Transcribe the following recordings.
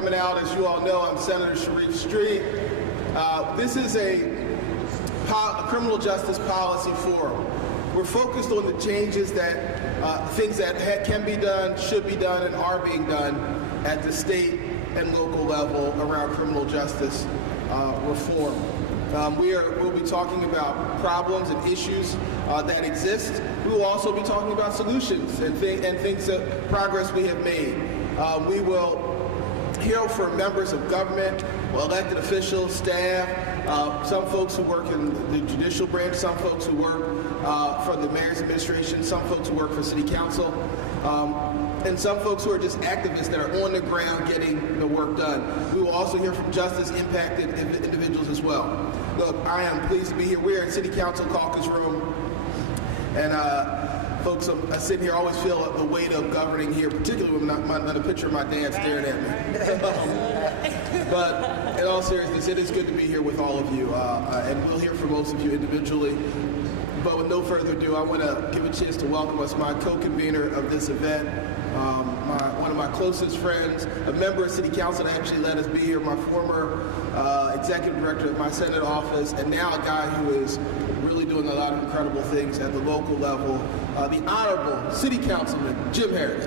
coming out. As you all know, I'm Senator Sharif Street. This is a criminal justice policy forum. We're focused on the changes that, things that can be done, should be done, and are being done at the state and local level around criminal justice reform. We'll be talking about problems and issues that exist. We will also be talking about solutions and things that progress we have made. We will hear from members of government, elected officials, staff, some folks who work in the judicial branch, some folks who work for the mayor's administration, some folks who work for city council, and some folks who are just activists that are on the ground getting the work done. We will also hear from justice-impacted individuals as well. Look, I am pleased to be here. We are in City Council caucus room, and folks sitting here always feel the weight of governing here, particularly when the picture of my dad staring at me. But in all seriousness, it is good to be here with all of you, and we'll hear from most of you individually. But with no further ado, I want to give a chance to welcome us, my co-convener of this event, one of my closest friends, a member of City Council that actually let us be here, my former executive director of my Senate office, and now a guy who is really doing a lot of incredible things at the local level, the Honorable City Councilman Jim Harris.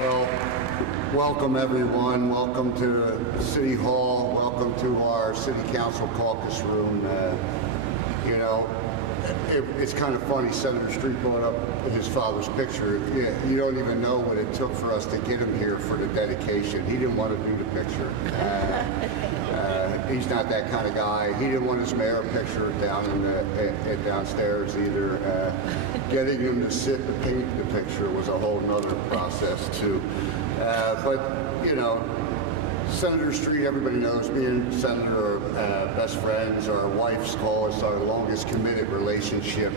Well, welcome everyone. Welcome to City Hall. Welcome to our City Council caucus room. It's kind of funny. Senator Street brought up his father's picture. You don't even know what it took for us to get him here for the dedication. He didn't want to do the picture. He's not that kind of guy. He didn't want his mayor picture down in downstairs either. Getting him to sit and paint the picture was a whole nother process too. Senator Street, everybody knows, me and Senator are best friends. Our wives call us our longest committed relationship.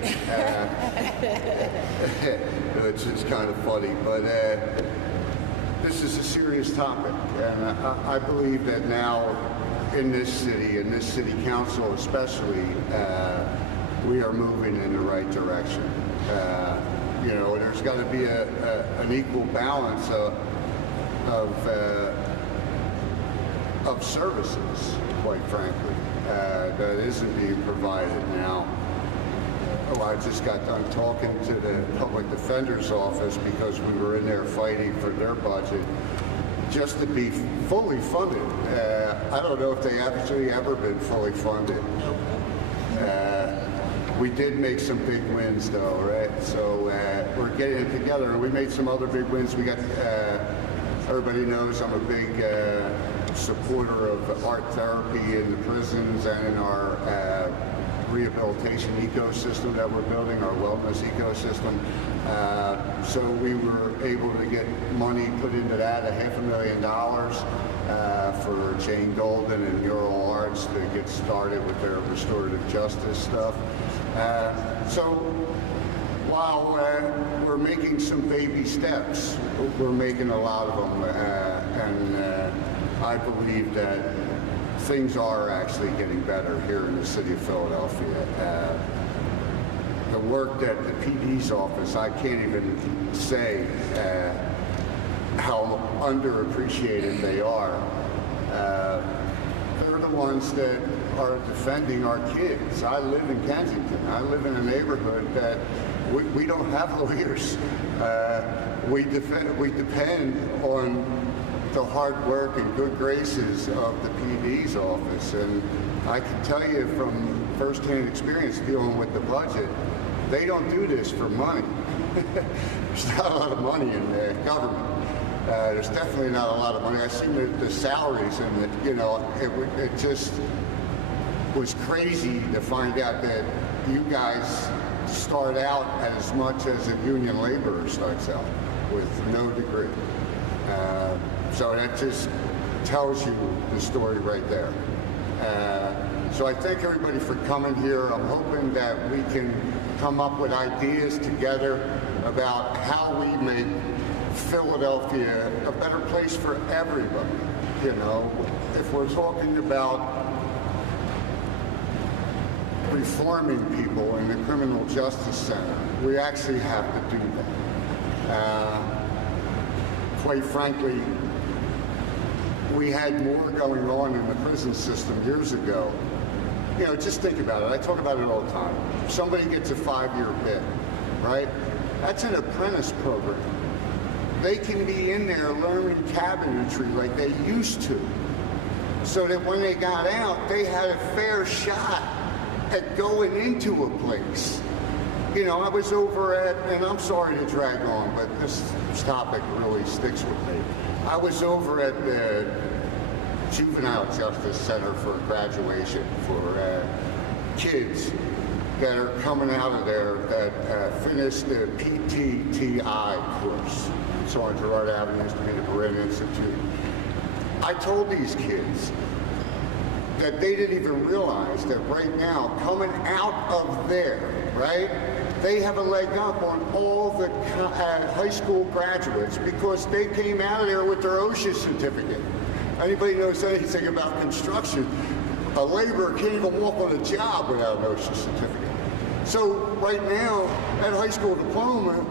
It's just kind of funny, but this is a serious topic, and I believe that now in this city, in this city council especially, we are moving in the right direction. There's got to be an equal balance of services, quite frankly, that isn't being provided now. I just got done talking to the public defender's office because we were in there fighting for their budget just to be fully funded. I don't know if they actually ever been fully funded. We did make some big wins though, right? So we're getting it together, and we made some other big wins. We got, everybody knows I'm a big supporter of art therapy in the prisons and in our rehabilitation ecosystem that we're building, our wellness ecosystem. So we were able to get money put into that, $500,000 for Jane Golden and Mural Arts to get started with their restorative justice stuff. So while we're making some baby steps, we're making a lot of them, and I believe that things are actually getting better here in the city of Philadelphia. The work that the PD's office, I can't even say how underappreciated they are. They're the ones that are defending our kids. I live in Kensington. I live in a neighborhood that we don't have lawyers. We depend on the hard work and good graces of the PD's office, and I can tell you from firsthand experience dealing with the budget, they don't do this for money. There's not a lot of money in the government. There's definitely not a lot of money. I've seen the salaries, and it just was crazy to find out that you guys start out at as much as a union laborer starts out with no degree. So that just tells you the story right there. So I thank everybody for coming here. I'm hoping that we can come up with ideas together about how we make Philadelphia a better place for everybody. If we're talking about reforming people in the criminal justice center, we actually have to do that. quite frankly, we had more going on in the prison system years ago. You know, just think about it. I talk about it all the time. Somebody gets a 5-year bid, right? That's an apprentice program. They can be in there learning cabinetry like they used to, so that when they got out, they had a fair shot at going into a place. You know, I was over at, and I'm sorry to drag on, but this topic really sticks with me. I was over at the Juvenile Justice Center for graduation for kids that are coming out of there that finished the PTTI course. So on Girard Avenue used to be the Berea Institute. I told these kids that they didn't even realize that right now, coming out of there, right, they have a leg up on all the high school graduates because they came out of there with their OSHA certificate. Anybody knows anything about construction, a laborer can't even walk on a job without an OSHA certificate. So right now, that high school diploma,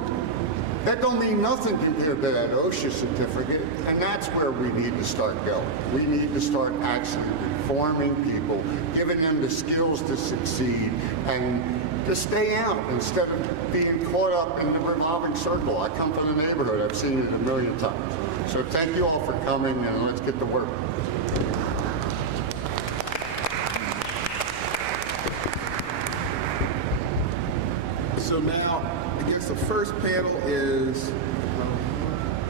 that don't mean nothing compared to that OSHA certificate, and that's where we need to start going. We need to start actually informing people, giving them the skills to succeed, and to stay out instead of being caught up in the revolving circle. I come from the neighborhood. I've seen it a million times. So thank you all for coming, and let's get to work. So now, I guess the first panel is,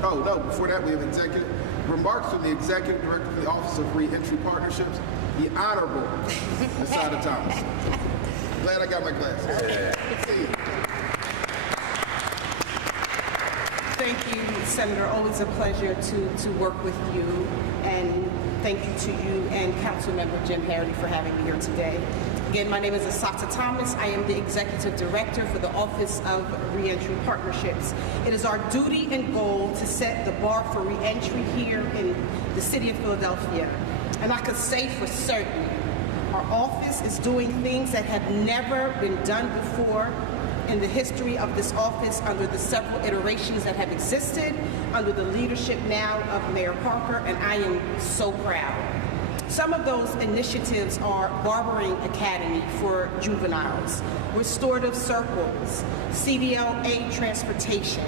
oh no, before that we have executive remarks from the Executive Director for the Office of Reentry Partnerships, the Honorable Assata Thomas. Glad I got my glasses. Good to see you. Thank you, Senator. Always a pleasure to work with you, and thank you to you and Councilmember Jim Harity for having me here today. Again, my name is Assata Thomas. I am the Executive Director for the Office of Reentry Partnerships. It is our duty and goal to set the bar for reentry here in the city of Philadelphia. And I could say for certain, our office is doing things that have never been done before in the history of this office under the several iterations that have existed under the leadership now of Mayor Parker, and I am so proud. Some of those initiatives are Barbering Academy for juveniles, restorative circles, CDL-A transportation,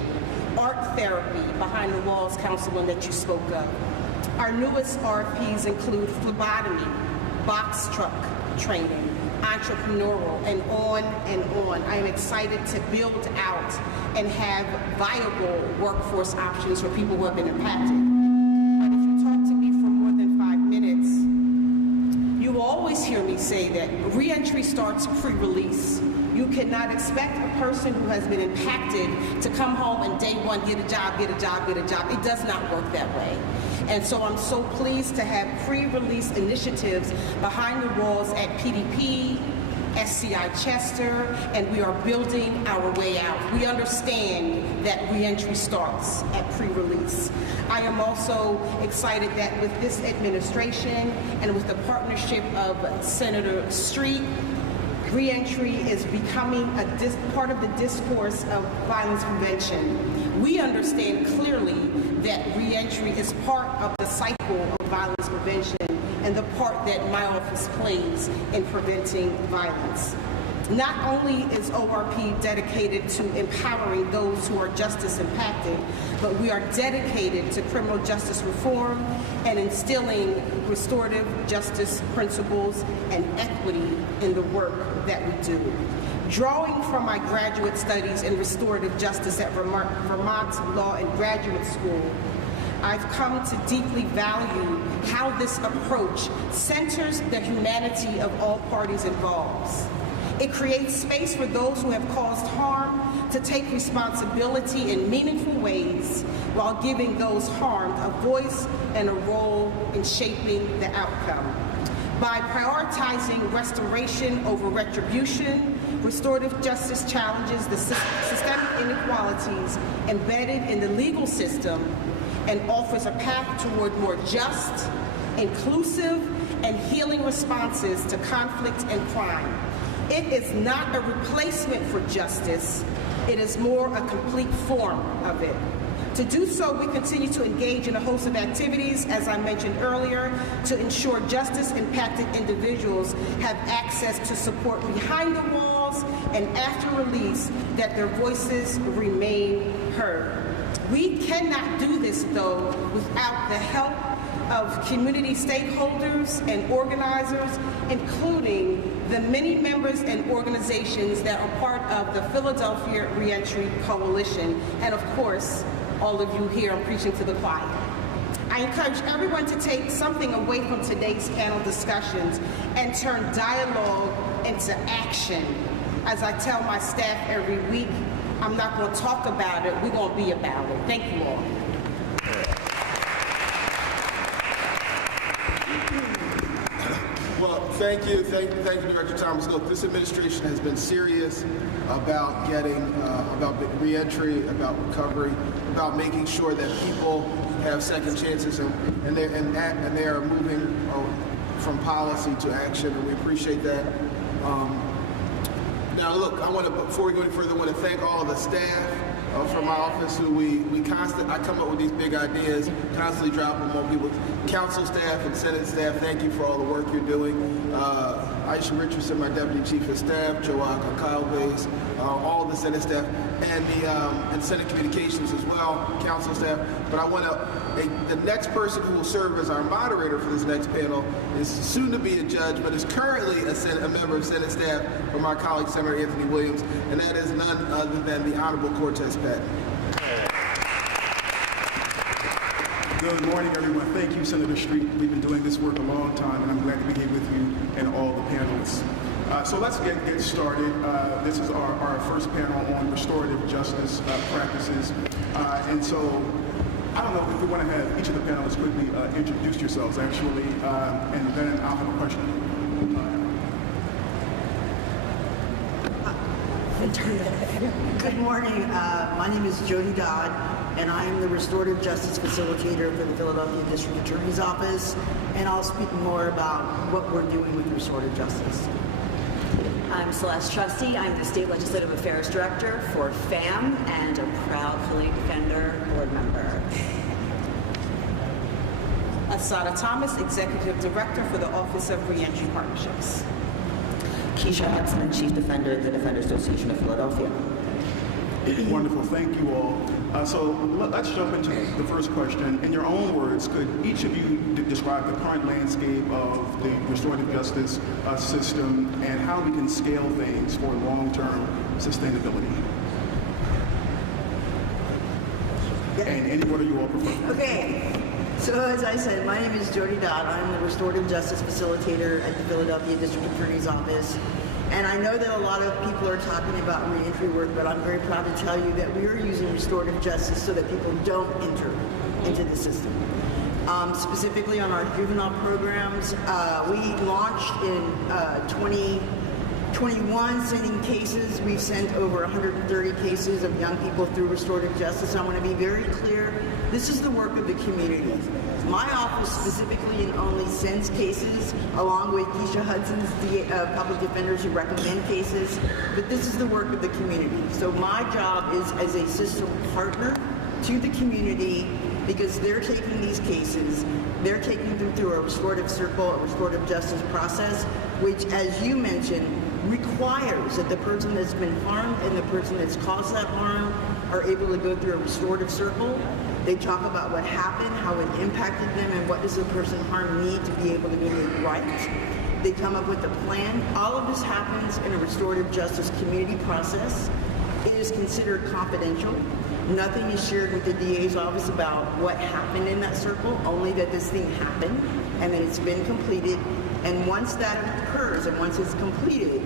art therapy behind the walls, Councilman, that you spoke of. Our newest RFPs include phlebotomy, box truck training, entrepreneurial, and on and on. I am excited to build out and have viable workforce options for people who have been impacted. But if you talk to me for more than 5 minutes, you will always hear me say that reentry starts pre-release. You cannot expect a person who has been impacted to come home and day one get a job, get a job, get a job. It does not work that way. And so I'm so pleased to have pre-release initiatives behind the walls at PDP, SCI Chester, and we are building our way out. We understand that reentry starts at pre-release. I am also excited that with this administration and with the partnership of Senator Street, reentry is becoming a part of the discourse of violence prevention. We understand clearly that reentry is part of the cycle of violence prevention and the part that my office plays in preventing violence. Not only is ORP dedicated to empowering those who are justice impacted, but we are dedicated to criminal justice reform and instilling restorative justice principles and equity in the work that we do. Drawing from my graduate studies in restorative justice at Vermont Law and Graduate School, I've come to deeply value how this approach centers the humanity of all parties involved. It creates space for those who have caused harm to take responsibility in meaningful ways while giving those harmed a voice and a role in shaping the outcome. By prioritizing restoration over retribution, restorative justice challenges the systemic inequalities embedded in the legal system and offers a path toward more just, inclusive, and healing responses to conflict and crime. It is not a replacement for justice. It is more a complete form of it. To do so, we continue to engage in a host of activities, as I mentioned earlier, to ensure justice-impacted individuals have access to support behind the walls and after release, that their voices remain heard. We cannot do this, though, without the help of community stakeholders and organizers, including the many members and organizations that are part of the Philadelphia Reentry Coalition, and of course, all of you here, I'm preaching to the choir. I encourage everyone to take something away from today's panel discussions and turn dialogue into action. As I tell my staff every week, I'm not going to talk about it, we're going to be about it. Thank you all. Well, thank you, Director Thomas. Look, this administration has been serious about about reentry, about recovery, about making sure that people have second chances, and they are moving from policy to action, and we appreciate that. Now, look, before we go any further, I want to thank all of the staff from my office who I come up with these big ideas, constantly drop them on people. Council staff and Senate staff, thank you for all the work you're doing. Aisha Richardson, my Deputy Chief of Staff, Joao Cacalves, all of the Senate staff, and Senate Communications as well, Council staff. But the next person who will serve as our moderator for this next panel is soon to be a judge, but is currently a member of Senate staff from our colleague, Senator Anthony Williams, and that is none other than the Honorable Cortez Patton. Good morning, everyone. Thank you, Senator Street. We've been doing this work a long time, and I'm glad to be here with you and all the panelists. So let's get started. This is our first panel on restorative justice practices. And so I don't know if we want to have each of the panelists quickly introduce yourselves, actually, and then I'll have a question. Good morning. My name is Jody Dodd, and I am the Restorative Justice Facilitator for the Philadelphia District Attorney's Office, and I'll speak more about what we're doing with restorative justice. I'm Celeste Trusty. I'm the State Legislative Affairs Director for FAM and a proud Philly Defender board member. Asada Thomas, Executive Director for the Office of Reentry Partnerships. Keisha Hudson, Chief Defender at the Defender Association of Philadelphia. Wonderful, thank you all. So let's jump into the first question. In your own words, could each of you describe the current landscape of the restorative justice system and how we can scale things for long-term sustainability? And any order you all prefer. Okay. So as I said, my name is Jody Dodd. I'm the Restorative Justice Facilitator at the Philadelphia District Attorney's Office. And I know that a lot of people are talking about reentry work, but I'm very proud to tell you that we are using restorative justice so that people don't enter into the system. Specifically on our juvenile programs, we launched in 2021 sending cases. We've sent over 130 cases of young people through restorative justice. I want to be very clear. This is the work of the community. My office specifically and only sends cases, along with Keisha Hudson's public defenders who recommend cases, but this is the work of the community. So my job is as a system partner to the community, because they're taking these cases, they're taking them through a restorative circle, a restorative justice process, which, as you mentioned, requires that the person that's been harmed and the person that's caused that harm are able to go through a restorative circle. They talk about what happened, how it impacted them, and what does the person harmed need to be able to get it right. They come up with a plan. All of this happens in a restorative justice community process. It is considered confidential. Nothing is shared with the DA's office about what happened in that circle, only that this thing happened and that it's been completed. And once that occurs and once it's completed,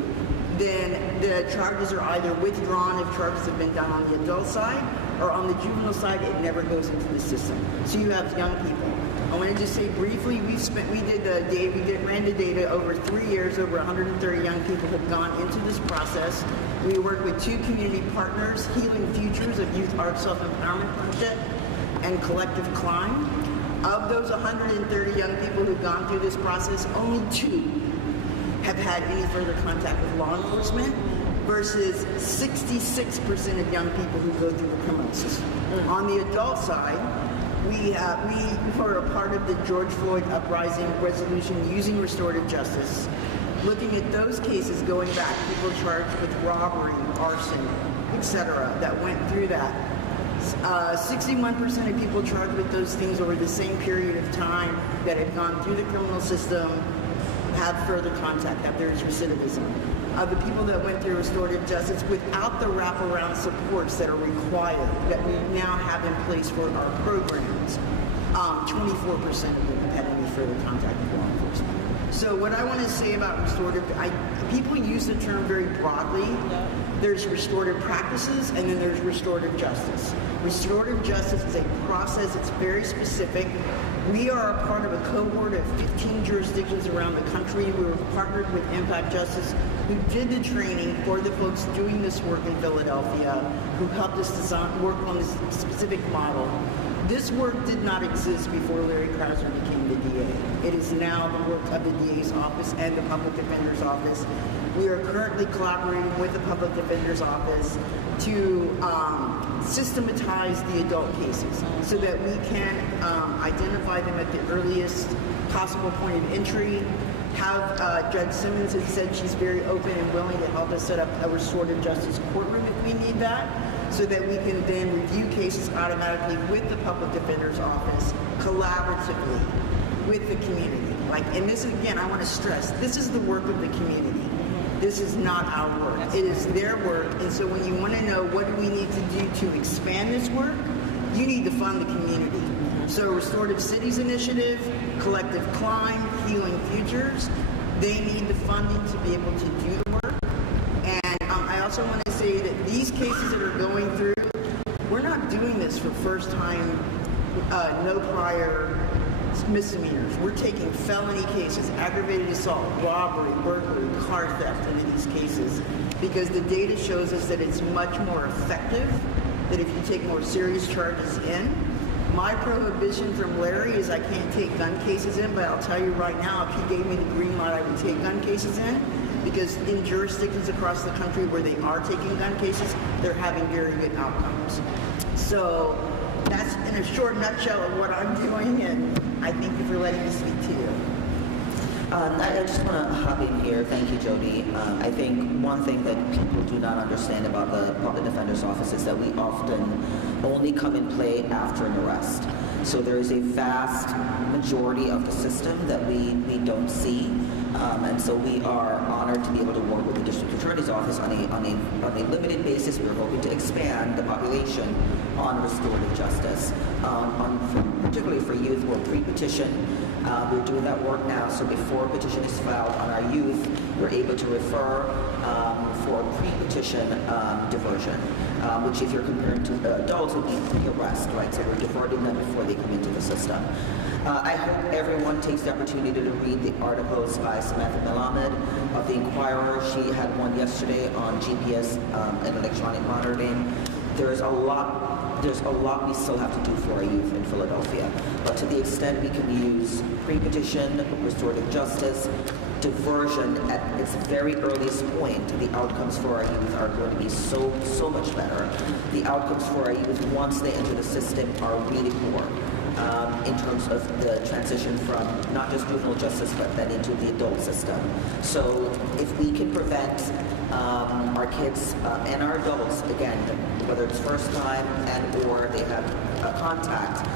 then the charges are either withdrawn if charges have been done on the adult side, or on the juvenile side, it never goes into the system. So you have young people. I want to just say briefly, we ran the data over 3 years. Over 130 young people have gone into this process. We work with 2 community partners, Healing Futures, a youth art self-empowerment project, and Collective Climb. Of those 130 young people who've gone through this process, only 2 have had any further contact with law enforcement. versus 66% of young people who go through the criminal system. On the adult side, we were a part of the George Floyd uprising resolution using restorative justice, looking at those cases going back, people charged with robbery, arson, etc., that went through that. 61% of people charged with those things over the same period of time that have gone through the criminal system have further contact, have there is recidivism. The people that went through restorative justice without the wraparound supports that are required, that we now have in place for our programs, 24% of them had any further contact with law enforcement. So what I want to say about restorative, people use the term very broadly. There's restorative practices and then there's restorative justice. Restorative justice is a process, it's very specific. We are a part of a cohort of 15 jurisdictions around the country. We were partnered with Impact Justice, who did the training for the folks doing this work in Philadelphia, who helped us work on this specific model. This work did not exist before Larry Krasner became the DA. It is now the work of the DA's office and the Public Defender's Office. We are currently collaborating with the Public Defender's Office to systematize the adult cases so that we can identify them at the earliest possible point of entry. Judge Simmons has said she's very open and willing to help us set up a restorative justice courtroom if we need that, so that we can then review cases automatically with the Public Defender's Office, collaboratively with the community. And this, again, I want to stress, this is the work of the community. This is not our work. It is their work. And so when you want to know what do we need to do to expand this work, you need to fund the community. So Restorative Cities Initiative, Collective Climb, Healing Futures, they need the funding to be able to do the work. And I also want to say that these cases that are going through, we're not doing this for first time, no prior misdemeanors. We're taking felony cases, aggravated assault, robbery, burglary, car theft into these cases because the data shows us that it's much more effective, that if you take more serious charges in. My prohibition from Larry is I can't take gun cases in, but I'll tell you right now, if he gave me the green light, I would take gun cases in, because in jurisdictions across the country where they are taking gun cases, they're having very good outcomes. So that's in a short nutshell of what I'm doing, and I thank you for letting me speak to you. I just want to hop in here. Thank you, Jody. I think one thing that people do not understand about the Public Defender's Office is that we often only come in play after an arrest. So there is a vast majority of the system that we don't see. And so we are honored to be able to work with the District Attorney's Office on a limited basis. We're hoping to expand the population on restorative justice, particularly for youth. We're pre-petition. We're doing that work now, so before a petition is filed on our youth, we're able to refer for pre-petition diversion, which if you're comparing to adults, would be pre-arrest, right? So we're diverting them before they come into the system. I hope everyone takes the opportunity to read the articles by Samantha Melamed of The Inquirer. She had one yesterday on GPS and electronic monitoring. There's a lot we still have to do for our youth in Philadelphia. But to the extent we can use pre-petition, restorative justice, diversion at its very earliest point, the outcomes for our youth are going to be so much better. The outcomes for our youth once they enter the system are really poor. In terms of the transition from not just juvenile justice, but then into the adult system. So if we can prevent our kids and our adults, again, whether it's first time and or they have contact,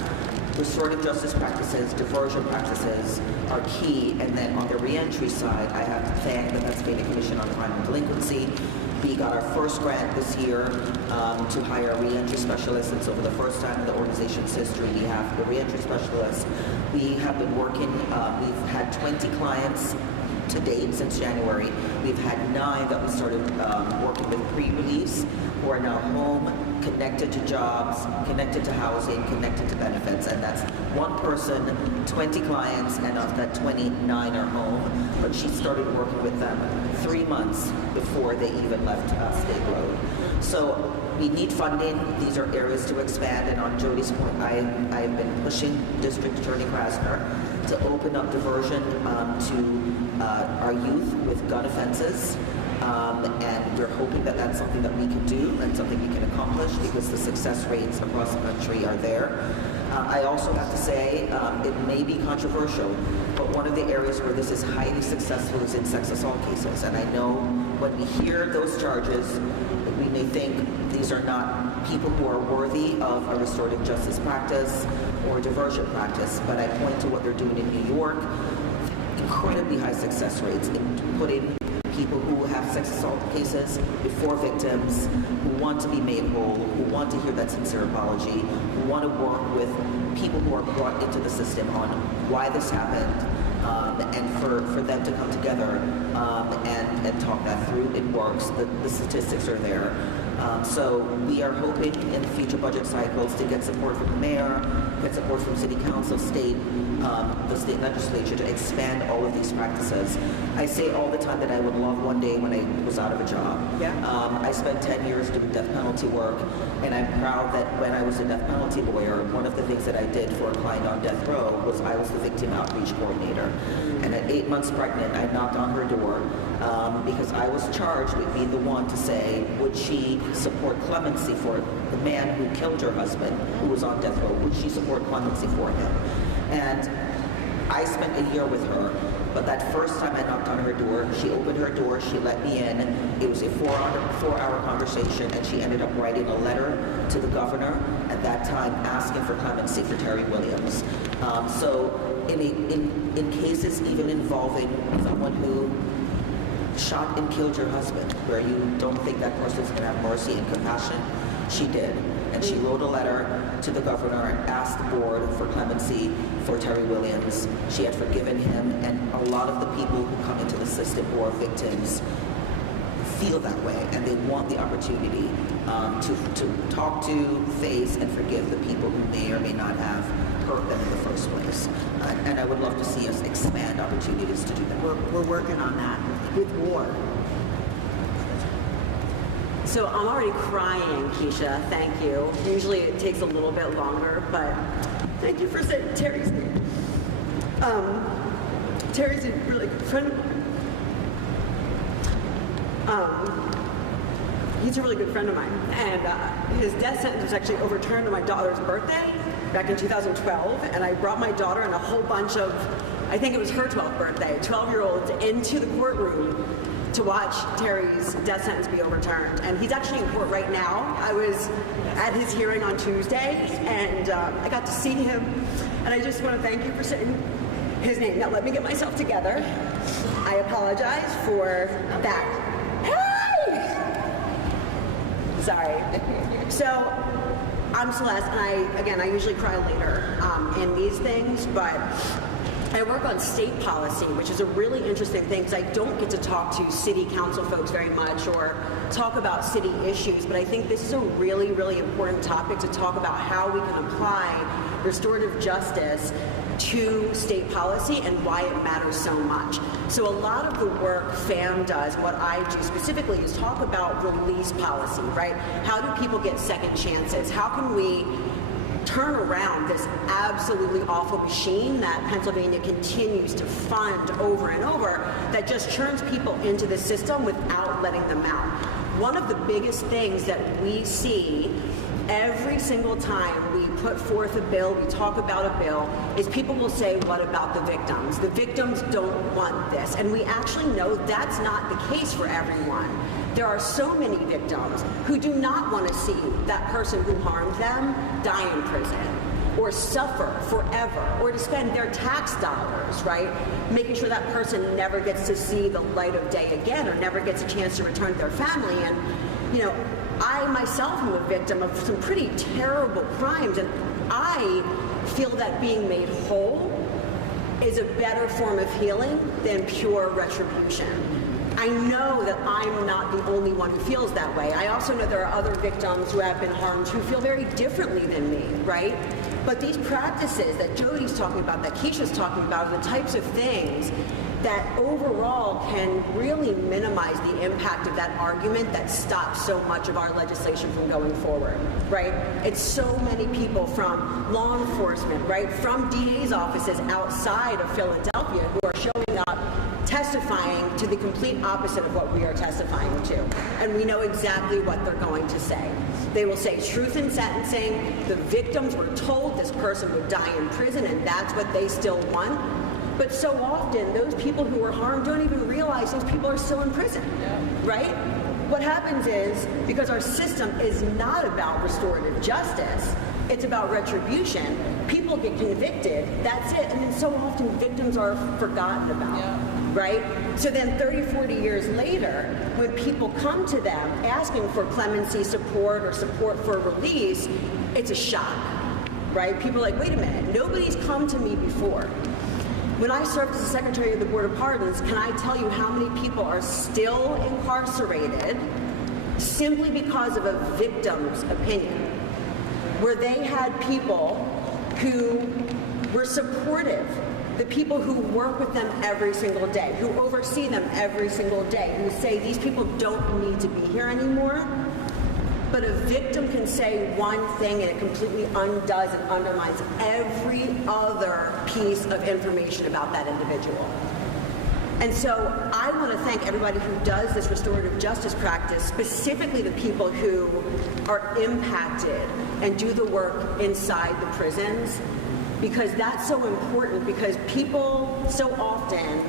restorative justice practices, diversion practices are key. And then on the reentry side, I have to thank the Pennsylvania Commission on Crime and Delinquency. We got our first grant this year to hire a reentry specialist, and so for the first time in the organization's history, we have the reentry specialist. We have been working, we've had 20 clients to date since January. We've had 9 that we started working with pre-release, who are now home, connected to jobs, connected to housing, connected to benefits, and that's one person, 20 clients, and of that 29 are home. But she started working with them 3 months before they even left State Road. So we need funding. These are areas to expand, and on Jody's point, I've been pushing District Attorney Krasner to open up diversion to our youth with gun offenses. And we're hoping that that's something that we can do and something we can accomplish because the success rates across the country are there. I also have to say, it may be controversial, but one of the areas where this is highly successful is in sex assault cases. And I know when we hear those charges, we may think these are not people who are worthy of a restorative justice practice or diversion practice, but I point to what they're doing in New York, incredibly high success rates in putting people who have sex assault cases before victims, who want to be made whole, who want to hear that sincere apology, who want to work with people who are brought into the system on why this happened, and for them to come together and talk that through. It works. The statistics are there. So we are hoping in future budget cycles to get support from the mayor, get support from city council, the state legislature to expand all of these practices. I say all the time that I would love one day when I was out of a job. Yeah. I spent 10 years doing death penalty work, and I'm proud that when I was a death penalty lawyer, one of the things that I did for a client on death row was I was the victim outreach coordinator. And at 8 months pregnant, I knocked on her door because I was charged with being the one to say, would she support clemency for the man who killed her husband, who was on death row? Would she support clemency for him? And I spent a year with her, but that first time I knocked on her door, she opened her door, she let me in. It was a four-hour conversation, and she ended up writing a letter to the governor at that time asking for clemency for Terry Williams. So in cases even involving someone who shot and killed your husband, where you don't think that person's going to have mercy and compassion, she did. And she wrote a letter to the governor and asked the board for clemency for Terry Williams. She had forgiven him, and a lot of the people who come into the system who are victims feel that way, and they want the opportunity to talk to, face, and forgive the people who may or may not have hurt them in the first place. And I would love to see us expand opportunities to do that. We're working on that with war. So I'm already crying, Keisha. Thank you. Usually it takes a little bit longer, but thank you for saying Terry's name. Terry's a really good friend of mine. He's a really good friend of mine, and his death sentence was actually overturned on my daughter's birthday back in 2012, and I brought my daughter and a whole bunch of, I think it was her 12th birthday, 12-year-olds into the courtroom to watch Terry's death sentence be overturned. And he's actually in court right now. I was at his hearing on Tuesday, and I got to see him. And I just want to thank you for saying his name. Now let me get myself together. I apologize for that. Hey! Sorry. So I'm Celeste, and I usually cry later in these things, but I work on state policy, which is a really interesting thing because I don't get to talk to city council folks very much or talk about city issues, but I think this is a really, really important topic to talk about how we can apply restorative justice to state policy and why it matters so much. So a lot of the work FAM does, what I do specifically, is talk about release policy, right? How do people get second chances? How can we turn around this absolutely awful machine that Pennsylvania continues to fund over and over that just churns people into the system without letting them out? One of the biggest things that we see every single time we put forth a bill, we talk about a bill, is people will say, what about the victims? The victims don't want this. And we actually know that's not the case for everyone. There are so many victims who do not want to see that person who harmed them die in prison or suffer forever or to spend their tax dollars, right, making sure that person never gets to see the light of day again or never gets a chance to return to their family. And, you know, I myself am a victim of some pretty terrible crimes, and I feel that being made whole is a better form of healing than pure retribution. I know that I'm not the only one who feels that way. I also know there are other victims who have been harmed who feel very differently than me, right? But these practices that Jody's talking about, that Keisha's talking about, are the types of things that overall can really minimize the impact of that argument that stops so much of our legislation from going forward, right? It's so many people from law enforcement, right, from DA's offices outside of Philadelphia who are showing up testifying to the complete opposite of what we are testifying to. And we know exactly what they're going to say. They will say truth in sentencing, the victims were told this person would die in prison and that's what they still want. But so often, those people who were harmed don't even realize those people are still in prison, right? What happens is, because our system is not about restorative justice, it's about retribution, people get convicted, that's it, and then so often victims are forgotten about, right? So then 30, 40 years later, when people come to them asking for clemency support or support for release, it's a shock, right? People are like, wait a minute, nobody's come to me before. When I served as the Secretary of the Board of Pardons, can I tell you how many people are still incarcerated simply because of a victim's opinion? Where they had people who were supportive, the people who work with them every single day, who oversee them every single day, who say these people don't need to be here anymore. But a victim can say one thing and it completely undoes and undermines every other piece of information about that individual. And so I want to thank everybody who does this restorative justice practice, specifically the people who are impacted and do the work inside the prisons, because that's so important, because people so often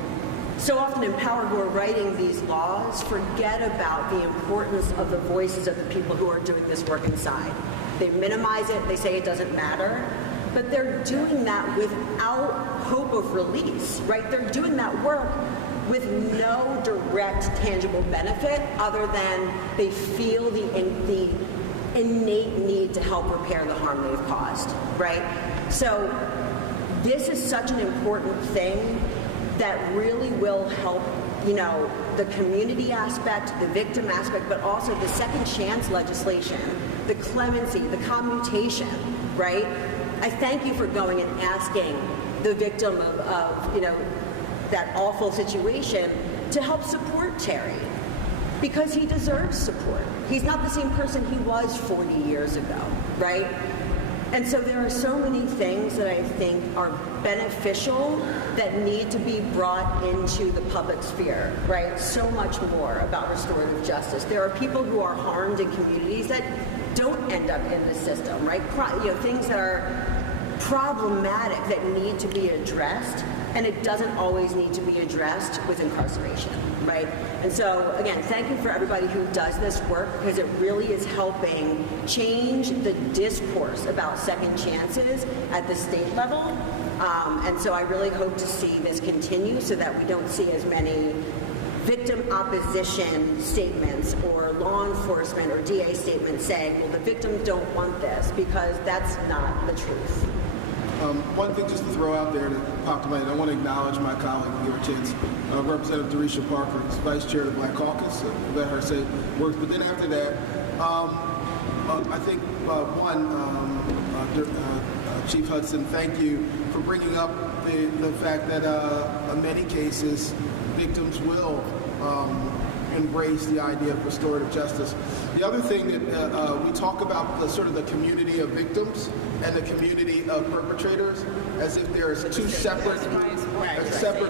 in power who are writing these laws forget about the importance of the voices of the people who are doing this work inside. They minimize it, they say it doesn't matter, but they're doing that without hope of release, right? They're doing that work with no direct tangible benefit other than they feel the innate need to help repair the harm they've caused, right? So this is such an important thing that really will help, the community aspect, the victim aspect, but also the second chance legislation, the clemency, the commutation, right? I thank you for going and asking the victim of that awful situation to help support Terry, because he deserves support. He's not the same person he was 40 years ago, right? And so there are so many things that I think are beneficial that need to be brought into the public sphere, right? So much more about restorative justice. There are people who are harmed in communities that don't end up in the system, right? Things that are problematic that need to be addressed, and it doesn't always need to be addressed with incarceration, right? And so, again, thank you for everybody who does this work, because it really is helping change the discourse about second chances at the state level. And so I really hope to see this continue so that we don't see as many victim opposition statements or law enforcement or DA statements saying, well, the victims don't want this, because that's not the truth. One thing just to throw out there that popped in my head, I want to acknowledge my colleague, your chance, Representative Dorisha Parker, Vice Chair of the Black Caucus, let her say words. But then after that, I think, Chief Hudson, thank you for bringing up the fact that in many cases, victims will embrace the idea of restorative justice. The other thing that we talk about, the community of victims and the community of perpetrators, as if there's two separate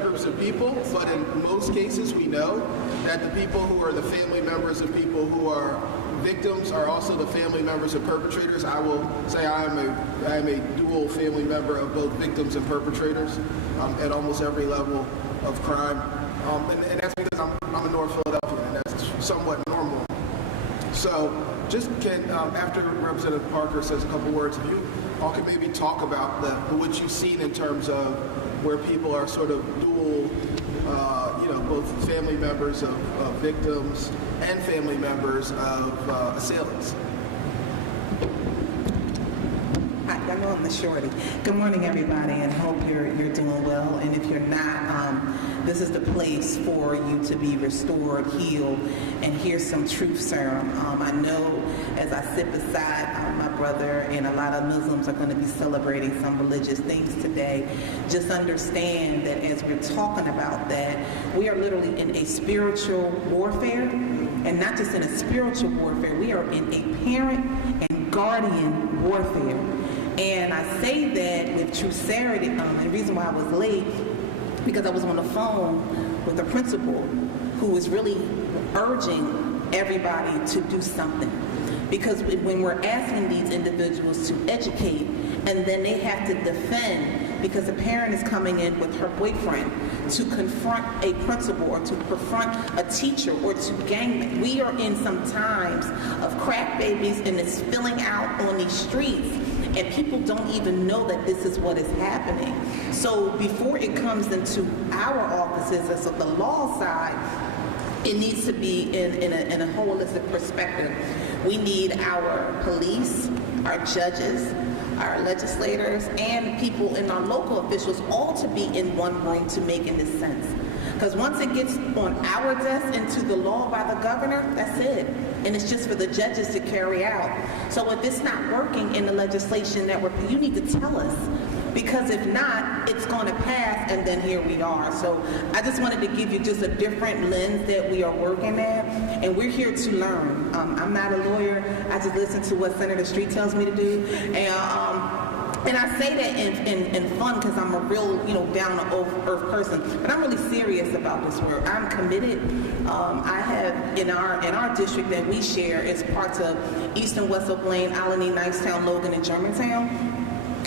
groups of people, but in most cases we know that the people who are the family members of people who are victims are also the family members of perpetrators. I will say I am a dual family member of both victims and perpetrators at almost every level of crime. And that's because I'm in North Philadelphia, and that's somewhat normal. So just after Representative Parker says a couple words, if you all can maybe talk about what you've seen in terms of where people are sort of dual, both family members of victims and family members of assailants. I know I'm the shorty. Good morning, everybody, and hope you're doing well. And if you're not, this is the place for you to be restored, healed, and hear some truth serum. I know as I sit beside my brother, and a lot of Muslims are going to be celebrating some religious things today, just understand that as we're talking about that, we are literally in a spiritual warfare, and not just in a spiritual warfare, we are in a parent and guardian warfare. And I say that with true sincerity. The reason why I was late, because I was on the phone with a principal who was really urging everybody to do something. Because when we're asking these individuals to educate, and then they have to defend because a parent is coming in with her boyfriend to confront a principal or to confront a teacher or to gang. We are in some times of crack babies, and it's spilling out on these streets, and people don't even know that this is what is happening. So before it comes into our offices, so the law side, it needs to be in a holistic perspective. We need our police, our judges, our legislators, and people in our local officials all to be in one room to making this sense. Because once it gets on our desk into the law by the governor, that's it. And it's just for the judges to carry out. So if it's not working in the legislation that you need to tell us. Because if not, it's going to pass, and then here we are. So I just wanted to give you just a different lens that we are working at, and we're here to learn. I'm not a lawyer. I just listen to what Senator Street tells me to do. And I say that in fun because I'm a real, down-to-earth person. But I'm really serious about this work. I'm committed. I have, in our district that we share, it's parts of Eastern West Oak Lane, Allegheny, Nicetown, Logan, and Germantown.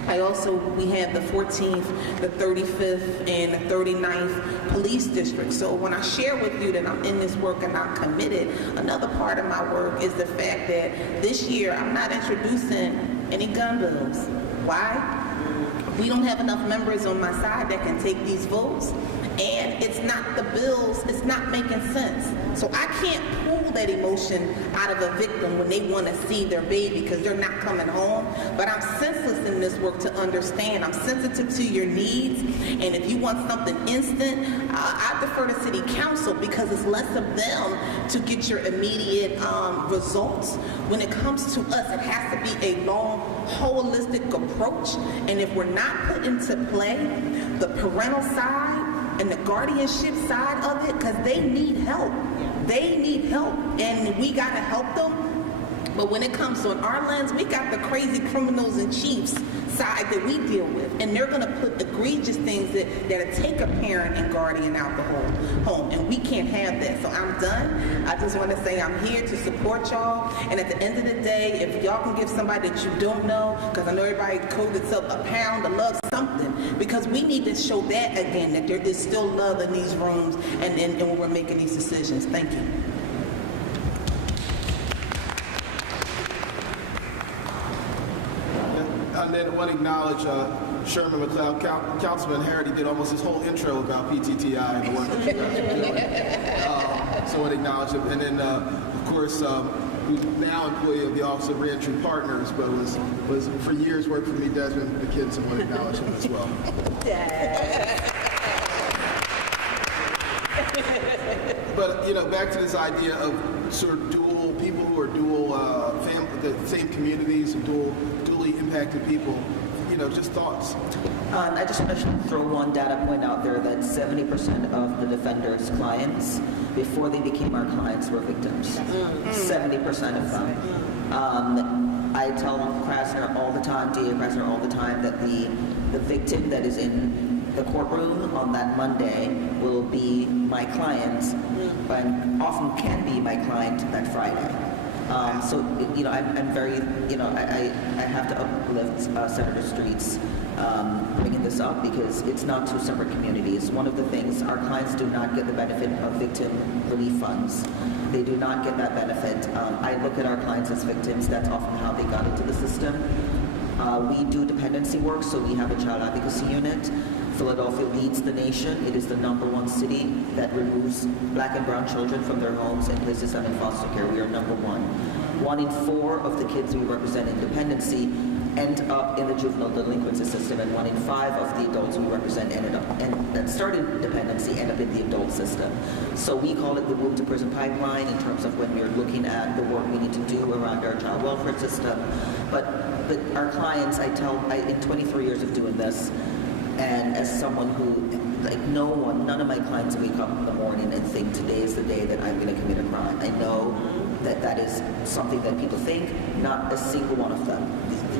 We have the 14th, the 35th, and the 39th police districts. So when I share with you that I'm in this work and I'm committed, another part of my work is the fact that this year I'm not introducing any gun bills. Why? We don't have enough members on my side that can take these votes. And it's not the bills, it's not making sense. So I can't pull that emotion out of a victim when they want to see their baby because they're not coming home. But I'm senseless in this work to understand. I'm sensitive to your needs. And if you want something instant, I defer to city council because it's less of them to get your immediate results. When it comes to us, it has to be a long, holistic approach. And if we're not put into play the parental side, and the guardianship side of it, because they need help. They need help, and we got to help them. But when it comes on our lens, we got the crazy criminals and chiefs side that we deal with, and they're going to put egregious things that take a parent and guardian out the whole home, and we can't have that. So I'm done. I just want to say I'm here to support y'all, and at the end of the day, if y'all can give somebody that you don't know, because I know everybody coded up a pound of love something, because we need to show that again, that there is still love in these rooms and when we're making these decisions. Thank you. And then I want to acknowledge Sherman McLeod. Councilman Harity did almost his whole intro about PTTI and the work that you guys are doing. So I want to acknowledge him. And then, of course, who's now employee of the Office of Reentry Partners, but was for years worked for me, Desmond McKinson. I want to acknowledge him as well. But, back to this idea of sort of dual people who are dual the same communities and dually impacted people, just thoughts. I just want to throw one data point out there that 70% of the defenders' clients, before they became our clients, were victims. 70% of them. I tell Krasner all the time, D.A. Krasner all the time, that the victim that is in the courtroom on that Monday will be my client, but often can be my client that Friday. I'm very, I have to uplift Senator Street's bringing this up because it's not two separate communities. One of the things, our clients do not get the benefit of victim relief funds. They do not get that benefit. I look at our clients as victims. That's often how they got into the system. We do dependency work, so we have a child advocacy unit. Philadelphia leads the nation. It is the #1 city that removes black and brown children from their homes and places them in foster care. We are #1. 1 in 4 of the kids we represent in dependency end up in the juvenile delinquency system, and 1 in 5 of the adults we represent ended up and started dependency end up in the adult system. So we call it the Move to Prison pipeline in terms of when we're looking at the work we need to do around our child welfare system. But our clients, in 23 years of doing this, and as someone who, like none of my clients wake up in the morning and think today is the day that I'm going to commit a crime. I know that is something that people think, not a single one of them.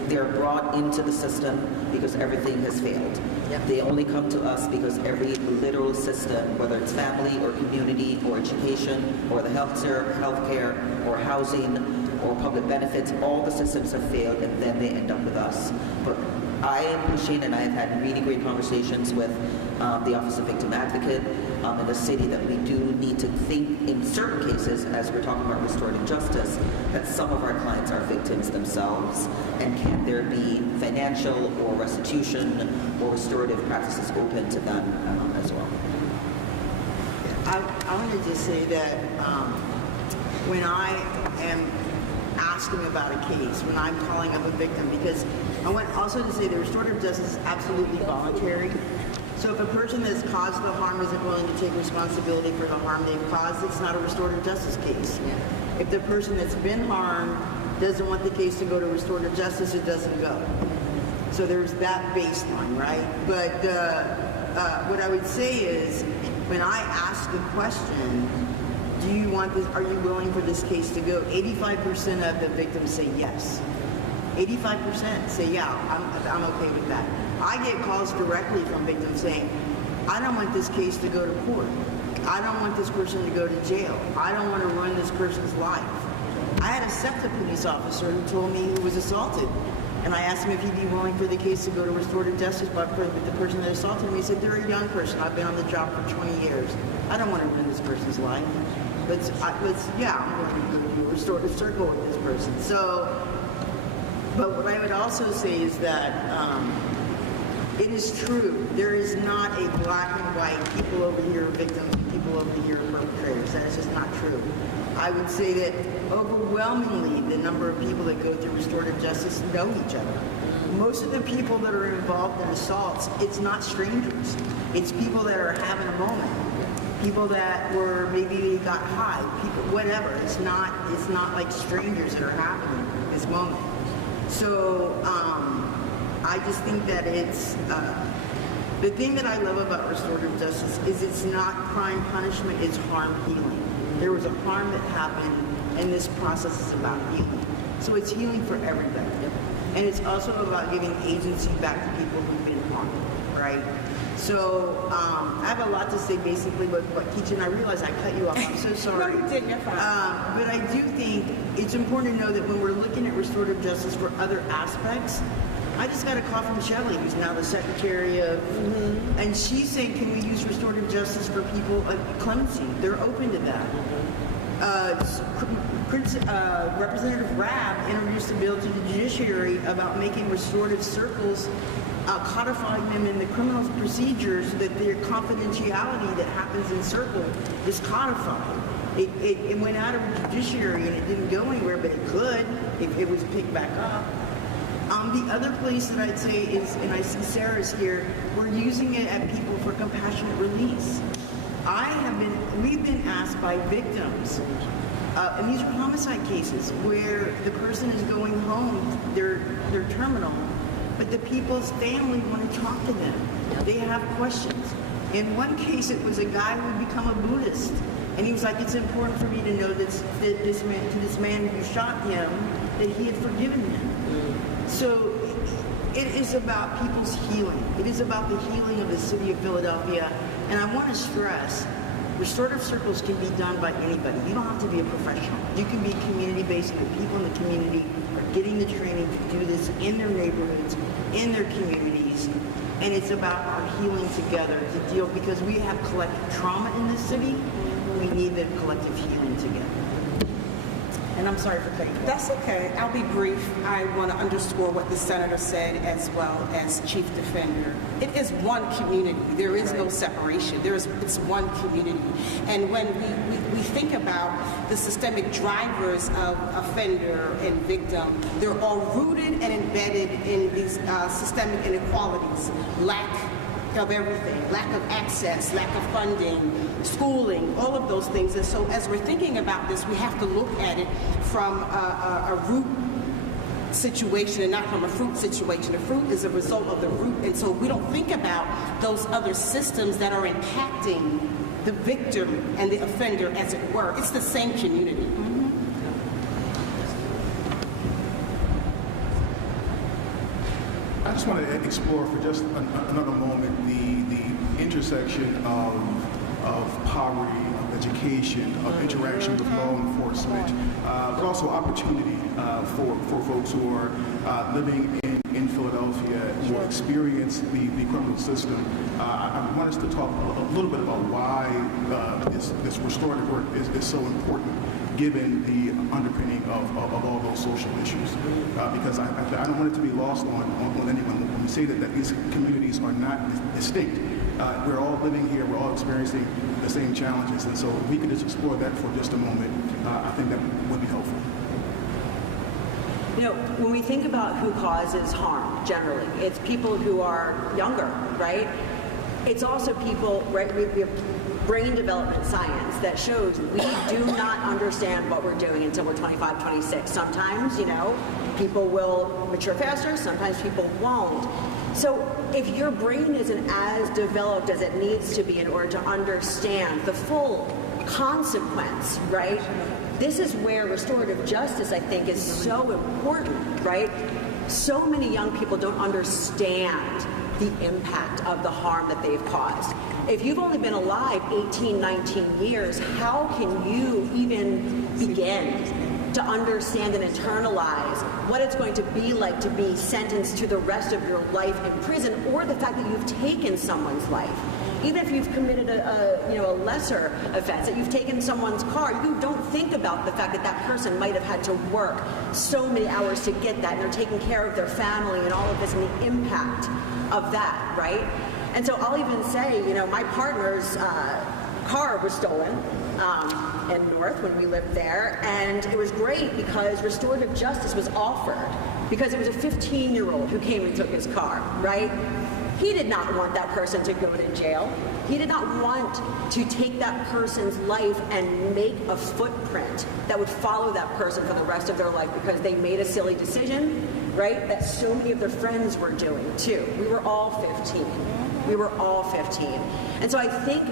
They're brought into the system because everything has failed. Yep. They only come to us because every literal system, whether it's family or community or education or the healthcare or housing or public benefits, all the systems have failed, and then they end up with us. But I am pushing, and I have had really great conversations with the Office of Victim Advocate in the city, that we do need to think in certain cases, as we're talking about restorative justice, that some of our clients are victims themselves, and can there be financial or restitution or restorative practices open to them as well. I want to just say that when I am asking about a case, when I'm calling up a victim, because I want also to say that restorative justice is absolutely voluntary. So if a person that's caused the harm isn't willing to take responsibility for the harm they've caused, it's not a restorative justice case. Yeah. If the person that's been harmed doesn't want the case to go to restorative justice, it doesn't go. So there's that baseline, right? But what I would say is, when I ask the question, do you want this, are you willing for this case to go? 85% of the victims say yes. 85% say, yeah, I'm okay with that. I get calls directly from victims saying, I don't want this case to go to court. I don't want this person to go to jail. I don't want to ruin this person's life. I had a SEPTA police officer who told me he was assaulted. And I asked him if he'd be willing for the case to go to restorative justice, but for the person that assaulted him, he said, they're a young person. I've been on the job for 20 years. I don't want to ruin this person's life. I'm going to go to a restorative circle with this person. So, but what I would also say is that it is true. There is not a black and white, people over here are victims, people over here are perpetrators. That is just not true. I would say that overwhelmingly the number of people that go through restorative justice know each other. Most of the people that are involved in assaults, it's not strangers. It's people that are having a moment. People that were, maybe they got high, people, whatever. It's not like strangers that are happening this moment. So I just think that it's, the thing that I love about restorative justice is it's not crime punishment, it's harm healing. There was a harm that happened, and this process is about healing. So it's healing for everybody. And it's also about giving agency back to people who've been harmed, right? So I have a lot to say basically what Keisha, and I realize I cut you off, I'm so sorry. No, you did, you're fine. But I do think it's important to know that when we're looking at restorative justice for other aspects, I just got a call from Shelley, who's now the Secretary of, and she's saying, can we use restorative justice for people, clemency? They're open to that. Representative Rabb introduced a bill to the judiciary about making restorative circles, codifying them in the criminal procedures so that their confidentiality that happens in circle is codified. It went out of the judiciary and it didn't go anywhere, but it could if it was picked back up. The other place that I'd say is, and I see Sarah's here, we're using it at people for compassionate release. We've been asked by victims, and these are homicide cases where the person is going home, they're terminal, but the people's family want to talk to them. They have questions. In one case, it was a guy who had become a Buddhist, and he was like, it's important for me to know that this man who shot him, that he had forgiven him. So it is about people's healing. It is about the healing of the city of Philadelphia. And I want to stress, restorative circles can be done by anybody. You don't have to be a professional. You can be community-based, and the people in the community are getting the training to do this in their neighborhoods, in their communities. And it's about our healing together to deal, because we have collective trauma in this city. We need the collective healing together. And I'm sorry for cutting you off. That's okay. I'll be brief. I want to underscore what the senator said as well as Chief Defender. It is one community. There is no separation. It's one community. And when we think about the systemic drivers of offender and victim, they're all rooted and embedded in these systemic inequalities, lack of everything, lack of access, lack of funding, schooling, all of those things. And so as we're thinking about this, we have to look at it from a root situation and not from a fruit situation. The fruit is a result of the root. And so we don't think about those other systems that are impacting the victim and the offender, as it were. It's the same community. I just want to explore for just another moment the intersection of poverty, of education, of interaction with law enforcement, but also opportunity for folks who are living in Philadelphia who experience the criminal system. I want us to talk a little bit about why this restorative work is so important, given the underpinning of all those social issues. Because I don't want it to be lost on anyone. When we say that these communities are not distinct, we're all living here, we're all experiencing the same challenges. And so if we could just explore that for just a moment, I think that would be helpful. You know, when we think about who causes harm, generally, it's people who are younger, right? It's also people, right, we have brain development science that shows we do not understand what we're doing until we're 25, 26. Sometimes, you know, people will mature faster, sometimes people won't. So if your brain isn't as developed as it needs to be in order to understand the full consequence, right? This is where restorative justice, I think, is so important, right? So many young people don't understand the impact of the harm that they've caused. If you've only been alive 18, 19 years, how can you even begin to understand and internalize what it's going to be like to be sentenced to the rest of your life in prison, or the fact that you've taken someone's life? Even if you've committed a lesser offense, that you've taken someone's car, you don't think about the fact that that person might have had to work so many hours to get that, and they're taking care of their family and all of this, and the impact of that, right? And so I'll even say, you know, my partner's car was stolen in North when we lived there, and it was great because restorative justice was offered because it was a 15-year-old who came and took his car, right? He did not want that person to go to jail. He did not want to take that person's life and make a footprint that would follow that person for the rest of their life because they made a silly decision, right? That so many of their friends were doing too. We were all 15. We were all 15. And so I think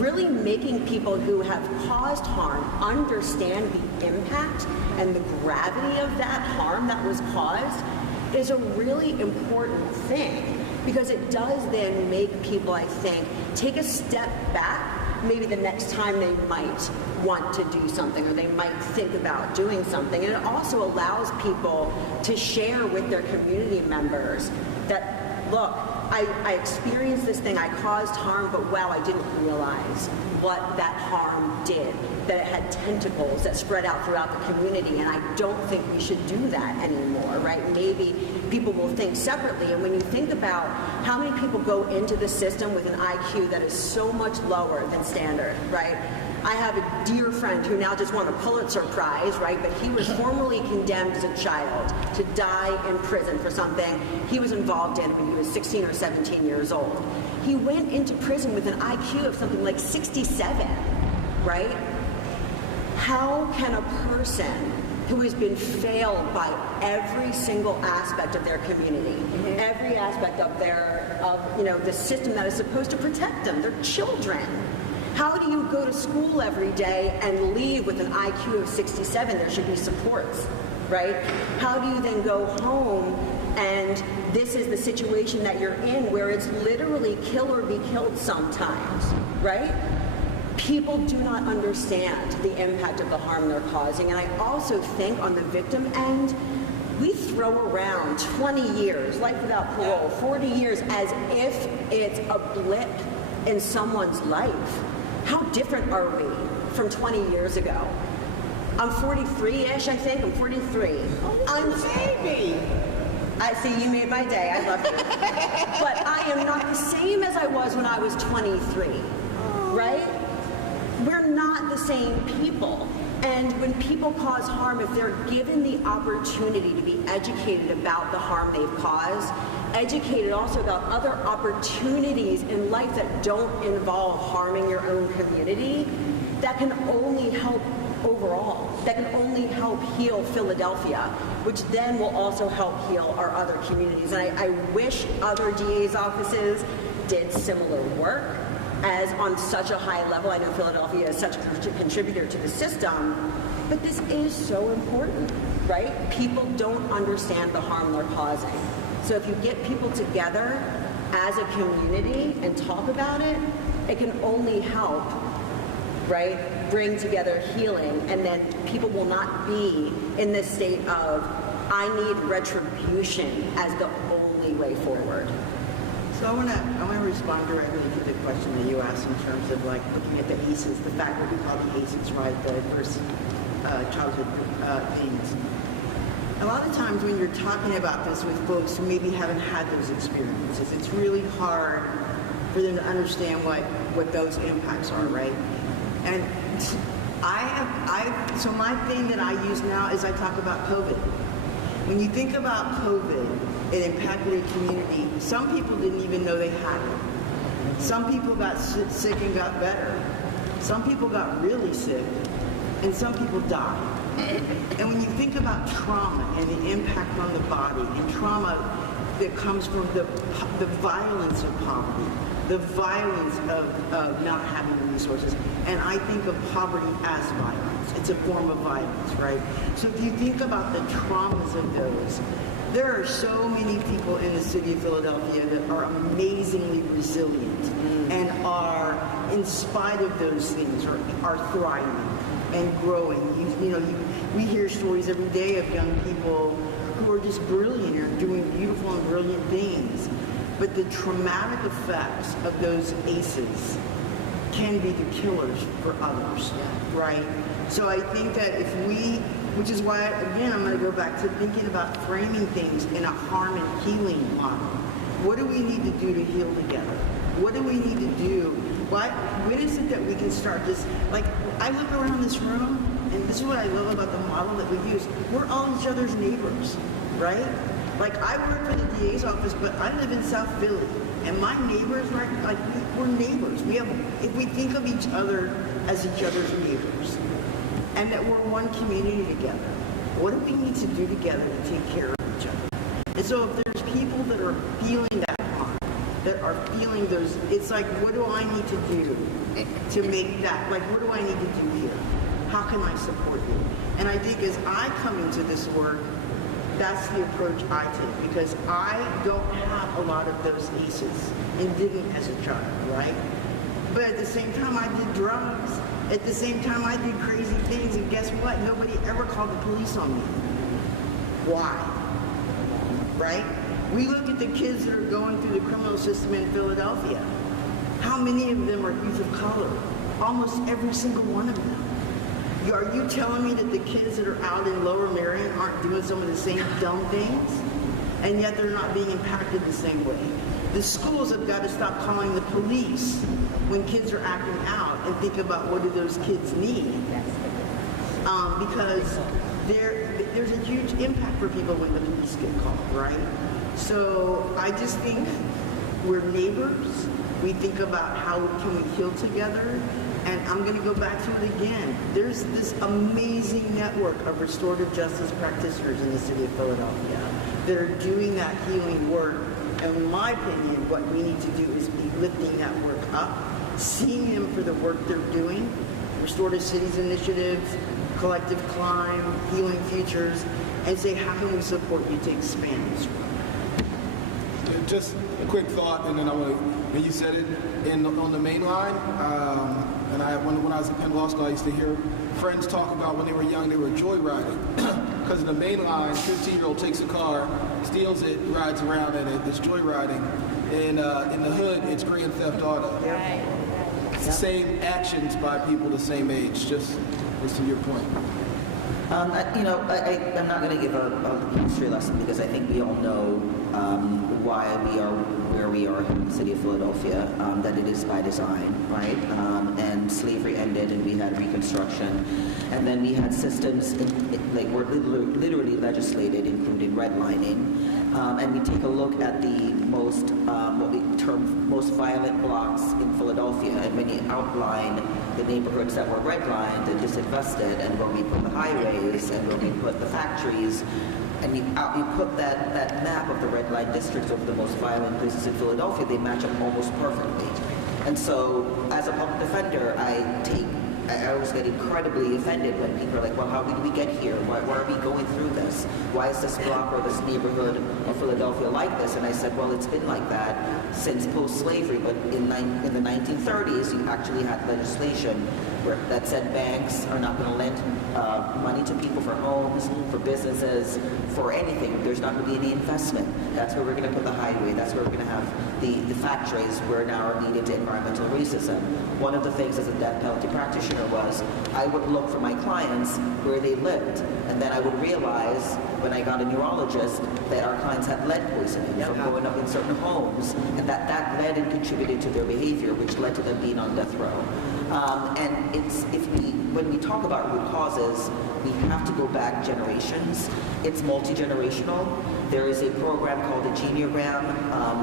really making people who have caused harm understand the impact and the gravity of that harm that was caused is a really important thing. Because it does then make people, I think, take a step back, maybe the next time they might want to do something or they might think about doing something. And it also allows people to share with their community members that, look, I experienced this thing, I caused harm, but wow, I didn't realize what that harm did, that it had tentacles that spread out throughout the community, and I don't think we should do that anymore, right? Maybe people will think separately, and when you think about how many people go into the system with an IQ that is so much lower than standard, right? I have a dear friend who now just won a Pulitzer Prize, right? But he was formerly condemned as a child to die in prison for something he was involved in when he was 16 or 17 years old. He went into prison with an IQ of something like 67, right? How can a person who has been failed by every single aspect of their community, every aspect of the system that is supposed to protect them, their children, how do you go to school every day and leave with an IQ of 67? There should be supports, right? How do you then go home and this is the situation that you're in where it's literally kill or be killed sometimes, right? People do not understand the impact of the harm they're causing. And I also think on the victim end, we throw around 20 years, life without parole, 40 years as if it's a blip in someone's life. How different are we from 20 years ago? I'm 43-ish, I think. I'm 43. I'm Baby. I see, you made my day. I love you. But I am not the same as I was when I was 23, right? We're not the same people. And when people cause harm, if they're given the opportunity to be educated about the harm they've caused, educated also about other opportunities in life that don't involve harming your own community, that can only help overall. That can only help heal Philadelphia, which then will also help heal our other communities. And I wish other DA's offices did similar work as on such a high level. I know Philadelphia is such a contributor to the system, but this is so important, right? People don't understand the harm they're causing. So if you get people together as a community and talk about it, it can only help, right? Bring together healing, and then people will not be in this state of, I need retribution as the only way forward. So I want to respond directly to the question that you asked in terms of like looking at the ACEs, the fact that we call the ACEs, right, the adverse childhood things. A lot of times when you're talking about this with folks who maybe haven't had those experiences, it's really hard for them to understand what those impacts are, right? And so my thing that I use now is I talk about COVID. When you think about COVID, it impacted a community. Some people didn't even know they had it. Some people got sick and got better. Some people got really sick, and some people died. And when you think about trauma and the impact on the body, and trauma that comes from the violence of poverty, the violence of not having the resources, and I think of poverty as violence. It's a form of violence, right? So if you think about the traumas of those, there are so many people in the city of Philadelphia that are amazingly resilient and are, in spite of those things, are thriving and growing. We hear stories every day of young people who are just brilliant or doing beautiful and brilliant things. But the traumatic effects of those ACEs can be the killers for others, right? So I think that which is why, again, I'm going to go back to thinking about framing things in a harm and healing model. What do we need to do to heal together? What do we need to do? When is it that we can start this? Like, I look around this room, and this is what I love about the model that we use. We're all each other's neighbors, right? Like, I work for the DA's office, but I live in South Philly, and my neighbors, right? Like, we're neighbors. If we think of each other as each other's neighbors, and that we're one community together, what do we need to do together to take care of each other? And so if there's people that are feeling that harm, that are feeling those, it's like, what do I need to do to make that, like, what do I need to do here? How can I support you? And I think as I come into this work, that's the approach I take, because I don't have a lot of those ACEs and didn't as a child, right? But at the same time, I did drugs. At the same time, I did crazy things, and guess what? Nobody ever called the police on me. Why? Right? We look at the kids that are going through the criminal system in Philadelphia. How many of them are youth of color? Almost every single one of them. Are you telling me that the kids that are out in Lower Merion aren't doing some of the same dumb things? And yet they're not being impacted the same way. The schools have got to stop calling the police when kids are acting out and think about what do those kids need. Because there's a huge impact for people when the police get called, right? So I just think we're neighbors. We think about how can we heal together. And I'm going to go back to it again. There's this amazing network of restorative justice practitioners in the city of Philadelphia that are doing that healing work. And in my opinion, what we need to do is be lifting that work up, seeing them for the work they're doing, Restorative Cities Initiatives, Collective Climb, Healing Futures, and say, how can we support you to expand this work? Just a quick thought, and then when you said it, on the main line, and when I was in Penn Law School, I used to hear friends talk about when they were young, they were joyriding. Because in the main line, 15-year-old takes a car, steals it, rides around in it, it's joyriding. And in the hood, it's grand theft auto. Right. It's the same actions by people the same age, just to your point. I'm not going to give a history lesson because I think we all know why we are where we are in the city of Philadelphia, that it is by design, right? And slavery ended and we had Reconstruction. And then we had systems were literally legislated, including redlining. And we take a look at the most, what we term most violent blocks in Philadelphia, and when you outline the neighborhoods that were redlined and disinvested, and where we put the highways, and where we put the factories, and you put that map of the red line districts of the most violent places in Philadelphia, they match up almost perfectly. And so, as a public defender, I always get incredibly offended when people are like, well, how did we get here? Why are we going through this? Why is this block or this neighborhood of Philadelphia like this? And I said, well, it's been like that since post-slavery, but in the 1930s, you actually had legislation that said banks are not going to lend money to people for homes, for businesses, for anything. There's not going to be any investment. That's where we're going to put the highway. That's where we're going to have the factories where now are leading to environmental racism. One of the things as a death penalty practitioner was I would look for my clients where they lived, and then I would realize when I got a neurologist that our clients had lead poisoning from growing up in certain homes, and that led and contributed to their behavior, which led to them being on death row. And when we talk about root causes, we have to go back generations. It's multi-generational. There is a program called the Geneogram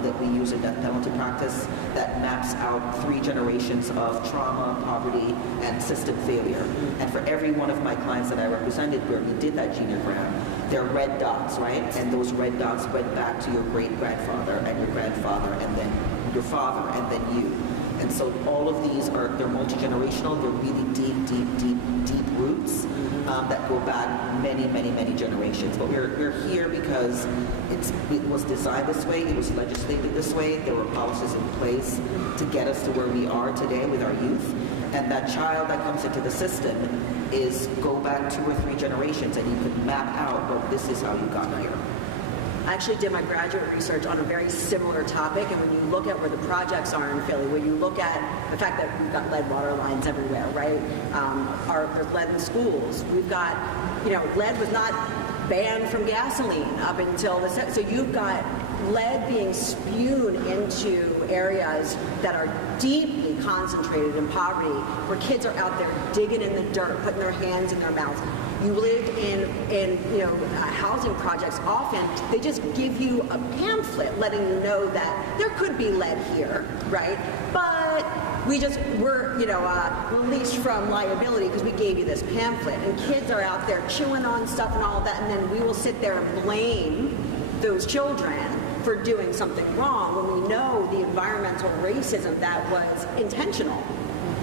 that we use in death penalty practice that maps out 3 generations of trauma, poverty, and system failure. And for every one of my clients that I represented where we did that Geneogram, they're red dots, right? And those red dots went back to your great-grandfather and your grandfather and then your father and then you. And so all of these they're multi-generational, they're really deep roots that go back many, many, many generations. But we're here because it was designed this way, it was legislated this way, there were policies in place to get us to where we are today with our youth. And that child that comes into the system is go back 2 or 3 generations and you can map out, well, this is how you got here. I actually did my graduate research on a very similar topic, and when you look at where the projects are in Philly, when you look at the fact that we've got lead water lines everywhere, right? There's lead in schools. We've got, lead was not banned from gasoline up until so you've got lead being spewed into areas that are deeply concentrated in poverty, where kids are out there digging in the dirt, putting their hands in their mouths. You live in housing projects, often they just give you a pamphlet letting you know that there could be lead here, right? But we're released from liability because we gave you this pamphlet. And kids are out there chewing on stuff and all of that, and then we will sit there and blame those children for doing something wrong when we know the environmental racism that was intentional,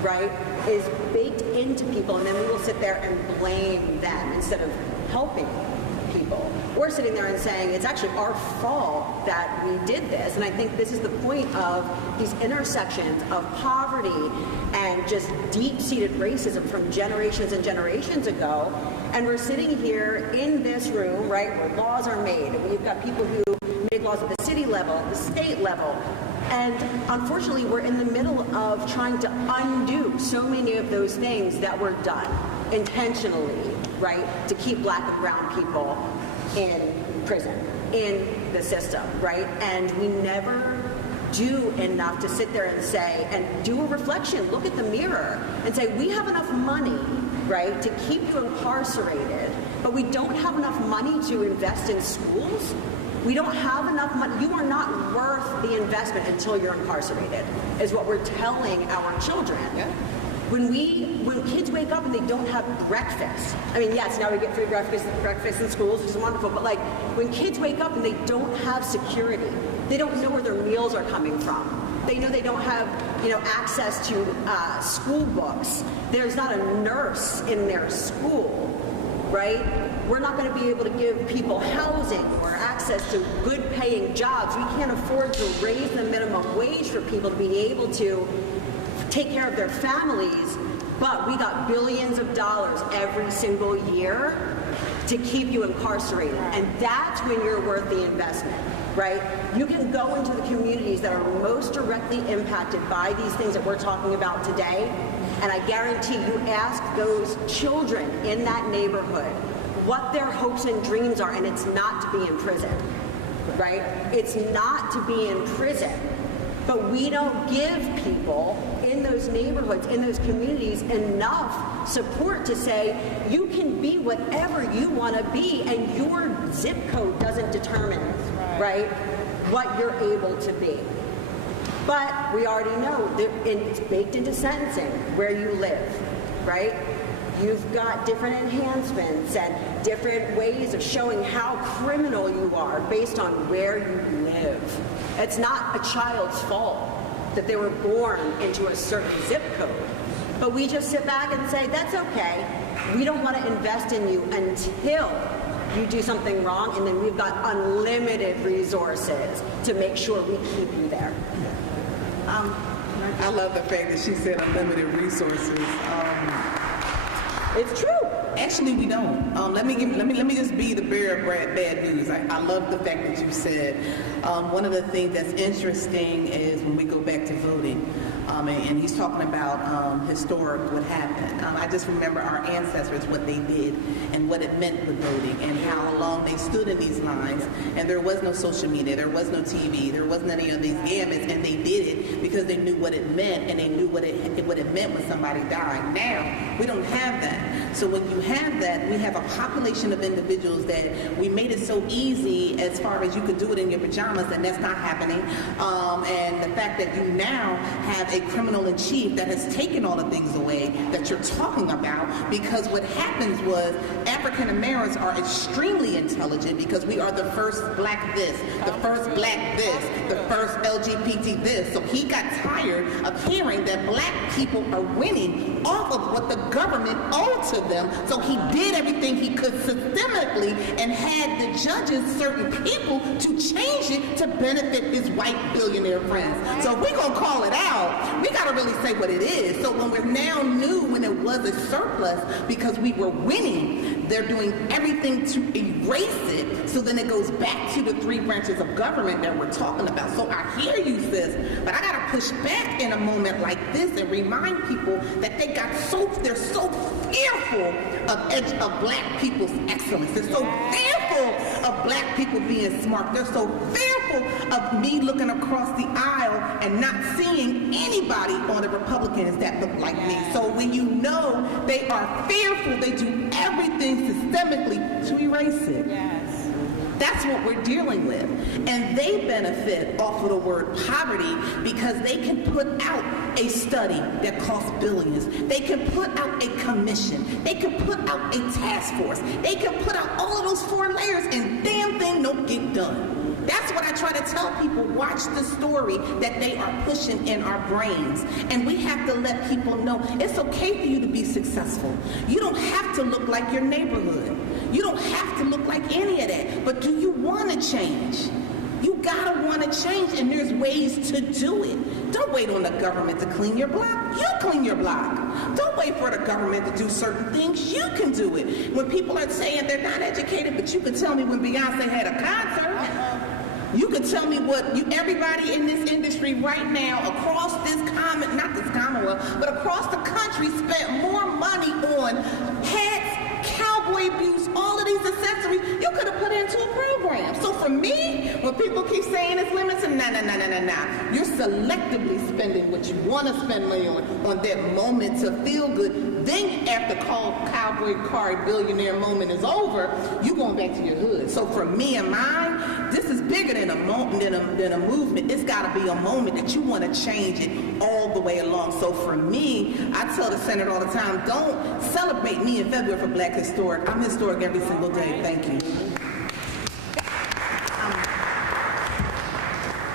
right, is baked into people, and then we will sit there and blame them instead of helping people. We're sitting there and saying it's actually our fault that we did this, and I think this is the point of these intersections of poverty and just deep-seated racism from generations and generations ago, and we're sitting here in this room, right, where laws are made, and we've got people who make laws at the city level, the state level, and unfortunately, we're in the middle of trying to undo so many of those things that were done intentionally, right, to keep black and brown people in prison, in the system, right? And we never do enough to sit there and say, and do a reflection, look at the mirror, and say, we have enough money, right, to keep you incarcerated, but we don't have enough money to invest in schools. We don't have enough money. You are not worth the investment until you're incarcerated, is what we're telling our children. Yeah. When kids wake up and they don't have breakfast, I mean, yes, now we get free breakfast in schools, which is wonderful, but like when kids wake up and they don't have security, they don't know where their meals are coming from. They know they don't have, access to school books. There's not a nurse in their school, right? We're not going to be able to give people housing or access to good paying jobs. We can't afford to raise the minimum wage for people to be able to take care of their families, but we got billions of dollars every single year to keep you incarcerated. And that's when you're worth the investment, right? You can go into the communities that are most directly impacted by these things that we're talking about today, And I guarantee you ask those children in that neighborhood what their hopes and dreams are, and it's not to be in prison, right? It's not to be in prison. But we don't give people in those neighborhoods, in those communities, enough support to say, you can be whatever you want to be, and your zip code doesn't determine, right, what you're able to be. But we already know that it's baked into sentencing where you live, right? You've got different enhancements and different ways of showing how criminal you are based on where you live. It's not a child's fault that they were born into a certain zip code. But we just sit back and say, that's okay. We don't want to invest in you until you do something wrong, and then we've got unlimited resources to make sure we keep you there. I love the fact that she said unlimited resources. It's true. Actually, we don't. Let me just be the bearer of bad news. I love the fact that you said one of the things that's interesting is when we go back to voting, and he's talking about historic what happened. I just remember our ancestors, what they did and what it meant with voting and how long they stood in these lines. And there was no social media, there was no TV, there wasn't any of these gamuts, and they did it because they knew what it meant, and they knew what it meant when somebody died. Now we don't have that. So when you have that, we have a population of individuals that we made it so easy as far as you could do it in your pajamas, and that's not happening. And the fact that you now have a criminal in chief that has taken all the things away that you're talking about, because what happens was African Americans are extremely intelligent because we are the first black this, the first black this, the first LGBT this. So he got tired of hearing that black people are winning off of what the government owed to them. So he did everything he could systemically and had the judges, certain people, to change it to benefit his white billionaire friends. So if we're going to call it out, we got to really say what it is. So when we're now new, when it was a surplus because we were winning, they're doing everything to erase it. So then it goes back to the three branches of government that we're talking about. So I hear you, sis, but I got to push back in a moment like this and remind people that they're so fearful of black people's excellence. They're so fearful of black people being smart. They're so fearful of me looking across the aisle and not seeing anybody on the Republicans that look like me. So when you know they are fearful, they do everything systemically to erase it. Yes. That's what we're dealing with. And they benefit off of the word poverty because they can put out a study that costs billions. They can put out a commission. They can put out a task force. They can put out all of those 4 layers and damn thing don't get done. That's what I try to tell people. Watch the story that they are pushing in our brains. And we have to let people know it's okay for you to be successful. You don't have to look like your neighborhood. You don't have to look like any of that. But do you want to change? You gotta want to change, and there's ways to do it. Don't wait on the government to clean your block. You clean your block. Don't wait for the government to do certain things. You can do it. When people are saying they're not educated, but you could tell me when Beyonce had a concert. You could tell me what everybody in this industry right now across this Commonwealth, but across the country spent more money on hats, cowboy boots, all of these accessories you could have put into a program. So for me, when people keep saying it's limited, nah. You're selectively spending what you want to spend money on that moment to feel good. Then after cowboy car billionaire moment is over, you going back to your hood. So for me and mine, this is bigger than a movement. It's got to be a moment that you want to change it all the way along. So for me, I tell the Senate all the time, don't celebrate me in February for Black Historic. I'm historic every single day. Thank you.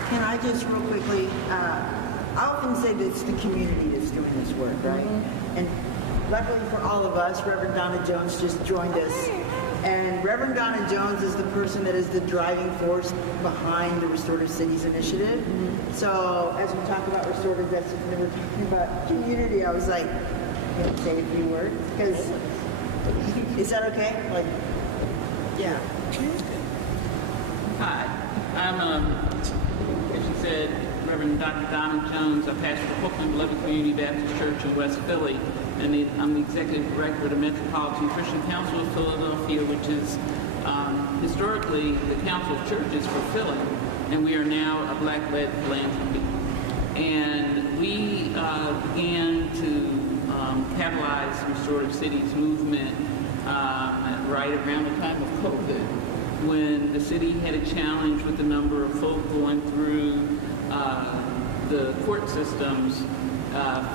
Can I just real quickly, I often say that it's the community that's doing this work, right? And luckily for all of us, Reverend Donna Jones just joined us. And Reverend Donna Jones is the person that is the driving force behind the Restorative Cities Initiative. So as we talk about restorative justice and we're talking about community, I was like, can I say a few words? Because, is that okay? Like, yeah. Hi, I'm, as you said, Reverend Dr. Donna Jones. I pastor Brooklyn Beloved Community Baptist Church in West Philly, and I'm the Executive Director of the Metropolitan Christian Council of Philadelphia, which is historically the Council of Churches for Philly, and we are now a Black-led philanthropy. And we began to catalyze the Restorative Cities movement right around the time of COVID, when the city had a challenge with the number of folk going through the court systems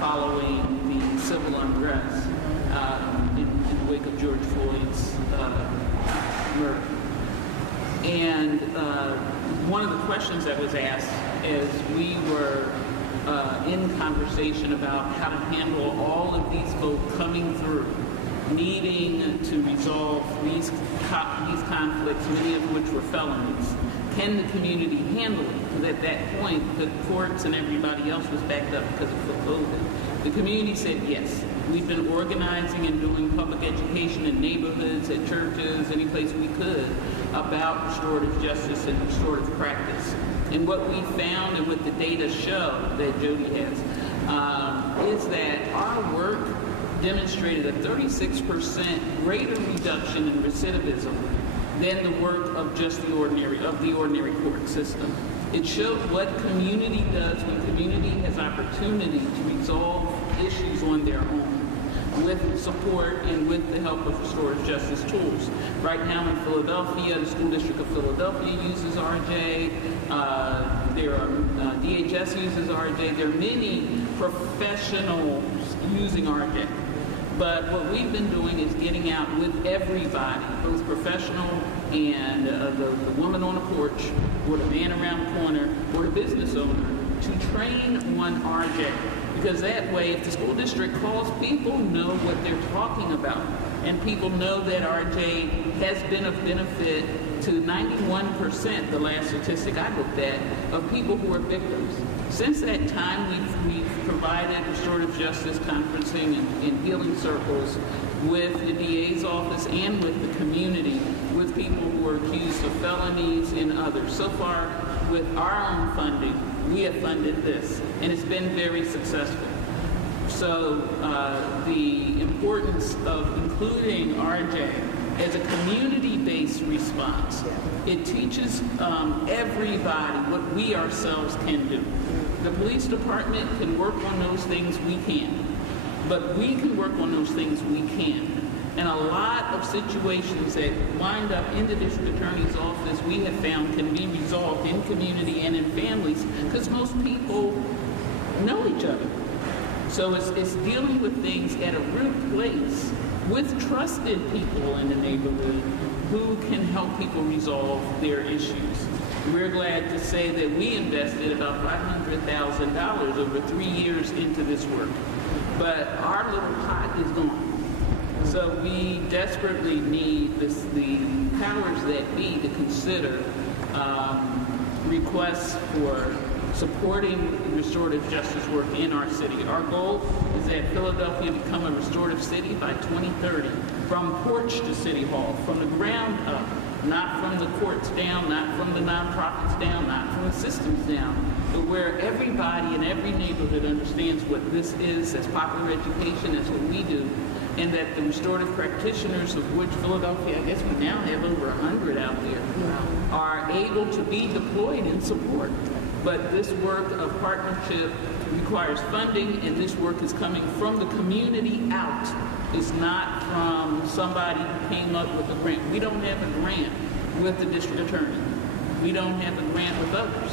following the civil unrest in the wake of George Floyd's murder. And one of the questions that was asked as we were in conversation about how to handle all of these folk coming through, needing to resolve these conflicts, many of which were felonies. Can the community handle it? Because at that point, the courts and everybody else was backed up because of COVID. The community said yes. We've been organizing and doing public education in neighborhoods, at churches, any place we could, about restorative justice and restorative practice. And what we found and what the data show that Jody has is that our work demonstrated a 36% greater reduction in recidivism than the work of just the ordinary court system. It showed what community does when community has opportunity to resolve issues on their own with support and with the help of restorative justice tools. Right now in Philadelphia, the School District of Philadelphia uses RJ. DHS uses RJ. There are many professionals using RJ. But what we've been doing is getting out with everybody, both professional and the woman on the porch, or the man around the corner, or the business owner, to train on RJ. Because that way, if the school district calls, people know what they're talking about. And people know that RJ has been of benefit to 91%, the last statistic I looked at, of people who are victims. Since that time, we've provided restorative justice conferencing and healing circles with the DA's office and with the community, with people who are accused of felonies and others. So far, with our own funding, we have funded this, and it's been very successful. So the importance of including RJ as a community-based response, it teaches everybody what we ourselves can do. The police department can work on those things we can, but we can work on those things we can. And a lot of situations that wind up in the district attorney's office, we have found can be resolved in community and in families, because most people know each other. So it's dealing with things at a root place with trusted people in the neighborhood who can help people resolve their issues. We're glad to say that we invested about $500,000 over 3 years into this work. But our little pot is gone. So we desperately need the powers that be to consider requests for supporting restorative justice work in our city. Our goal is that Philadelphia become a restorative city by 2030, from porch to City Hall, from the ground up, not from the courts down, not from the nonprofits down, not from the systems down, but where everybody in every neighborhood understands what this is, as popular education, as what we do, and that the restorative practitioners, of which Philadelphia, I guess we now have over 100 out there, are able to be deployed in support. But this work of partnership requires funding, and this work is coming from the community out. It's not from somebody who came up with a grant. We don't have a grant with the district attorney. We don't have a grant with others.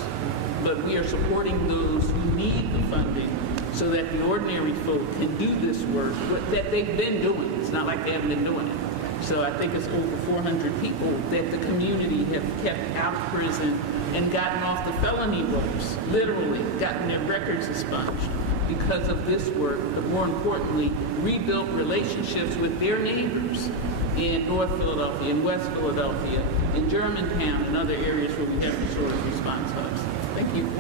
But we are supporting those who need the funding so that the ordinary folk can do this work that they've been doing. It's not like they haven't been doing it. So I think it's over 400 people that the community have kept out of prison and gotten off the felony rolls, literally gotten their records expunged because of this work, but more importantly, rebuilt relationships with their neighbors in North Philadelphia, in West Philadelphia, in Germantown, and other areas where we have restorative response hubs. Thank you.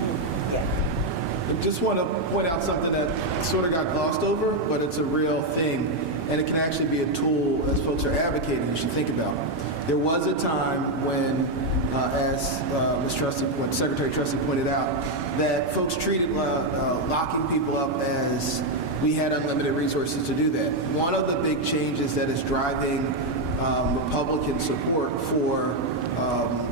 I just want to point out something that sort of got glossed over, but it's a real thing, and it can actually be a tool as folks are advocating you should think about. There was a time when, as Secretary Trusty pointed out, that folks treated locking people up as we had unlimited resources to do that. One of the big changes that is driving Republican support for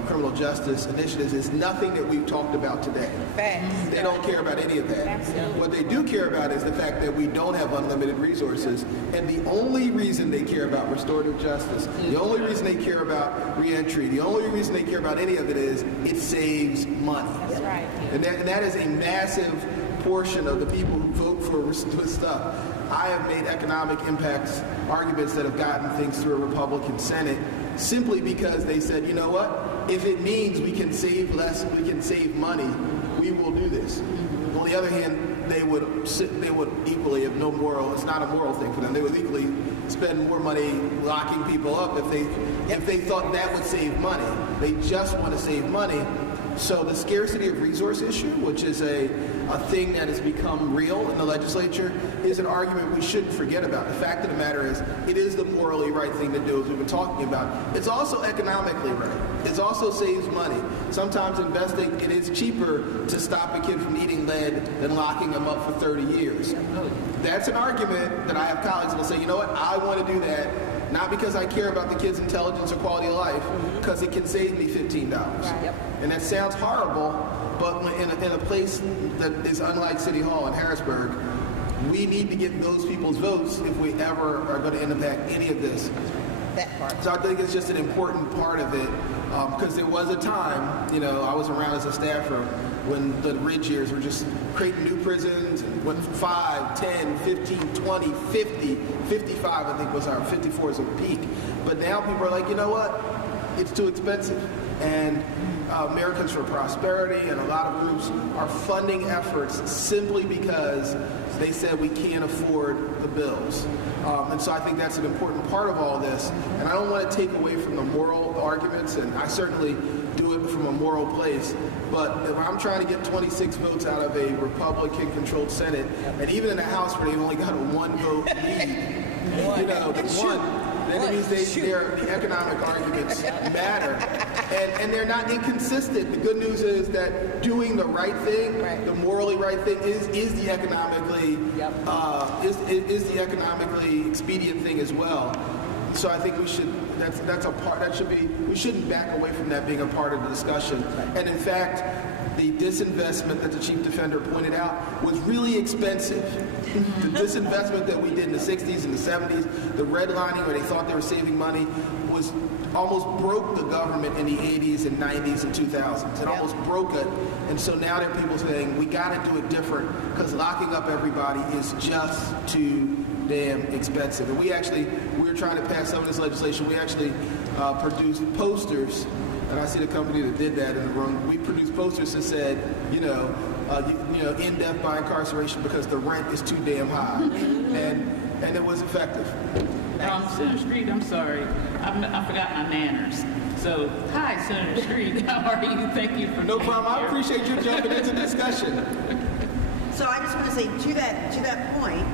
criminal justice initiatives is nothing that we've talked about today. Facts. They don't care about any of that. Absolutely. What they do care about is the fact that we don't have unlimited resources, and the only reason they care about restorative justice, the only reason they care about reentry, the only reason they care about any of it is it saves money. That's right. And that is a massive portion of the people who vote for this stuff. I have made economic impacts arguments that have gotten things through a Republican Senate simply because they said, you know what? If it means we can save less, we can save money, we will do this. On the other hand, they would equally have no moral. It's not a moral thing for them. They would equally spend more money locking people up if they thought that would save money. They just want to save money. So the scarcity of resource issue, which is a thing that has become real in the legislature, is an argument we shouldn't forget about. The fact of the matter is, it is the morally right thing to do, as we've been talking about. It's also economically right. It also saves money. Sometimes investing, it is cheaper to stop a kid from eating lead than locking them up for 30 years. That's an argument that I have colleagues that will say, you know what, I want to do that, not because I care about the kid's intelligence or quality of life, because it can save me $15. Yep. And that sounds horrible, but in a place that is unlike City Hall in Harrisburg, we need to get those people's votes if we ever are going to impact any of this. That part. So I think it's just an important part of it, because there was a time, I was around as a staffer when the Ridge years were just creating new prisons, and went 5, 10, 15, 20, 50, 55, I think was our 54 is a peak. But now people are like, you know what? It's too expensive. And Americans for Prosperity and a lot of groups are funding efforts simply because they said we can't afford the bills. And so I think that's an important part of all this. And I don't want to take away from the moral arguments, and I certainly do it from a moral place. But if I'm trying to get 26 votes out of a Republican-controlled Senate, and even in the House where they've only got a 1-vote lead, the one, then it means their economic arguments matter. And they're not inconsistent. The good news is that doing the right thing, the morally right thing, is the economically is the economically expedient thing as well. So I think we should. That's a part that should be. We shouldn't back away from that being a part of the discussion. And in fact, the disinvestment that the Chief Defender pointed out was really expensive. The disinvestment that we did in the 60s and the 70s, the redlining where they thought they were saving money, was almost broke the government in the 80s and 90s and 2000s. It almost broke it. And so now there are people saying, we got to do it different because locking up everybody is just too damn expensive. And we were trying to pass some of this legislation. We actually produced posters, and I see the company that did that in the room. We produced posters that said, end death by incarceration because the rent is too damn high. And it was effective. Senator Street, I'm sorry. I forgot my manners. So, hi, Senator Street. How are you? Thank you for No being problem. I here. appreciate you jumping into discussion. So I just want to say to that point,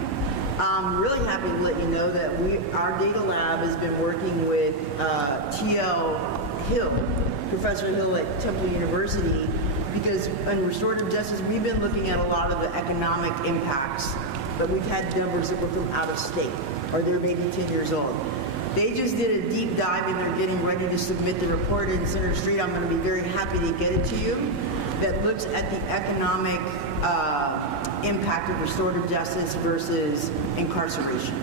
I'm really happy to let you know that our data lab has been working with T.L. Hill, Professor Hill at Temple University, because in restorative justice, we've been looking at a lot of the economic impacts, but we've had numbers that were from out of state, or they're maybe 10 years old. They just did a deep dive and they're getting ready to submit the report in Senator Street. I'm going to be very happy to get it to you. That looks at the economic impact of restorative justice versus incarceration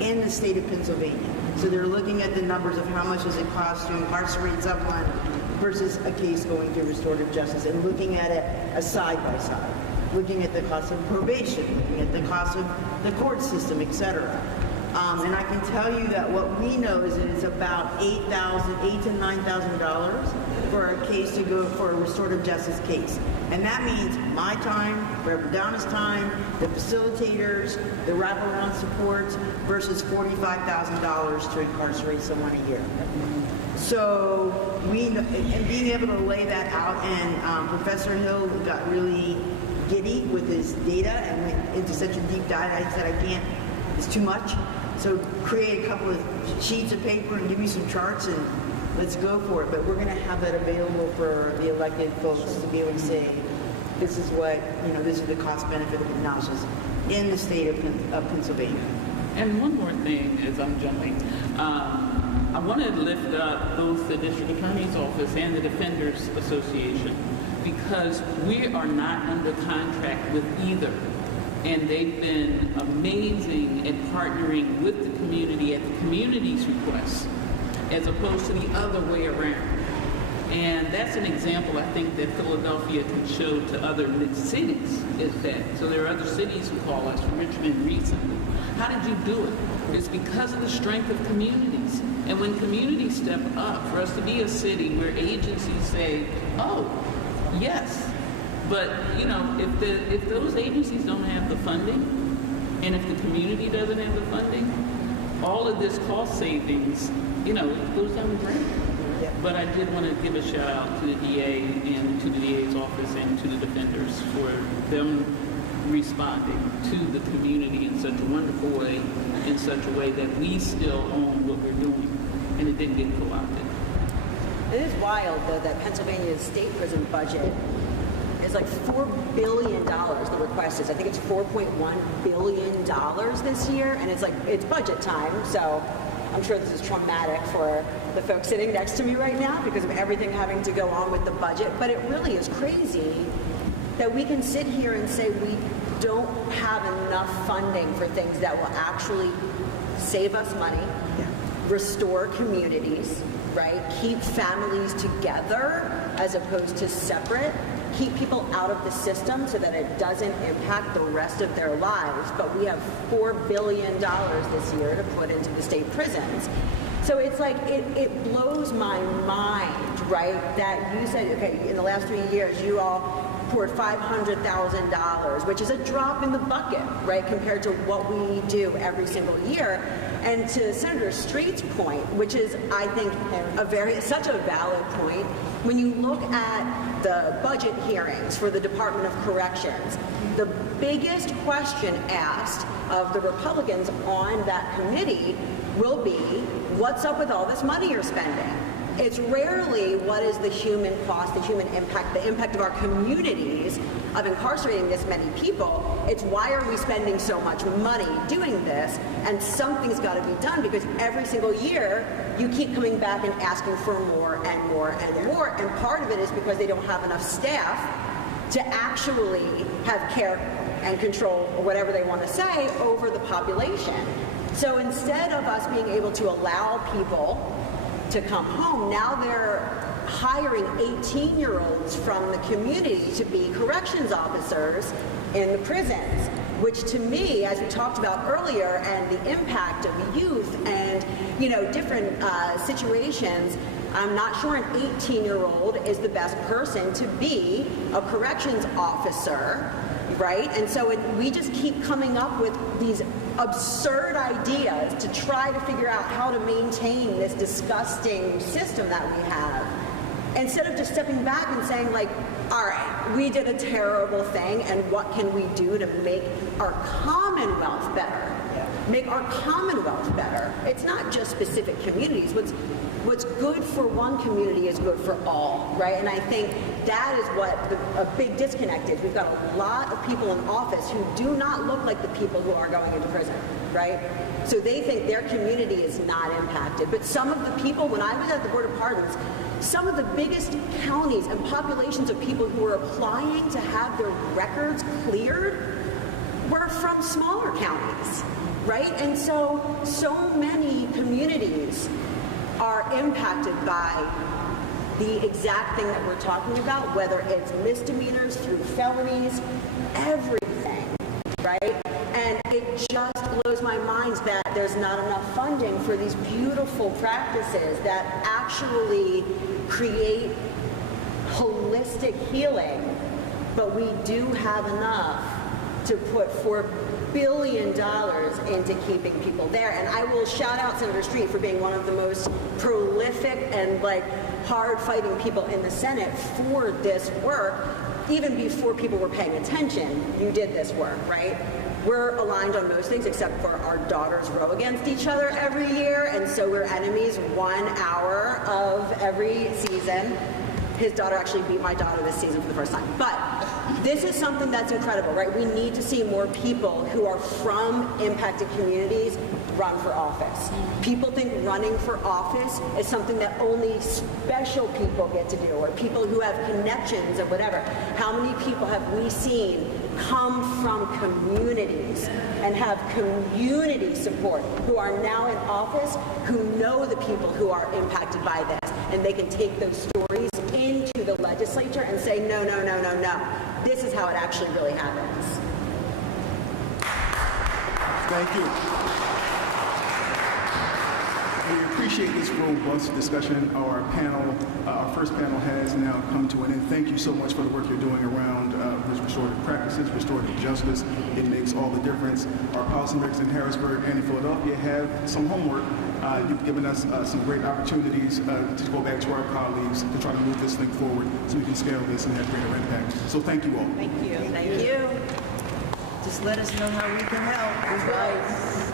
in the state of Pennsylvania. So they're looking at the numbers of how much does it cost to incarcerate someone versus a case going through restorative justice, and looking at it a side by side, looking at the cost of probation, looking at the cost of the court system, etc. And I can tell you that what we know is that it's about $8,000 to $9,000 for a case to go for a restorative justice case. And that means my time, Reverend Donna's time, the facilitators, the wraparound supports, versus $45,000 to incarcerate someone a year. So and being able to lay that out, and Professor Hill got really giddy with his data and went into such a deep dive. I said, I can't, it's too much. So create a couple of sheets of paper and give me some charts and let's go for it. But we're going to have that available for the elected folks to be able to say, this is what, this is the cost-benefit analysis in the state of Pennsylvania. And one more thing as I'm jumping. I want to lift up both the District Attorney's Office and the Defenders Association because we are not under contract with either. And they've been amazing at partnering with the community at the community's request as opposed to the other way around. And that's an example, I think, that Philadelphia can show to other cities, is that. So there are other cities who call us, Richmond recently. How did you do it? It's because of the strength of communities. And when communities step up, for us to be a city where agencies say, oh, yes, but, if those agencies don't have the funding, and if the community doesn't have the funding, all of this cost savings, it goes down the drain. Yeah. But I did want to give a shout out to the DA and to the DA's office and to the defenders for them responding to the community in such a wonderful way, in such a way that we still own what we're doing, and it didn't get co-opted. It is wild, though, that Pennsylvania's state prison budget is like $4 billion. The request is, I think it's $4.1 billion this year, and it's budget time, so I'm sure this is traumatic for the folks sitting next to me right now because of everything having to go on with the budget, but it really is crazy that we can sit here and say we don't have enough funding for things that will actually save us money, restore communities, right? Keep families together as opposed to separate, keep people out of the system so that it doesn't impact the rest of their lives. But we have $4 billion this year to put into the state prisons. So it's like, it blows my mind, right? That you said, okay, in the last 3 years, you all poured $500,000, which is a drop in the bucket, right, compared to what we do every single year. And to Senator Street's point, which is, I think, such a valid point, when you look at the budget hearings for the Department of Corrections, the biggest question asked of the Republicans on that committee will be, what's up with all this money you're spending? It's rarely what is the human cost, the human impact, the impact of our communities of incarcerating this many people. It's why are we spending so much money doing this? And something's got to be done because every single year you keep coming back and asking for more and more and more. And part of it is because they don't have enough staff to actually have care and control, or whatever they want to say, over the population. So instead of us being able to allow people to come home, now they're hiring 18-year-olds from the community to be corrections officers in the prisons, which to me, as we talked about earlier, and the impact of youth and different situations, I'm not sure an 18-year-old is the best person to be a corrections officer, right? And so we just keep coming up with these absurd ideas to try to figure out how to maintain this disgusting system that we have, instead of just stepping back and saying, like, all right, we did a terrible thing, and what can we do to make our Commonwealth better? Make our Commonwealth better. It's not just specific communities. What's good for one community is good for all, right? And I think that is what a big disconnect is. We've got a lot of people in office who do not look like the people who are going into prison, right? So they think their community is not impacted. But some of the people, when I was at the Board of Pardons, some of the biggest counties and populations of people who were applying to have their records cleared were from smaller counties, right? And so many communities are impacted by the exact thing that we're talking about, whether it's misdemeanors through felonies, everything, right? And it just blows my mind that there's not enough funding for these beautiful practices that actually create holistic healing, but we do have enough to put $4 billion into keeping people there. And I will shout out Senator Street for being one of the most prolific and hard-fighting people in the Senate for this work. Even before people were paying attention, you did this work, right? We're aligned on most things except for our daughters row against each other every year, and so we're enemies 1 hour of every season. His daughter actually beat my daughter this season for the first time. But This is something that's incredible, right? We need to see more people who are from impacted communities run for office. People think running for office is something that only special people get to do, or people who have connections or whatever. How many people have we seen come from communities and have community support, who are now in office, who know the people who are impacted by this, and they can take those stories into the legislature and say, no, no, no, no, no. This is how it actually really happens. Thank you. We appreciate this robust discussion. Our panel, our first panel has now come to an end. Thank you so much for the work you're doing around restorative practices, restorative justice. It makes all the difference. Our policymakers in Harrisburg and in Philadelphia have some homework. You've given us some great opportunities to go back to our colleagues to try to move this thing forward so we can scale this and have greater impact. So thank you all. Thank you. Thank you. Just let us know how we can help. Right.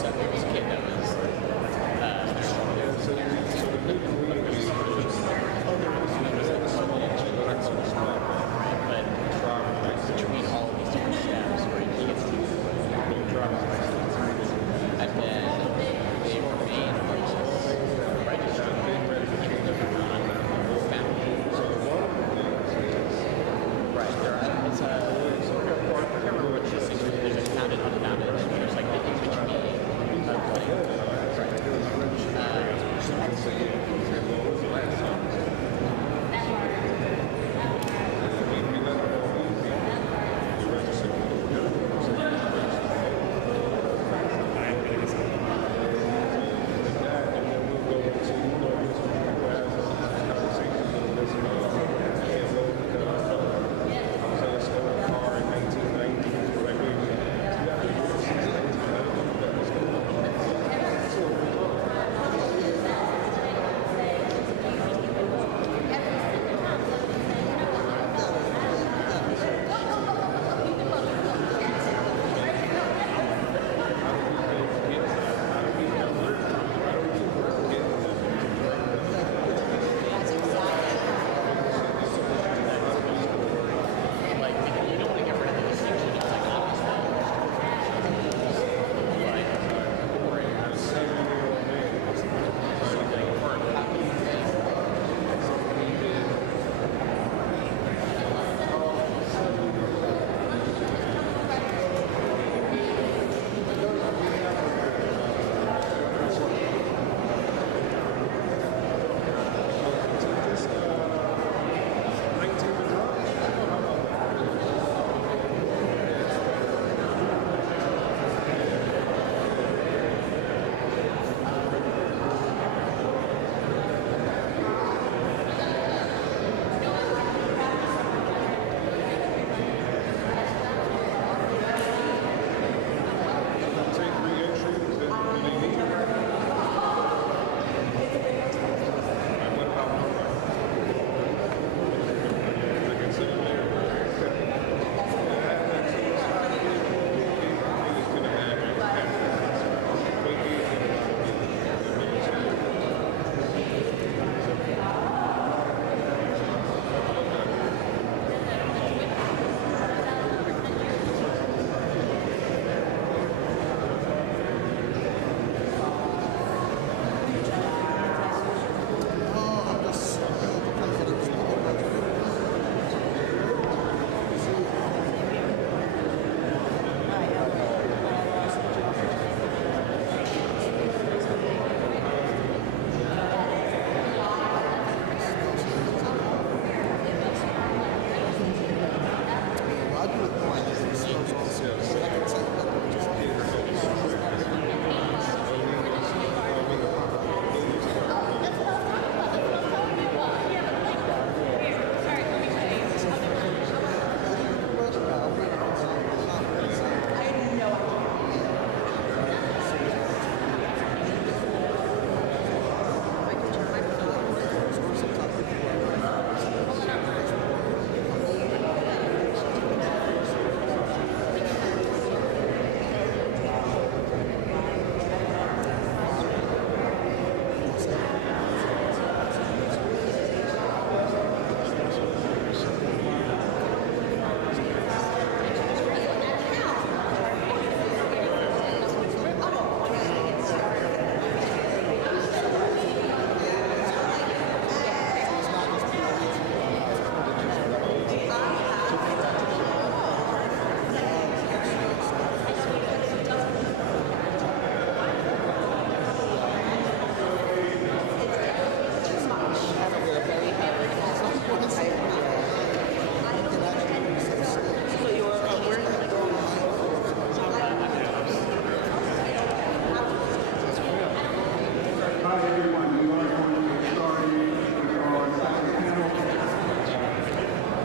there was a kid that was but between all of these different steps, right, he gets to driver's license, and then they remain registered right, there are, it's a, I can't remember which things there's a founded, unfounded, and there's like the in between of like,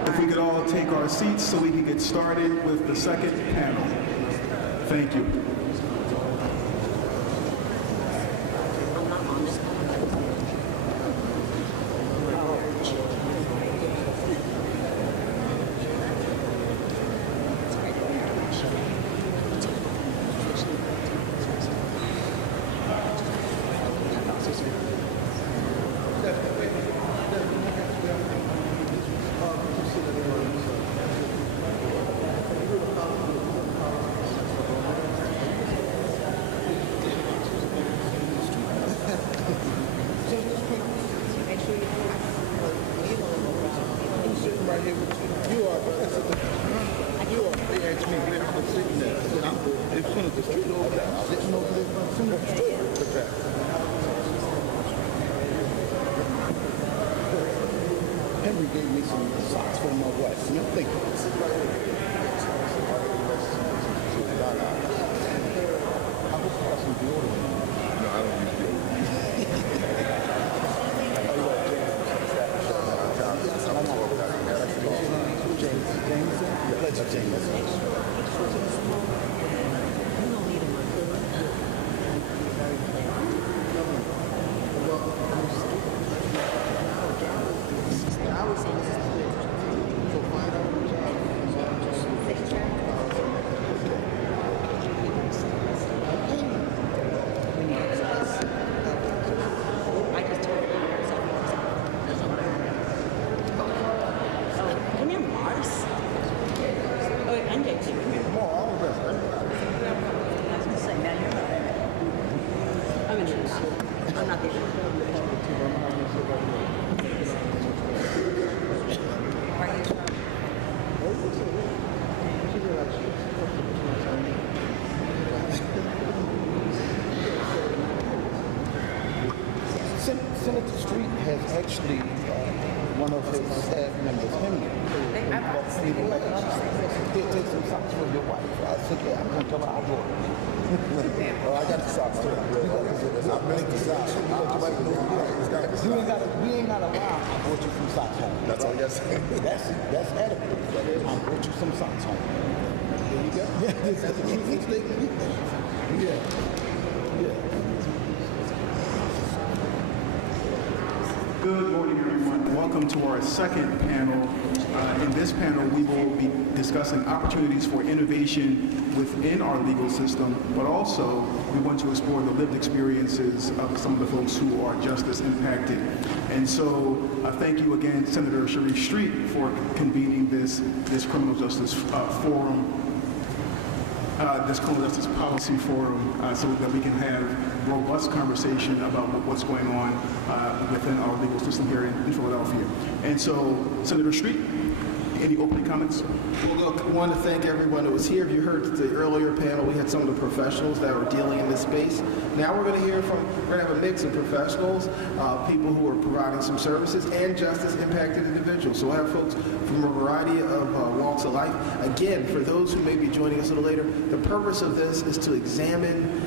If we could all take our seats so we can get started with the second panel. Thank you. Senator Street over there, sitting over there by Senator Street. Henry gave me some socks for my wife. You think? I hope you got some deodorant. No, I don't use deodorant. Senator Street has actually one of his staff members, Henry. He'll take some socks for your wife. I said, yeah, I'm going to tell her I'll go. Oh, I got the socks too. I'll make the socks. We ain't got a while. I brought you some socks home. That's all you got to say. That's adequate. I brought you some socks home. There you go. That's a true statement. Yeah. Good morning, everyone. Welcome to our second panel. In this panel, we will be discussing opportunities for innovation within our legal system, but also we want to explore the lived experiences of some of the folks who are justice impacted. And so thank you again, Senator Sharif Street, for convening this criminal justice forum, this criminal justice policy forum, so that we can have robust conversation about what's going on within our legal system here in Philadelphia. And so, Senator Street, any opening comments? Well, look, I want to thank everyone that was here. If you heard the earlier panel, we had some of the professionals that were dealing in this space. Now we're going to hear from, we're going to have a mix of professionals, people who are providing some services, and justice-impacted individuals. So we'll have folks from a variety of walks of life. Again, for those who may be joining us a little later, the purpose of this is to examine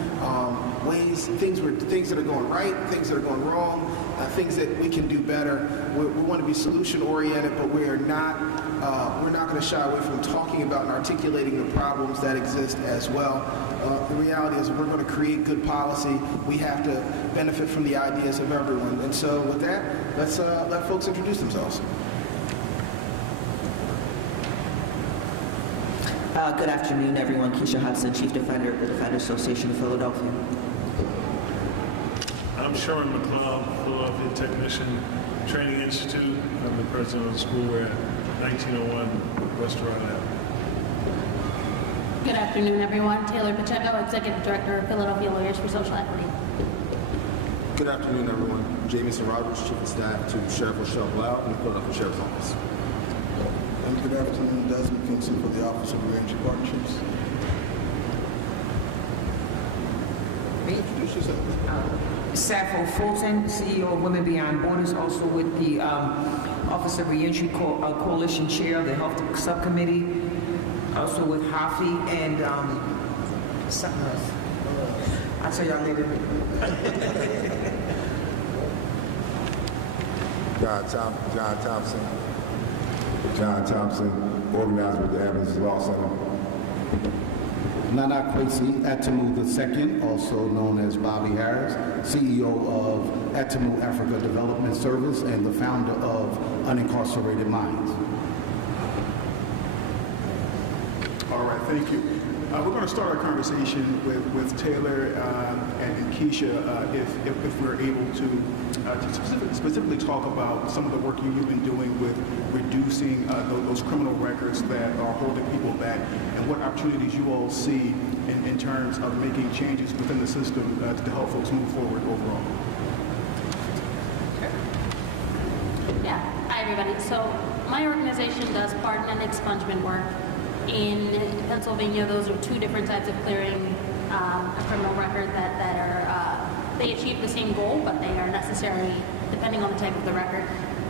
ways, things that are going right, things that are going wrong, things that we can do better. We want to be solution-oriented, but we're not going to shy away from talking about and articulating the problems that exist as well. The reality is, if we're going to create good policy, we have to benefit from the ideas of everyone. And so with that, let's let folks introduce themselves. Good afternoon, everyone. Keisha Hudson, Chief Defender of the Defender Association of Philadelphia. I'm Sherman McCloud, Philadelphia Technician Training Institute. I'm the president of the school. We're at 1901 Restaurant Ave. Good afternoon, everyone. Taylor Pacheco, Executive Director of Philadelphia Lawyers for Social Equity. Good afternoon, everyone. Jamison Roberts, Chief of Staff to Sheriff Rochelle Blau in the Philadelphia Sheriff's Office. And good afternoon, Desmond Kingston for the Office of Reentry Partnerships. Introduce yourself. Sappho Fulton, CEO of Women Beyond Borders, also with the Office of Reentry Coalition Chair of the Health Subcommittee, also with Hafi and something else. I'll tell y'all later. John Thompson, organizer with the Evans Law Center. Nana Kwesi Atimu II, also known as Bobby Harris, CEO of Atimu Africa Development Service and the founder of Unincarcerated Minds. All right, thank you. We're going to start our conversation with Taylor and Keisha, if we're able to specifically talk about some of the work you've been doing with reducing those criminal records that are holding people back, and what opportunities you all see in terms of making changes within the system to help folks move forward overall. Yeah, hi everybody. So my organization does pardon and expungement work. In Pennsylvania, those are two different types of clearing a criminal record that are, they achieve the same goal, but they are necessary depending on the type of the record.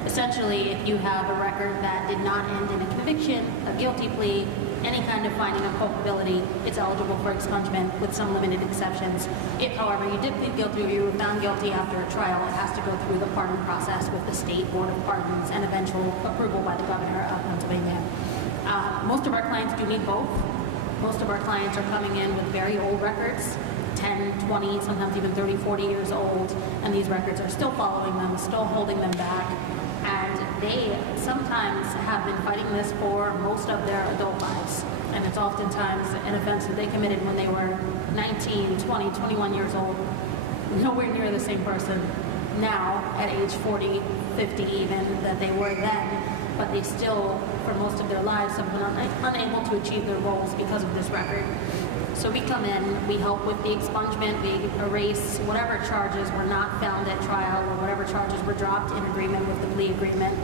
Essentially, if you have a record that did not end in a conviction, a guilty plea, any kind of finding of culpability, it's eligible for expungement with some limited exceptions. If, however, you did plead guilty or you were found guilty after a trial, it has to go through the pardon process with the State Board of Pardons and eventual approval by the Governor of Pennsylvania. Most of our clients do need both. Most of our clients are coming in with very old records, 10, 20, sometimes even 30, 40 years old, and these records are still following them, still holding them back. And they sometimes have been fighting this for most of their adult lives. And it's oftentimes an offense that they committed when they were 19, 20, 21 years old, nowhere near the same person now at age 40, 50 even, that they were then. But they still, for most of their lives, have been unable to achieve their goals because of this record. So we come in, we help with the expungement, we erase whatever charges were not found at trial or whatever charges were dropped in agreement with the plea agreement.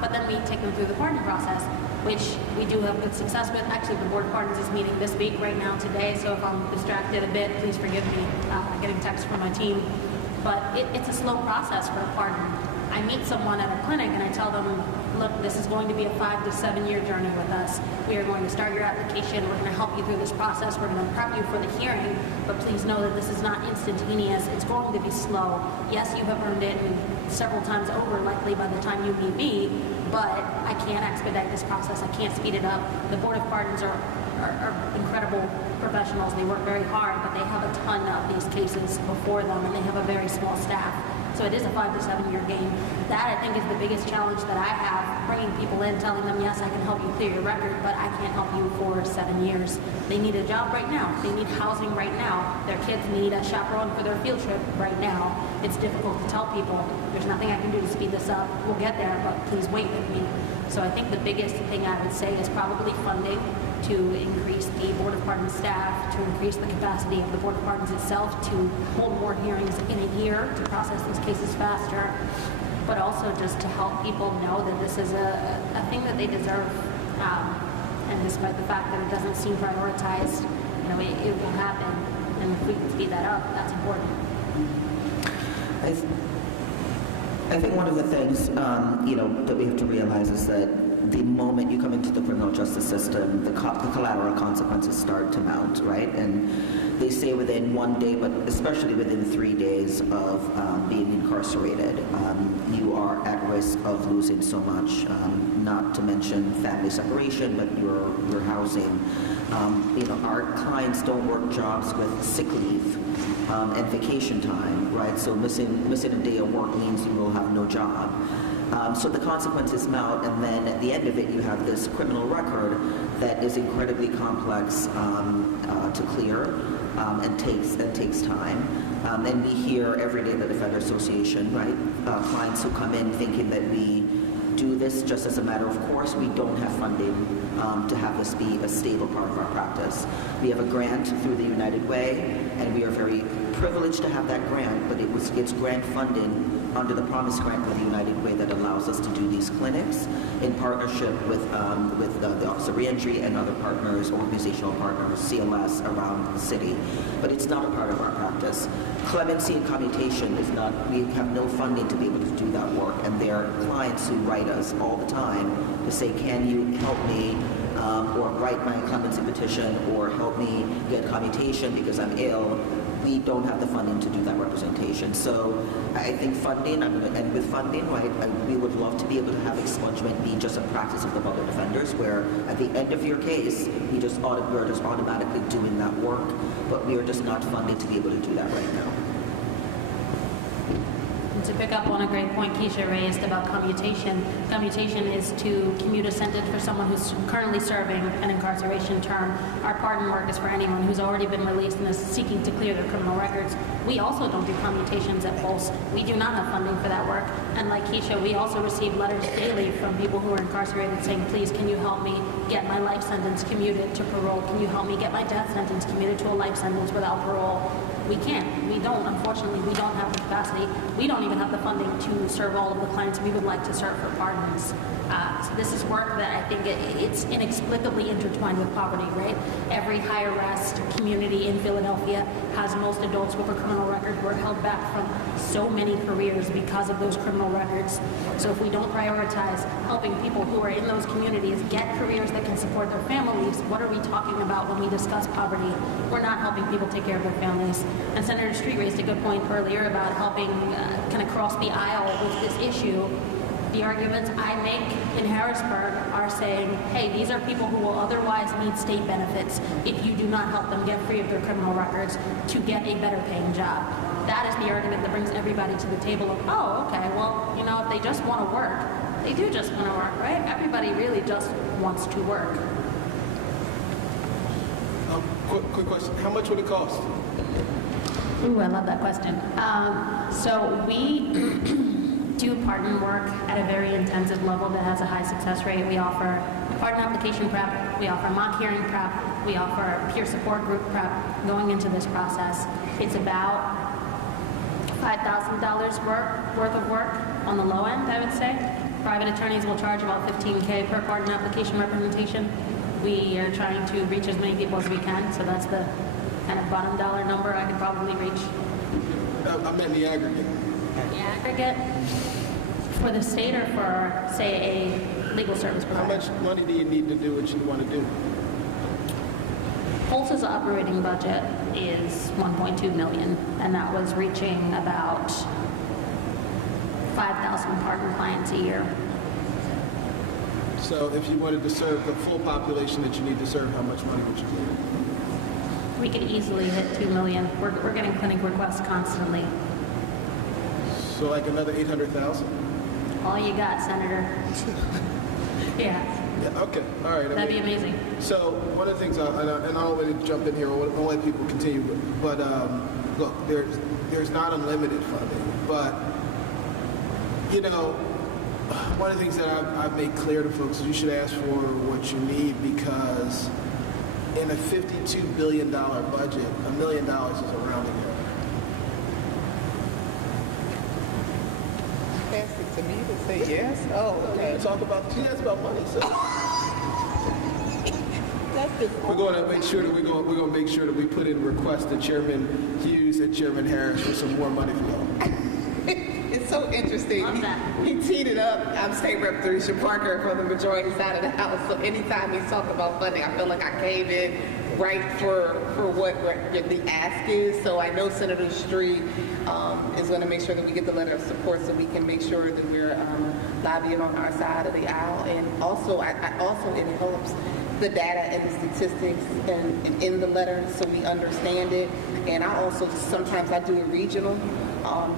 But then we take them through the pardon process, which we do have good success with. Actually, the Board of Pardons is meeting this week right now today, so if I'm distracted a bit, please forgive me. Getting texts from my team. But it's a slow process for a pardon. I meet someone at a clinic and I tell them, look, this is going to be a 5 to 7 year journey with us. We are going to start your application. We're going to help you through this process. We're going to prep you for the hearing, but please know that this is not instantaneous. It's going to be slow. Yes, you have earned it several times over, likely by the time you meet me, but I can't expedite this process. I can't speed it up. The Board of Pardons are incredible professionals. They work very hard, but they have a ton of these cases before them, and they have a very small staff. So it is a 5 to 7 year game. That, I think, is the biggest challenge that I have, bringing people in, telling them, yes, I can help you clear your record, but I can't help you for 7 years. They need a job right now. They need housing right now. Their kids need a chaperone for their field trip right now. It's difficult to tell people, there's nothing I can do to speed this up. We'll get there, but please wait with me. So I think the biggest thing I would say is probably funding, to increase the Board of Pardons staff, to increase the capacity of the Board of Pardons itself, to hold more hearings in a year, to process these cases faster, but also just to help people know that this is a thing that they deserve. And despite the fact that it doesn't seem prioritized, it will happen. And if we can speed that up, that's important. I think one of the things, that we have to realize is that the moment you come into the criminal justice system, the collateral consequences start to mount, right? And they say within 1 day, but especially within 3 days of being incarcerated, you are at risk of losing so much, not to mention family separation, but your housing. Our clients don't work jobs with sick leave and vacation time, right? So missing a day of work means you will have no job. So the consequences mount, and then at the end of it, you have this criminal record that is incredibly complex to clear and takes time. And we hear every day at the Defender Association, right? Clients who come in thinking that we do this just as a matter of course. We don't have funding to have this be a stable part of our practice. We have a grant through the United Way, and we are very privileged to have that grant, but it's grant funding under the Promise Grant with the United Way that allows us to do these clinics in partnership with the Office of Reentry and other partners, organizational partners, CLS around the city. But it's not a part of our practice. Clemency and commutation is not, we have no funding to be able to do that work, and there are clients who write us all the time to say, can you help me or write my clemency petition or help me get commutation because I'm ill. We don't have the funding to do that representation. So I think funding, I'm going to end with funding, right? We would love to be able to have expungement be just a practice of the public defenders, where at the end of your case, we're just automatically doing that work, but we are just not funded to be able to do that right now. And to pick up on a great point Keisha raised about commutation, commutation is to commute a sentence for someone who's currently serving an incarceration term. Our pardon work is for anyone who's already been released and is seeking to clear their criminal records. We also don't do commutations at Pulse. We do not have funding for that work. And like Keisha, we also receive letters daily from people who are incarcerated saying, please, can you help me get my life sentence commuted to parole? Can you help me get my death sentence commuted to a life sentence without parole? We can't. We don't. Unfortunately, we don't have the capacity. We don't even have the funding to serve all of the clients we would like to serve for pardons. So this is work that I think it's inexplicably intertwined with poverty, right? Every high arrest community in Philadelphia has most adults with a criminal record who are held back from so many careers because of those criminal records. So if we don't prioritize helping people who are in those communities get careers that can support their families, what are we talking about when we discuss poverty? We're not helping people take care of their families. And Senator Street raised a good point earlier about helping kind of cross the aisle with this issue. The arguments I make in Harrisburg are saying, hey, these are people who will otherwise need state benefits if you do not help them get free of their criminal records to get a better paying job. That is the argument that brings everybody to the table of, oh, okay, well, you know, if they just want to work, they do just want to work, right? Everybody really just wants to work. Quick question. How much would it cost? Ooh, I love that question. So we do pardon work at a very intensive level that has a high success rate. We offer pardon application prep, we offer mock hearing prep, we offer peer support group prep going into this process. It's about $5,000 worth of work on the low end, I would say. Private attorneys will charge about $15K per pardon application representation. We are trying to reach as many people as we can, so that's the kind of bottom dollar number I could probably reach. I meant the aggregate. The aggregate for the state or for, say, a legal service provider? How much money do you need to do what you want to do? Pulse's operating budget is $1.2 million, and that was reaching about 5,000 pardon clients a year. So if you wanted to serve the full population that you need to serve, how much money would you need? We could easily hit $2 million. We're getting clinic requests constantly. So like another 800,000? All you got, Senator. Yeah. Yeah, okay, all right. That'd be amazing. So one of the things, and I don't want to jump in here, I'll let people continue, but look, there's not unlimited funding, but, you know, one of the things that I've made clear to folks is you should ask for what you need, because in a $52 billion budget, $1 million is a rounding error. Pass it to me to say yes? Oh, okay. Talk about, she asked about money, so. We're going to make sure that we're going to make sure that we put in requests to Chairman Hughes and Chairman Harris for some more money for y'all. It's so interesting. He teed it up. I'm State Rep Theresa Parker from the majority side of the House. So anytime he's talking about funding, I feel like I came in right for what the ask is. So I know Senator Street is going to make sure that we get the letter of support so we can make sure that we're lobbying on our side of the aisle. And also, it helps the data and the statistics and in the letter so we understand it. And I also sometimes I do it regional.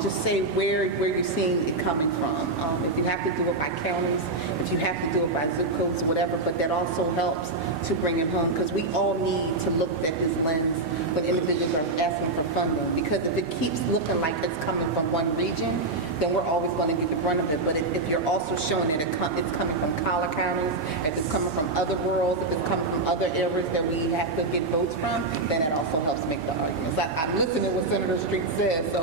Just say where you're seeing it coming from. If you have to do it by counties, if you have to do it by zip codes, whatever, but that also helps to bring it home, because we all need to look at this lens when individuals are asking for funding, because if it keeps looking like it's coming from one region, then we're always going to get the brunt of it. But if you're also showing that it's coming from collar counties, if it's coming from other worlds, if it's coming from other areas that we have to get votes from, then it also helps make the arguments. I'm listening to what Senator Street said, so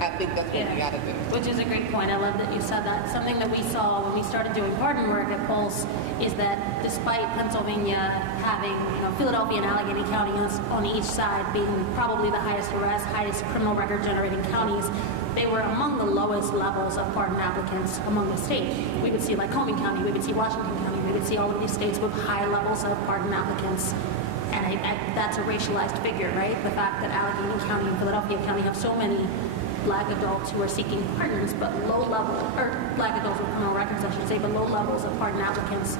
I think that's what we got to do. Which is a great point. I love that you said that. Something that we saw when we started doing pardon work at Pulse is that despite Pennsylvania having, Philadelphia and Allegheny County on each side being probably the highest arrest, highest criminal record generating counties, they were among the lowest levels of pardon applicants among the states. We would see Lycoming County, we would see Washington County, we would see all of these states with high levels of pardon applicants. And that's a racialized figure, right? The fact that Allegheny County and Philadelphia County have so many Black adults who are seeking pardons, but Black adults with criminal records, I should say, but low levels of pardon applicants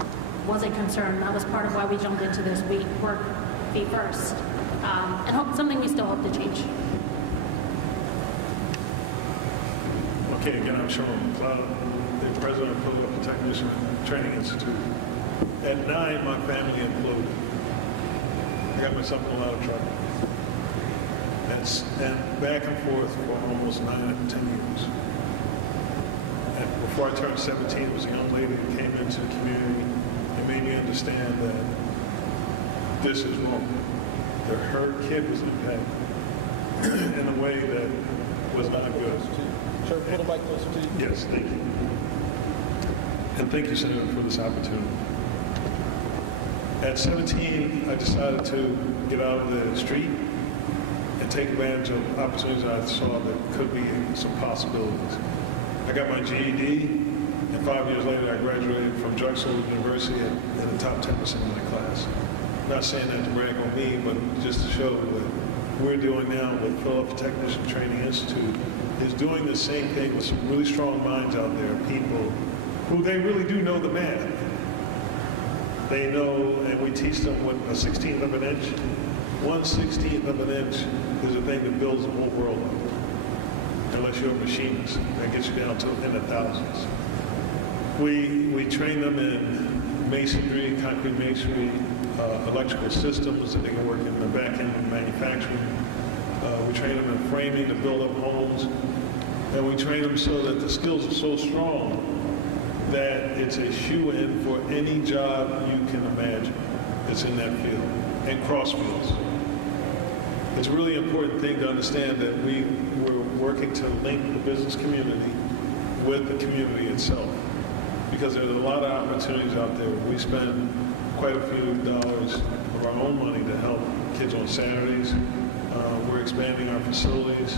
was a concern. That was part of why we jumped into this. We work feet first, and something we still hope to change. Okay, again, I'm Sherman McLeod, the president of Philadelphia Technician Training Institute. At 9, my family imploded. I got myself in a lot of trouble. And back and forth for almost 9 or 10 years. And before I turned 17, there was a young lady that came into the community and made me understand that this is wrong. That her kid was impacted in a way that was not good. Sure, pull the mic closer to you. Yes, thank you. And thank you, Senator, for this opportunity. At 17, I decided to get out of the street and take advantage of opportunities I saw that could be some possibilities. I got my GED, and 5 years later, I graduated from Drexel University in the top 10% of my class. Not saying that to brag on me, but just to show what we're doing now with Philadelphia Technician Training Institute is doing the same thing with some really strong minds out there, people who they really do know the math. They know, and we teach them what a 16th of an inch, 1/16th of an inch is a thing that builds the whole world up. Unless you're a machinist, that gets you down to in the thousands. We train them in masonry, concrete masonry, electrical systems that they can work in the back end of manufacturing. We train them in framing to build up homes. And we train them so that the skills are so strong that it's a shoe-in for any job you can imagine that's in that field, and cross fields. It's a really important thing to understand that we're working to link the business community with the community itself, because there's a lot of opportunities out there. We spend quite a few dollars of our own money to help kids on Saturdays. We're expanding our facilities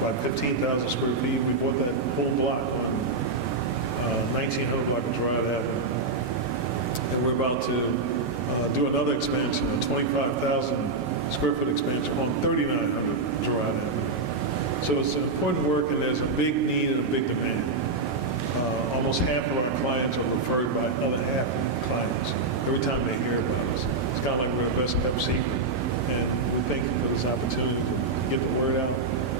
by 15,000 square feet. We bought that whole block on 1900 block of Girard Avenue. And we're about to do another expansion, a 25,000 square foot expansion on 3900 Girard Avenue. So it's important work, and there's a big need and a big demand. Almost half of our clients are referred by other half clients every time they hear about us. It's kind of like we're the best kept secret. And we thank you for this opportunity to get the word out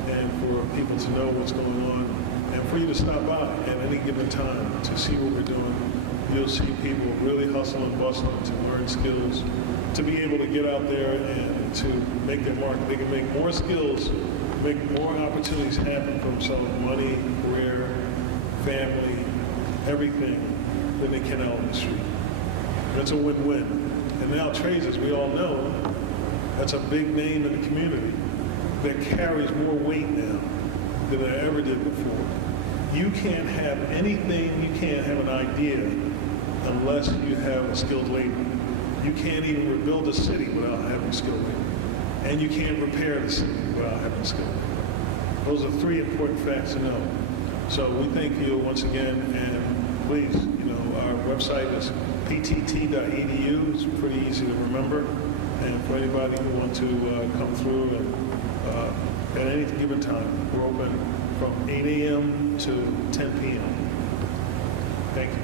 and for people to know what's going on, and for you to stop by at any given time to see what we're doing. You'll see people really hustling and bustling to learn skills, to be able to get out there and to make their mark. They can make more skills, make more opportunities happen for themselves, money, career, family, everything, than they can out on the street. That's a win-win. And now trades, as we all know, that's a big name in the community that carries more weight now than it ever did before. You can't have anything, you can't have an idea unless you have a skilled labor. You can't even rebuild a city without having skilled labor. And you can't repair the city without having skilled labor. Those are three important facts to know. So we thank you once again, and please, our website is ptt.edu. It's pretty easy to remember. And for anybody who wants to come through and at any given time, we're open from 8 a.m. to 10 p.m. Thank you.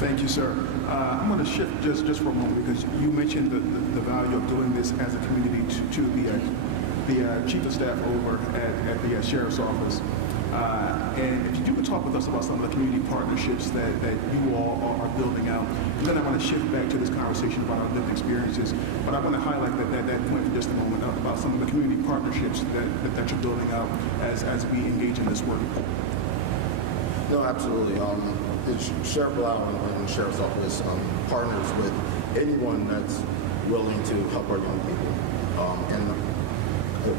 Thank you, sir. I'm going to shift just for a moment, because you mentioned the value of doing this as a community to the chief of staff over at the sheriff's office. And if you could talk with us about some of the community partnerships that you all are building out. And then I want to shift back to this conversation about our lived experiences. But I want to highlight that point for just a moment about some of the community partnerships that you're building out as we engage in this work. No, absolutely. Sheriff Blau and the Sheriff's Office partners with anyone that's willing to help our young people. And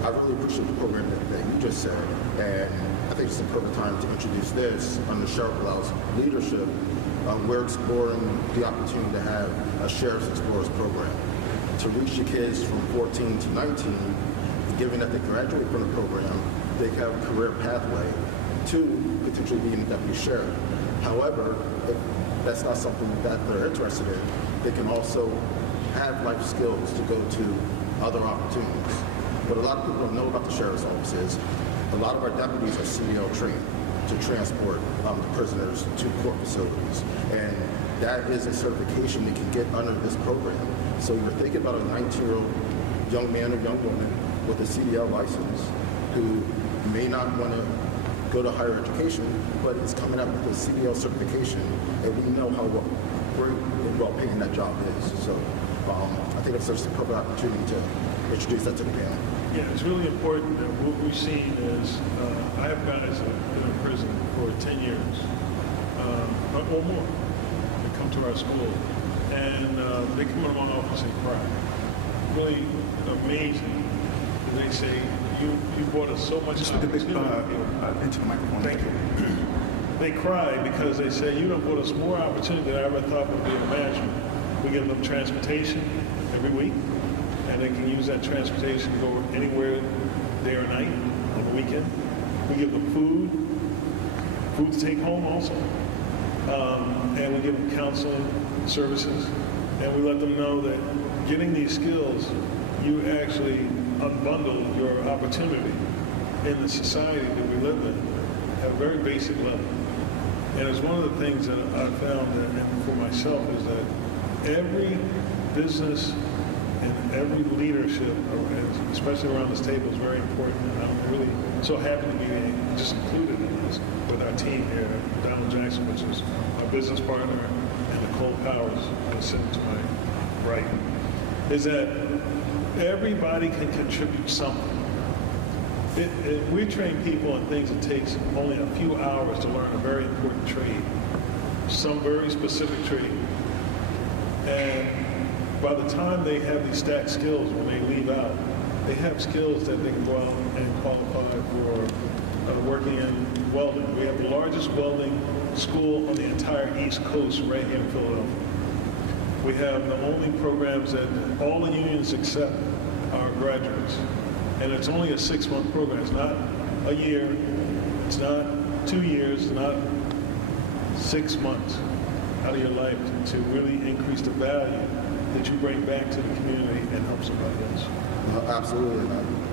I really appreciate the program that you just said. And I think it's the perfect time to introduce this under Sheriff Blau's leadership. We're exploring the opportunity to have a Sheriff's Explorers program to reach the kids from 14 to 19, given that they graduate from the program, they have a career pathway to potentially being a deputy sheriff. However, if that's not something that they're interested in, they can also have life skills to go to other opportunities. What a lot of people don't know about the sheriff's office is a lot of our deputies are CDL trained to transport the prisoners to court facilities. And that is a certification they can get under this program. So you're thinking about a 19-year-old young man or young woman with a CDL license who may not want to go to higher education, but is coming up with a CDL certification, and we know how great and well-paying that job is. So I think it's just a perfect opportunity to introduce that to the panel. Yeah, it's really important that what we've seen is, I have guys that have been in prison for 10 years or more. They come to our school, and they come into my office and cry. Really amazing. They say, you brought us so much Just a bit into the microphone. Thank you. they cry because they say, you have brought us more opportunity than I ever thought would be imaginable. We give them transportation every week, and they can use that transportation to go anywhere, day or night, on the weekend. We give them food to take home also, and we give them counseling services, and we let them know that getting these skills, you actually unbundle your opportunity in the society that we live in at a very basic level. And it's one of the things that I found that, and for myself, is that every business and every leadership, especially around this table, is very important. And I'm really so happy to be just included in this with our team here, Donald Jackson, which is our business partner, and Nicole Powers, who's sitting to my right, is that everybody can contribute something. We train people in things that takes only a few hours to learn a very important trade, some very specific trade. And by the time they have these stacked skills when they leave out, they have skills that they can go out and qualify for working in welding. We have the largest welding school on the entire East Coast right here in Philadelphia. We have the only programs that all the unions accept our graduates. And it's only a 6-month program. It's not a year, it's not 2 years, it's not 6 months out of your life to really increase the value that you bring back to the community and help somebody else. Absolutely.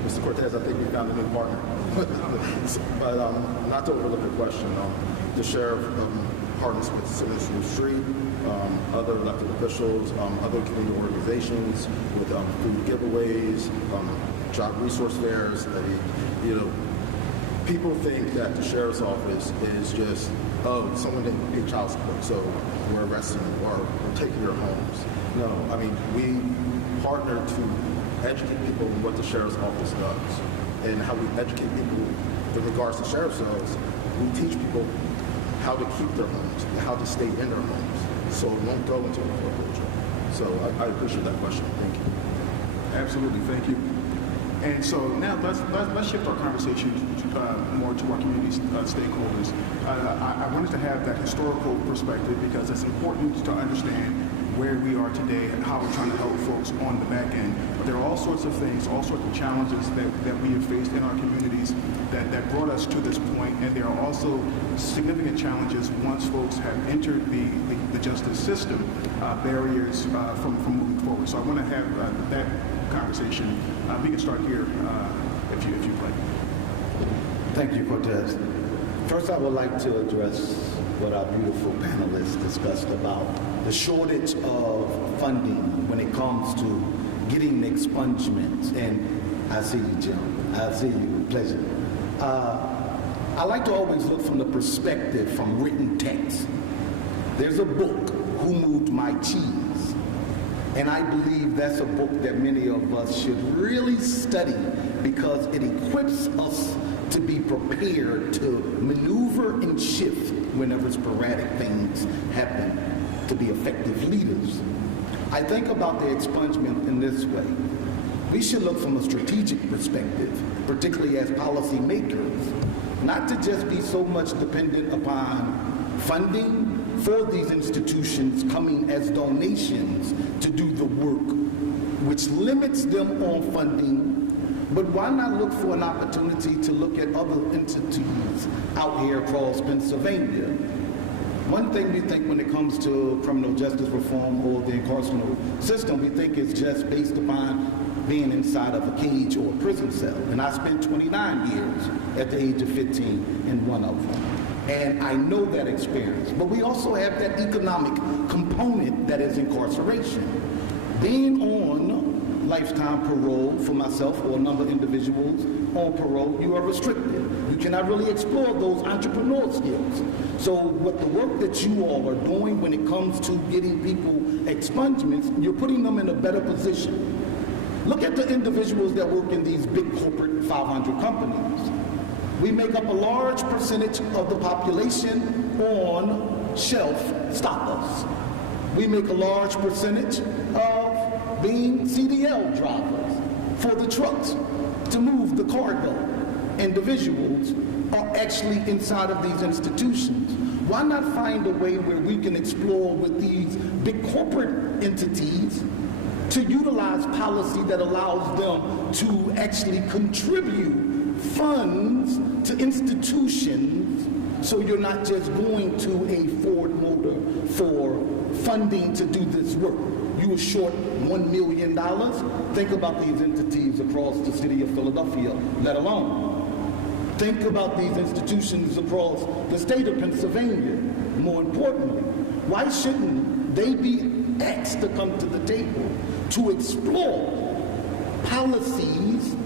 Mr. Cortez, I think we found a new partner. But not to overlook the question, the sheriff partners with Senator Street, other elected officials, other community organizations with food giveaways, job resource fairs. People think that the sheriff's office is just, someone didn't pay child support, so we're arresting them or we're taking their homes. No, I mean, we partner to educate people on what the sheriff's office does and how we educate people in regards to sheriff's cells. We teach people how to keep their homes and how to stay in their homes so it won't go into a foreclosure. So I appreciate that question. Thank you. Absolutely, thank you. And so now let's shift our conversation more to our community stakeholders. I wanted to have that historical perspective because it's important to understand where we are today and how we're trying to help folks on the back end. But there are all sorts of things, all sorts of challenges that we have faced in our communities that brought us to this point. And there are also significant challenges once folks have entered the justice system, barriers from moving forward. So I want to have that conversation. We can start here if you'd like. Thank you, Cortez. First, I would like to address what our beautiful panelists discussed about the shortage of funding when it comes to getting expungements. And I see you, Jim. I see you. Pleasure. I like to always look from the perspective from written text. There's a book, Who Moved My Cheese? And I believe that's a book that many of us should really study because it equips us to be prepared to maneuver and shift whenever sporadic things happen, to be effective leaders. I think about the expungement in this way. We should look from a strategic perspective, particularly as policymakers, not to just be so much dependent upon funding for these institutions coming as donations to do the work, which limits them on funding. But why not look for an opportunity to look at other entities out here across Pennsylvania? One thing we think when it comes to criminal justice reform or the incarceral system, we think it's just based upon being inside of a cage or a prison cell. And I spent 29 years at the age of 15 in one of them. And I know that experience. But we also have that economic component that is incarceration. Being on lifetime parole for myself or a number of individuals on parole, you are restricted. You cannot really explore those entrepreneur skills. So what the work that you all are doing when it comes to getting people expungements, you're putting them in a better position. Look at the individuals that work in these big corporate 500 companies. We make up a large percentage of the population on shelf stoppers. We make a large percentage of being CDL drivers for the trucks to move the cargo. individuals are actually inside of these institutions. Why not find a way where we can explore with these big corporate entities to utilize policy that allows them to actually contribute funds to institutions, so you're not just going to a Ford Motor for funding to do this work. You were short $1 million. Think about these entities across the city of Philadelphia, let alone. Think about these institutions across the state of Pennsylvania. More importantly, why shouldn't they be asked to come to the table to explore policies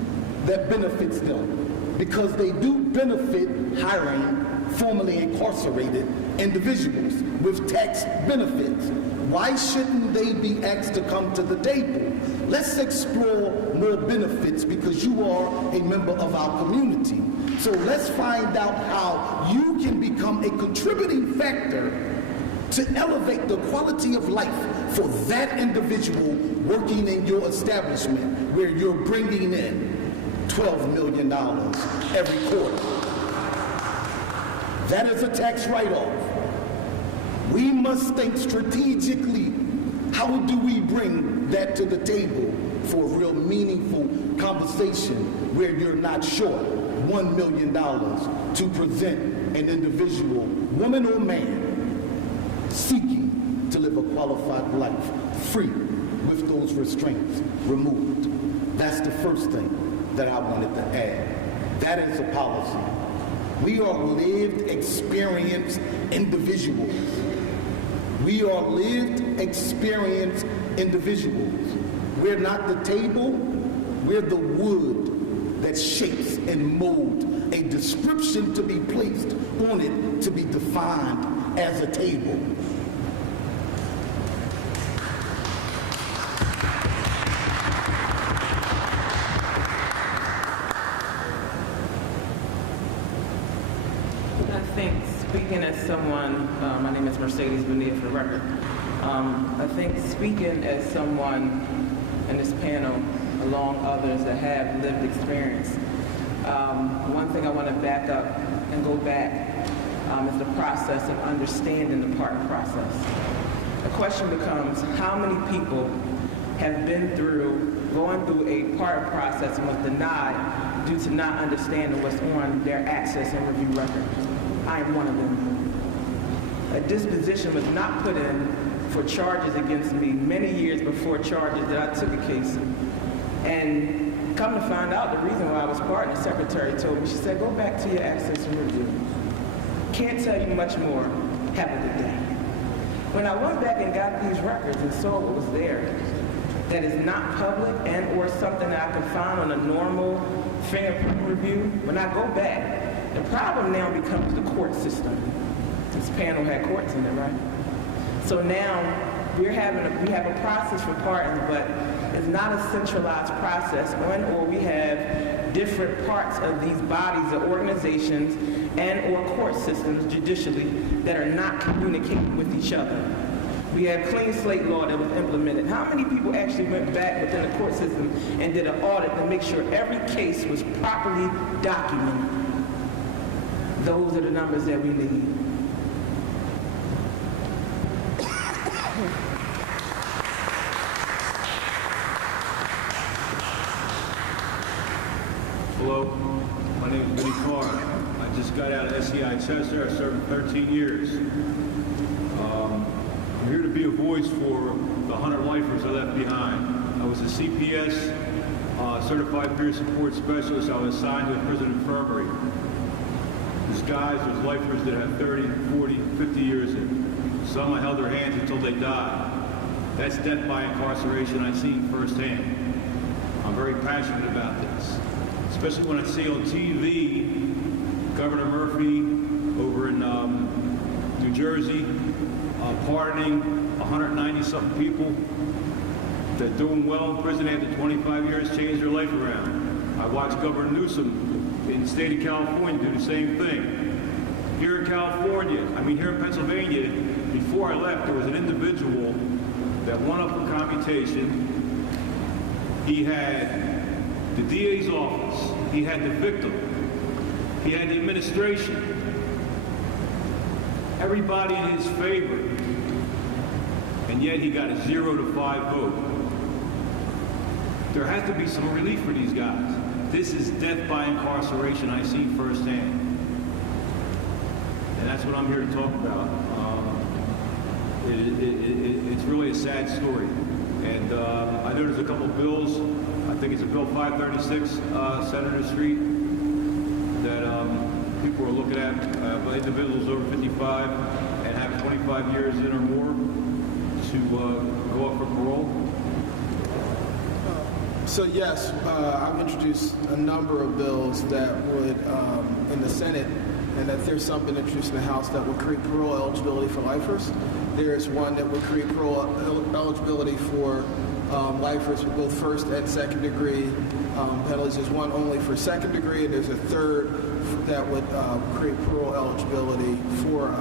that benefits them? Because they do benefit hiring formerly incarcerated individuals with tax benefits. Why shouldn't they be asked to come to the table? Let's explore more benefits, because you are a member of our community. So let's find out how you can become a contributing factor to elevate the quality of life for that individual working in your establishment, where you're bringing in $12 million every quarter. That is a tax write-off. We must think strategically, how do we bring that to the table for a real meaningful conversation where you're not short $1 million to present an individual, woman or man, seeking to live a qualified life free with those restraints removed. That's the first thing that I wanted to add. That is a policy. We are lived experience individuals. We are lived experience individuals. We're not the table, we're the wood that shapes and molds a description to be placed on it to be defined as a table. I think, speaking as someone, my name is Mercedes Bonilla for the record. I think speaking as someone in this panel, along others that have lived experience, one thing I want to back up and go back is the process of understanding the pardon process. The question becomes, how many people have been going through a pardon process and was denied due to not understanding what's on their access and review record? I am one of them. A disposition was not put in for charges against me many years before charges that I took a case. And come to find out, the reason why I was pardoned, the secretary told me, she said, go back to your access and review. Can't tell you much more. Have a good day. When I went back and got these records and saw what was there, that is not public and or something that I can find on a normal fingerprint review, when I go back, the problem now becomes the court system. This panel had courts in it, right? So now we have a process for pardons, but it's not a centralized process, or we have different parts of these bodies or organizations and or court systems judicially that are not communicating with each other. We have clean slate law that was implemented. How many people actually went back within the court system and did an audit to make sure every case was properly documented? Those are the numbers that we need. Hello, my name is Vinny Carr. I just got out of SEI Chester. I served 13 years. I'm here to be a voice for the 100 lifers I left behind. I was a CPS, Certified Peer Support Specialist. I was assigned to a prison infirmary. These guys, those lifers that had 30, 40, 50 years in. Some I held their hands until they died. That's death by incarceration I've seen firsthand. I'm very passionate about this. Especially when I see on TV, Governor Murphy over in New Jersey pardoning 190-something people that are doing well in prison after 25 years, change their life around. I watched Governor Newsom in the state of California do the same thing. Here in California, here in Pennsylvania, before I left, there was an individual that won up for commutation. He had the DA's office, he had the victim, He had the administration. Everybody in his favor. And yet he got a 0-5 vote. There has to be some relief for these guys. This is death by incarceration I see firsthand. And that's what I'm here to talk about. It's really a sad story. And I know there's a couple bills. I think it's a Bill 536, Senator Street, that people are looking at, individuals over 55 and have 25 years in or more to go up for parole. So yes, I've introduced a number of bills that would, in the Senate, and that there's some been introduced in the House that would create parole eligibility for lifers. There's one that would create parole eligibility for lifers with both first and second degree penalties. There's one only for second degree, and there's a third that would create parole eligibility for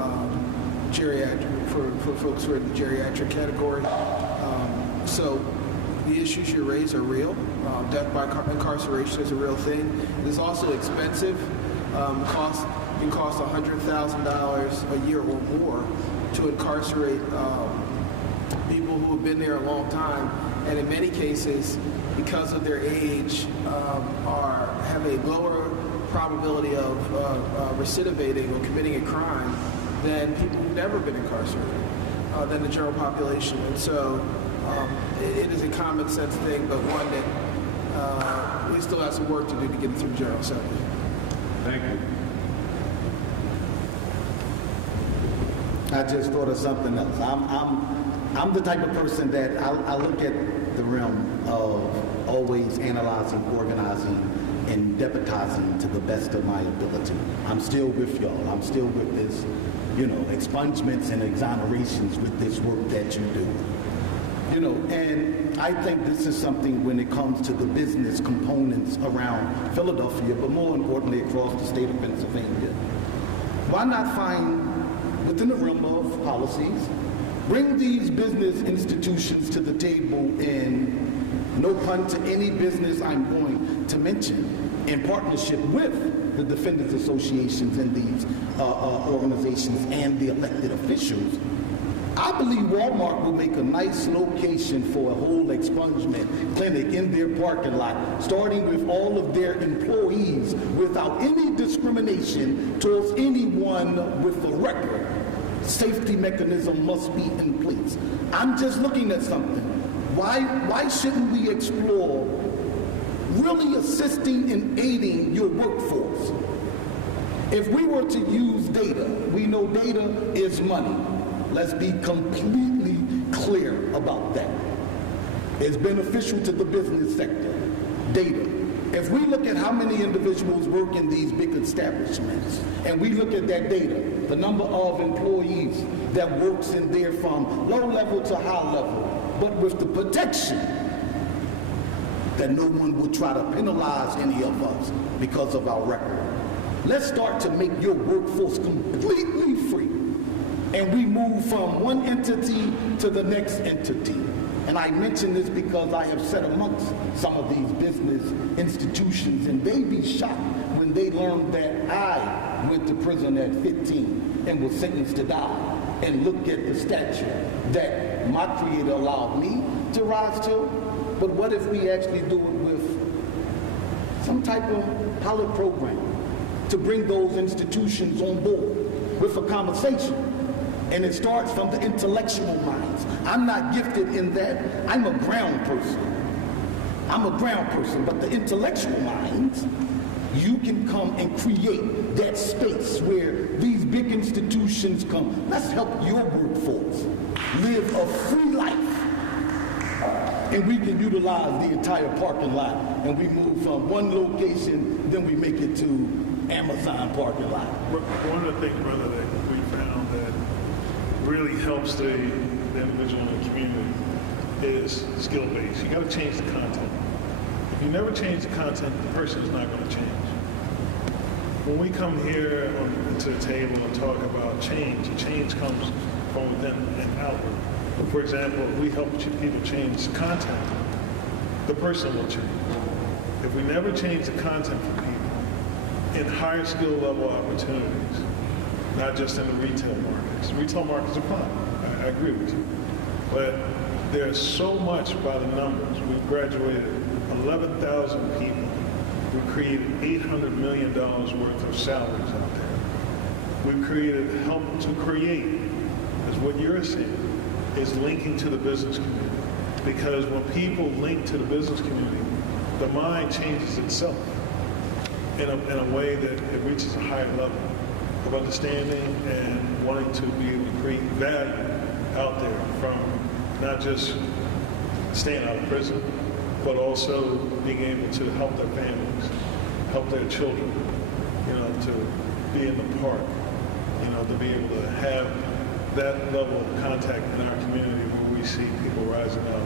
geriatric, for folks who are in the geriatric category. So the issues you raise are real. Death by incarceration is a real thing. It is also expensive. Can cost $100,000 a year or more to incarcerate people who have been there a long time, and in many cases, because of their age, have a lower probability of recidivating or committing a crime than people who've never been incarcerated, than the general population. And so it is a common sense thing, but one that we still have some work to do to get it through the General Assembly. Thank you. I just thought of something else. I'm the type of person that I look at the realm of always analyzing, organizing, and deputizing to the best of my ability. I'm still with y'all. I'm still with this, expungements and exonerations with this work that you do. And I think this is something when it comes to the business components around Philadelphia, but more importantly across the state of Pennsylvania. Why not find, within the realm of policies, bring these business institutions to the table in, no pun to any business I'm going to mention, in partnership with the Defenders Associations and these organizations and the elected officials. I believe Walmart will make a nice location for a whole expungement clinic in their parking lot, starting with all of their employees without any discrimination towards anyone with a record. Safety mechanism must be in place. I'm just looking at something. Why shouldn't we explore really assisting and aiding your workforce? If we were to use data, we know data is money. Let's be completely clear about that. It's beneficial to the business sector. Data. If we look at how many individuals work in these big establishments, and we look at that data, the number of employees that works in there from low level to high level, but with the protection that no one will try to penalize any of us because of our record. Let's start to make your workforce completely free. And we move from one entity to the next entity. And I mention this because I have sat amongst some of these business institutions, and they be shocked when they learn that I went to prison at 15 and was sentenced to die, and look at the statute that my Creator allowed me to rise to. But what if we actually do it with some type of pilot program to bring those institutions on board with a conversation? And it starts from the intellectual minds. I'm not gifted in that. I'm a ground person. But the intellectual minds, you can come and create that space where these big institutions come. Let's help your workforce live a free life. And we can utilize the entire parking lot. And we move from one location, then we make it to Amazon parking lot. One of the things, brother, that we found that really helps the individual in the community is skill base. You got to change the content. If you never change the content, the person is not going to change. When we come here to the table and talk about change, the change comes from within and outward. For example, if we help people change the content, the person will change. If we never change the content for people, in higher skill level opportunities, not just in the retail markets. Retail markets are fine. I agree with you. But there's so much by the numbers. We've graduated 11,000 people. We've created $800 million worth of salaries out there. We've helped to create, is what you're saying, is linking to the business community. Because when people link to the business community, the mind changes itself in a way that it reaches a higher level of understanding and wanting to be able to create value out there from not just staying out of prison, but also being able to help their families, help their children, to be in the park, to be able to have that level of contact in our community where we see people rising up.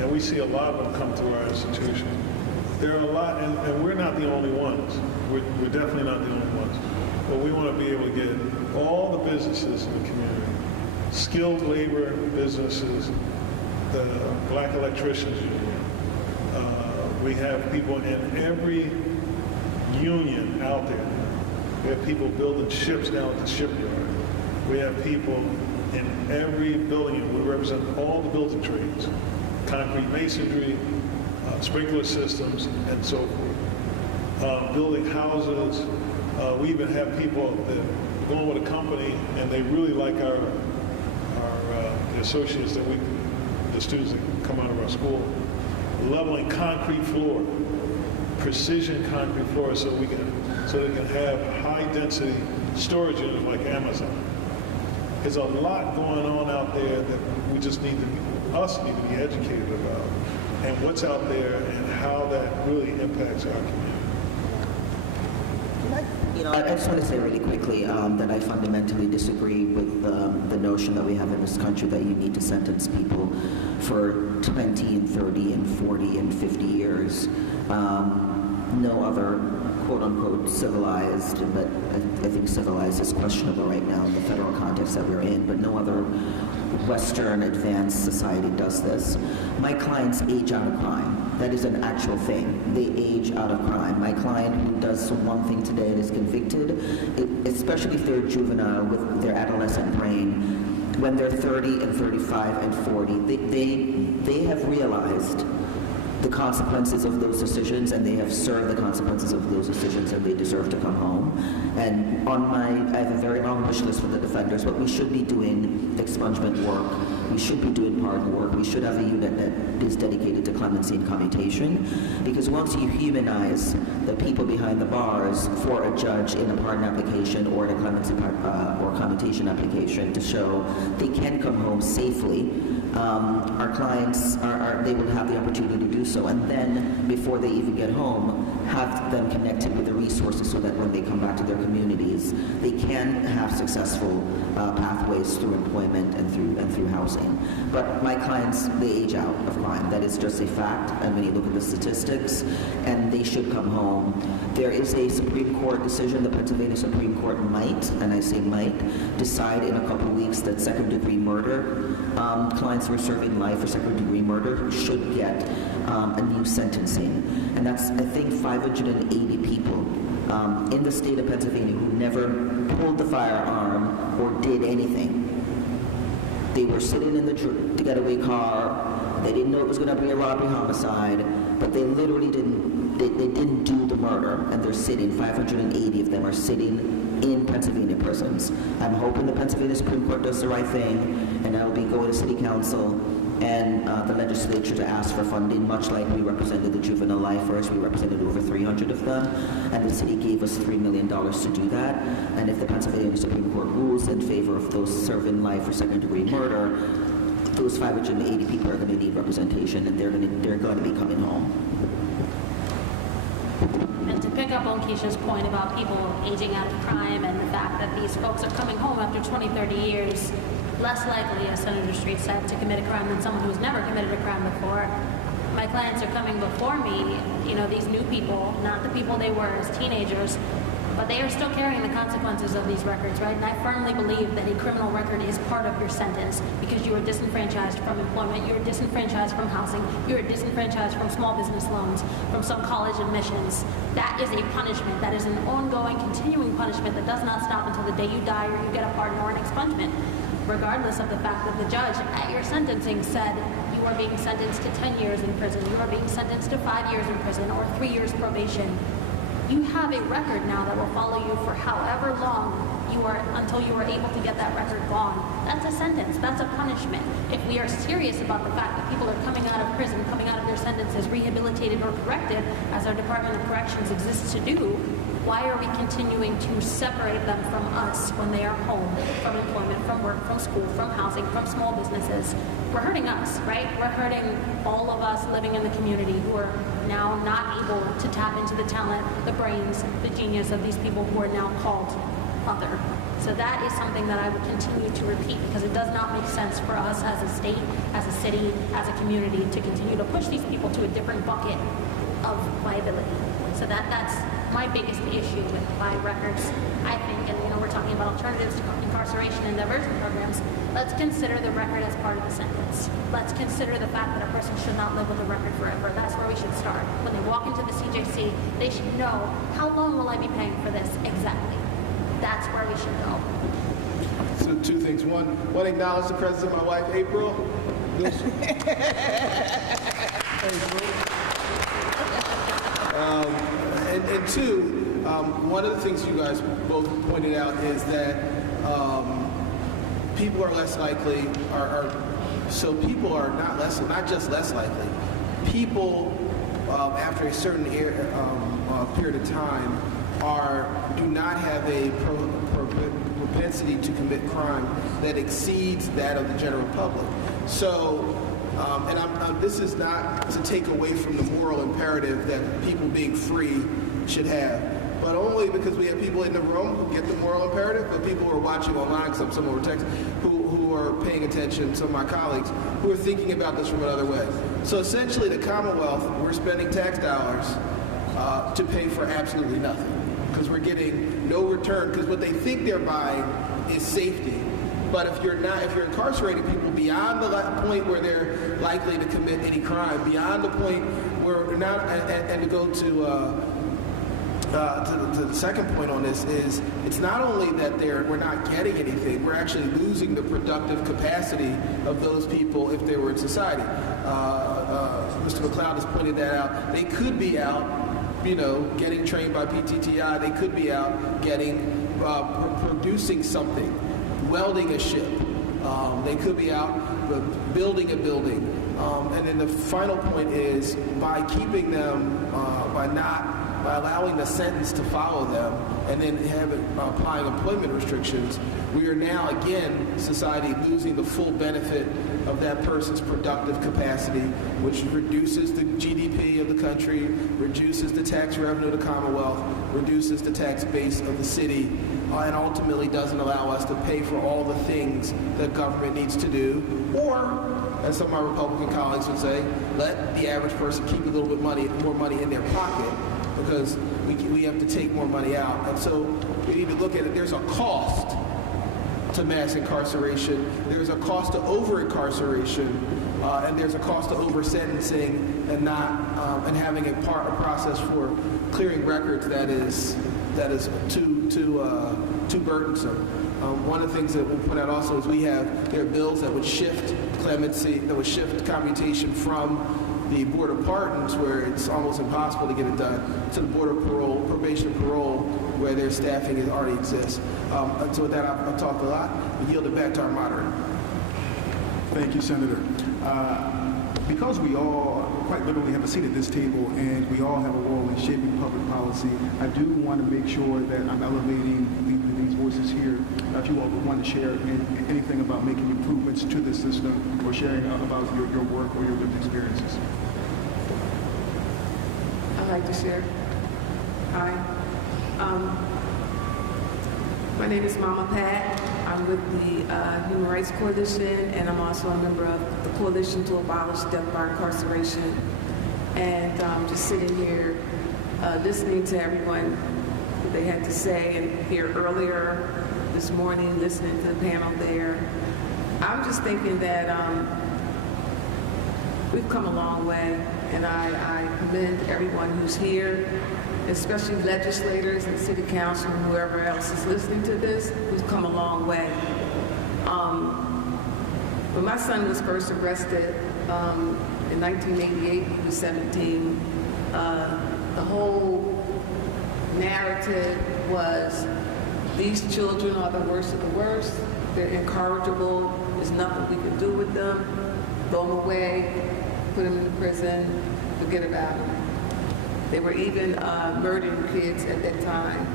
And we see a lot of them come through our institution. There are a lot, and we're not the only ones. We're definitely not the only ones. But we want to be able to get all the businesses in the community, skilled labor businesses, the Black Electricians Union. We have people in every union out there. We have people building ships down at the shipyard. We have people in every building. We represent all the building trades, concrete masonry, sprinkler systems, and so forth. Building houses. We even have people that go on with a company and they really like the associates that the students that come out of our school, leveling concrete floor, precision concrete floor, so they can have high density storage units like Amazon. There's a lot going on out there that we just need to be educated about, and what's out there and how that really impacts our community. I just want to say really quickly that I fundamentally disagree with the notion that we have in this country that you need to sentence people for 20 and 30 and 40 and 50 years. No other quote-unquote civilized, but I think civilized is questionable right now in the federal context that we're in, but no other Western advanced society does this. My clients age out of crime. That is an actual thing. They age out of crime. My client who does one thing today and is convicted, especially if they're a juvenile with their adolescent brain, when they're 30 and 35 and 40, they have realized the consequences of those decisions, and they have served the consequences of those decisions, and they deserve to come home. And I have a very long wish list for the defenders, but we should be doing expungement work. We should be doing pardon work. We should have a unit that is dedicated to clemency and commutation, because once you humanize the people behind the bars for a judge in a pardon application or in a clemency or commutation application to show they can come home safely, our clients they will have the opportunity to do so, and then before they even get home, have them connected with the resources so that when they come back to their communities, they can have successful pathways through employment and through housing. But my clients, they age out of crime. That is just a fact. And when you look at the statistics, and they should come home. There is a Supreme Court decision. The Pennsylvania Supreme Court might, and I say might, decide in a couple of weeks that second-degree murder clients who are serving life for second-degree murder should get a new sentencing. And that's, I think, 580 people in the state of Pennsylvania who never pulled the firearm or did anything. They were sitting in the getaway car. They didn't know it was going to be a robbery homicide, but they literally didn't do the murder, and they're sitting, 580 of them are sitting in Pennsylvania prisons. I'm hoping the Pennsylvania Supreme Court does the right thing, and I will be going to City Council and the legislature to ask for funding, much like we represented the juvenile lifers. We represented over 300 of them, and the city gave us $3 million to do that. And if the Pennsylvania Supreme Court rules in favor of those serving life for second-degree murder, those 580 people are going to need representation, and they're going to be coming home. And to pick up on Keisha's point about people aging out of crime and the fact that these folks are coming home after 20, 30 years, less likely, as Senator Street said, to commit a crime than someone who's never committed a crime before. My clients are coming before me, these new people, not the people they were as teenagers, but they are still carrying the consequences of these records, right? And I firmly believe that a criminal record is part of your sentence because you are disenfranchised from employment, you are disenfranchised from housing, you are disenfranchised from small business loans, from some college admissions. That is a punishment. That is an ongoing, continuing punishment that does not stop until the day you die or you get a pardon or an expungement, regardless of the fact that the judge at your sentencing said you are being sentenced to 10 years in prison, you are being sentenced to 5 years in prison or 3 years probation. You have a record now that will follow you for however long you are, until you are able to get that record gone. That's a sentence. That's a punishment. If we are serious about the fact that people are coming out of prison, coming out of their sentences rehabilitated or corrected, as our Department of Corrections exists to do, why are we continuing to separate them from us when they are home, from employment, from work, from school, from housing, from small businesses? We're hurting us, right? We're hurting all of us living in the community who are now not able to tap into the talent, the brains, the genius of these people who are now called other. So that is something that I would continue to repeat because it does not make sense for us as a state, as a city, as a community to continue to push these people to a different bucket of liability. So that's my biggest issue with my records, I think. And we're talking about alternatives to incarceration and diversion programs. Let's consider the record as part of the sentence. Let's consider the fact that a person should not live with a record forever. That's where we should start. When they walk into the CJC, they should know, how long will I be paying for this exactly? That's where we should go. So two things. One, acknowledge the presence of my wife, April. And two, one of the things you guys both pointed out is that people are less likely, so people are not just less likely. People, after a certain period of time, do not have a propensity to commit crime that exceeds that of the general public. So, this is not to take away from the moral imperative that people being free should have, but only because we have people in the room who get the moral imperative, but people who are watching online, some over text, who are paying attention, some of my colleagues, who are thinking about this from another way. So essentially, the Commonwealth, we're spending tax dollars to pay for absolutely nothing, because we're getting no return, because what they think they're buying is safety. But if you're incarcerating people beyond the point where they're likely to commit any crime, beyond the point where they're not, and to go to the second point on this is, it's not only that we're not getting anything, we're actually losing the productive capacity of those people if they were in society. Mr. McLeod has pointed that out. They could be out, getting trained by PTTI. They could be out producing something, welding a ship. They could be out building a building. And then the final point is, by keeping them, by allowing the sentence to follow them, and then applying employment restrictions, we are now, again, society losing the full benefit of that person's productive capacity, which reduces the GDP of the country, reduces the tax revenue of the Commonwealth, reduces the tax base of the city, and ultimately doesn't allow us to pay for all the things that government needs to do, or, as some of my Republican colleagues would say, let the average person keep a little bit more money in their pocket, because we have to take more money out. And so we need to look at it. There's a cost to mass incarceration. There's a cost to over-incarceration, and there's a cost to over-sentencing and and having a process for clearing records that is too burdensome. One of the things that we'll point out also is there are bills that would shift clemency, that would shift commutation from the Board of Pardons, where it's almost impossible to get it done, to the Board of Probation and Parole, where their staffing already exists. And so with that, I've talked a lot. We yield it back to our moderator. Thank you, Senator. Because we all quite literally have a seat at this table and we all have a role in shaping public policy, I do want to make sure that I'm elevating these voices here. If you all want to share anything about making improvements to the system or sharing about your work or your lived experiences. I'd like to share. Hi. My name is Mama Pat. I'm with the Human Rights Coalition, and I'm also a member of the Coalition to Abolish Death by Incarceration. And just sitting here listening to everyone what they had to say, and here earlier this morning, listening to the panel there. I'm just thinking that we've come a long way, and I commend everyone who's here, especially legislators and city council and whoever else is listening to this. We've come a long way. When my son was first arrested in 1988, he was 17. The whole narrative was, these children are the worst of the worst. They're incorrigible. There's nothing we can do with them. Throw them away, put them in prison, forget about them. They were even murdering kids at that time.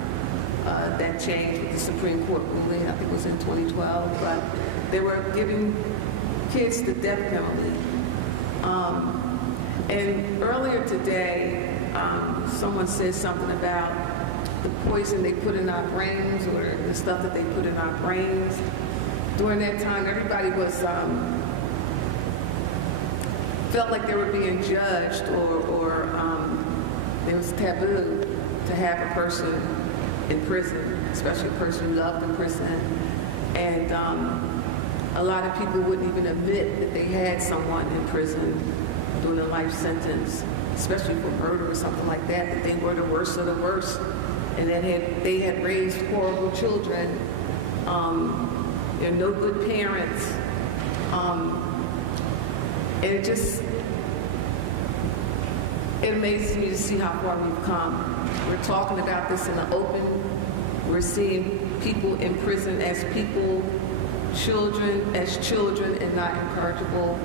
That changed with the Supreme Court ruling, I think it was in 2012, but they were giving kids the death penalty. And earlier today, someone said something about the poison they put in our brains, or the stuff that they put in our brains. During that time, everybody was felt like they were being judged, or it was taboo to have a person in prison, especially a person who loved in prison. And a lot of people wouldn't even admit that they had someone in prison doing a life sentence, especially for murder or something like that, that they were the worst of the worst, and that they had raised horrible children, they're no good parents. And it amazes me to see how far we've come. We're talking about this in the open. We're seeing people in prison as people, children as children, and not incorrigible.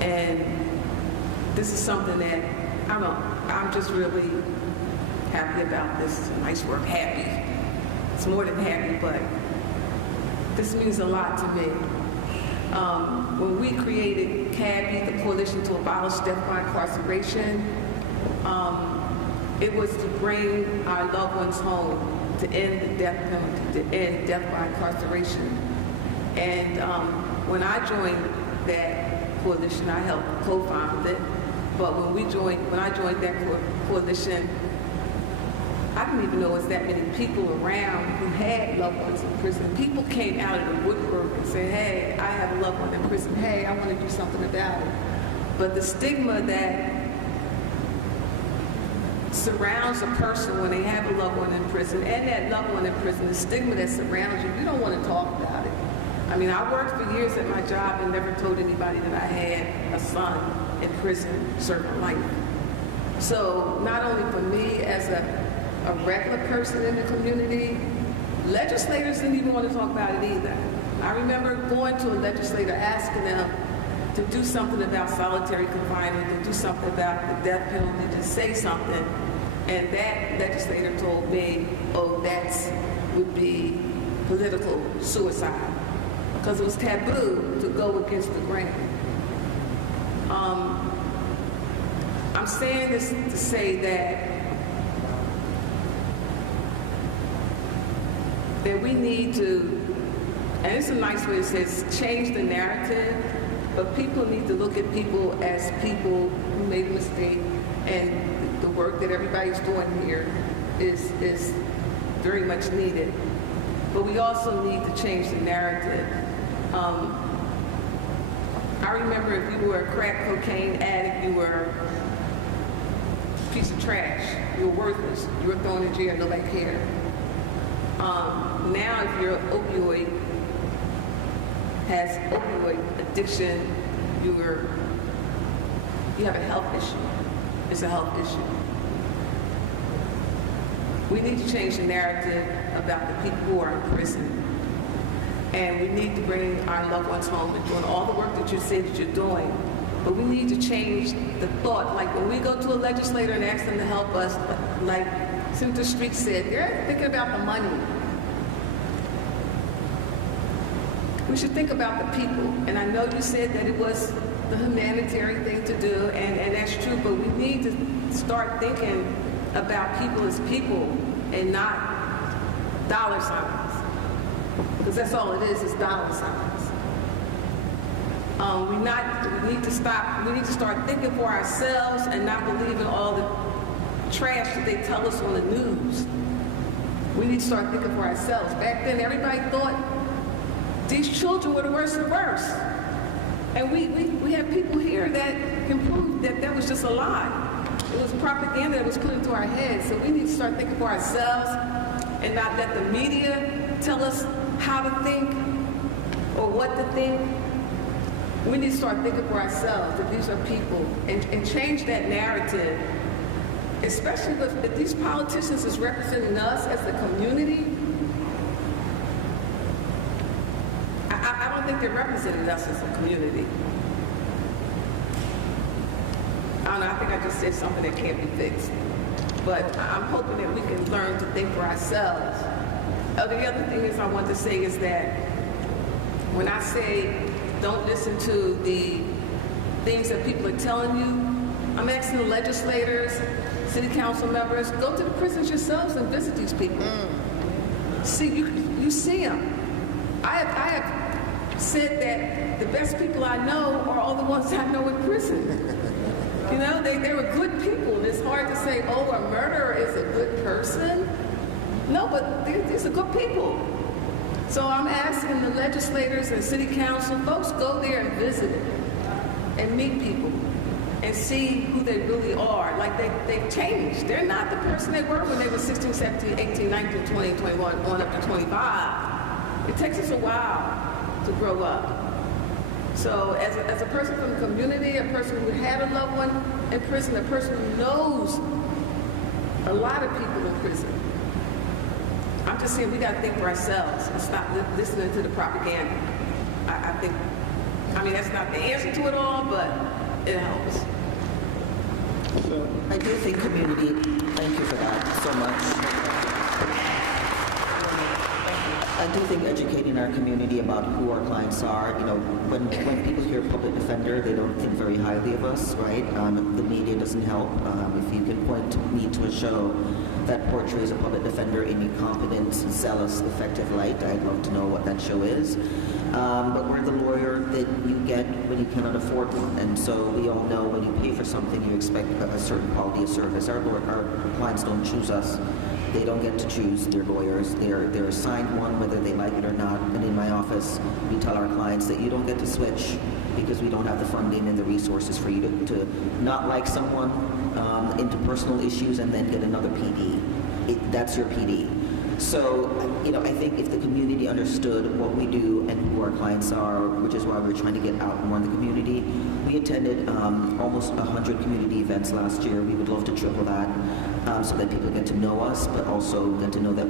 And this is something that, I'm just really happy about this. Nice word, happy. It's more than happy, but this means a lot to me. When we created CABI, the Coalition to Abolish Death by Incarceration, it was to bring our loved ones home, to end the death penalty, to end death by incarceration. And when I joined that coalition, I helped co-found it. But when I joined that coalition, I didn't even know there was that many people around who had loved ones in prison. People came out of the woodwork and said, hey, I have a loved one in prison. Hey, I want to do something about it. But the stigma that surrounds a person when they have a loved one in prison, and that loved one in prison, the stigma that surrounds you, you don't want to talk about it. I mean, I worked for years at my job and never told anybody that I had a son in prison serving life. So not only for me as a regular person in the community, legislators didn't even want to talk about it either. I remember going to a legislator asking them to do something about solitary confinement, to do something about the death penalty, to say something. And that legislator told me, oh, that would be political suicide, because it was taboo to go against the grain. I'm saying this to say that we need to, and it's a nice way to say it, change the narrative, but people need to look at people as people who made a mistake, and the work that everybody's doing here is very much needed. But we also need to change the narrative. I remember if you were a crack cocaine addict, you were a piece of trash. You were worthless. You were thrown in jail, nobody cared. Now if you're has opioid addiction, you have a health issue. It's a health issue. We need to change the narrative about the people who are in prison. And we need to bring our loved ones home and doing all the work that you say that you're doing. But we need to change the thought. Like when we go to a legislator and ask them to help us, like Senator Street said, they're thinking about the money. We should think about the people. And I know you said that it was the humanitarian thing to do, and that's true, but we need to start thinking about people as people and not dollar signs. Because that's all it is dollar signs. We need to start thinking for ourselves and not believing all the trash that they tell us on the news. We need to start thinking for ourselves. Back then, everybody thought these children were the worst of the worst. And we have people here that can prove that that was just a lie. It was propaganda that was put into our heads. So we need to start thinking for ourselves and not let the media tell us how to think or what to think. We need to start thinking for ourselves that these are people and change that narrative, especially if these politicians is representing us as the community. I don't think they're representing us as a community. I don't know, I think I just said something that can't be fixed. But I'm hoping that we can learn to think for ourselves. The other thing is I want to say is that when I say don't listen to the things that people are telling you, I'm asking the legislators, city council members, go to the prisons yourselves and visit these people. See, you see them. I have said that the best people I know are all the ones I know in prison. You know, they were good people. It's hard to say, oh, a murderer is a good person. No, but these are good people. So I'm asking the legislators and city council, folks, go there and visit and meet people and see who they really are. Like they've changed. They're not the person they were when they were 16, 17, 18, 19, 20, 21, going up to 25. It takes us a while to grow up. So as a person from the community, a person who had a loved one in prison, a person who knows a lot of people in prison, I'm just saying we got to think for ourselves and stop listening to the propaganda. I mean, that's not the answer to it all, but it helps. I do think community, thank you for that so much. I do think educating our community about who our clients are, you know, when people hear public defender, they don't think very highly of us, right? The media doesn't help. If you can point me to a show that portrays a public defender in a competent, zealous, effective light, I'd love to know what that show is. But we're the lawyer that you get when you cannot afford one. And so we all know when you pay for something, you expect a certain quality of service. Our clients don't choose us. They don't get to choose their lawyers. They're assigned one whether they like it or not. And in my office, we tell our clients that you don't get to switch because we don't have the funding and the resources for you to not like someone into personal issues and then get another PD. That's your PD. So, you know, I think if the community understood what we do and who our clients are, which is why we're trying to get out more in the community, we attended almost 100 community events last year. We would love to triple that so that people get to know us, but also get to know that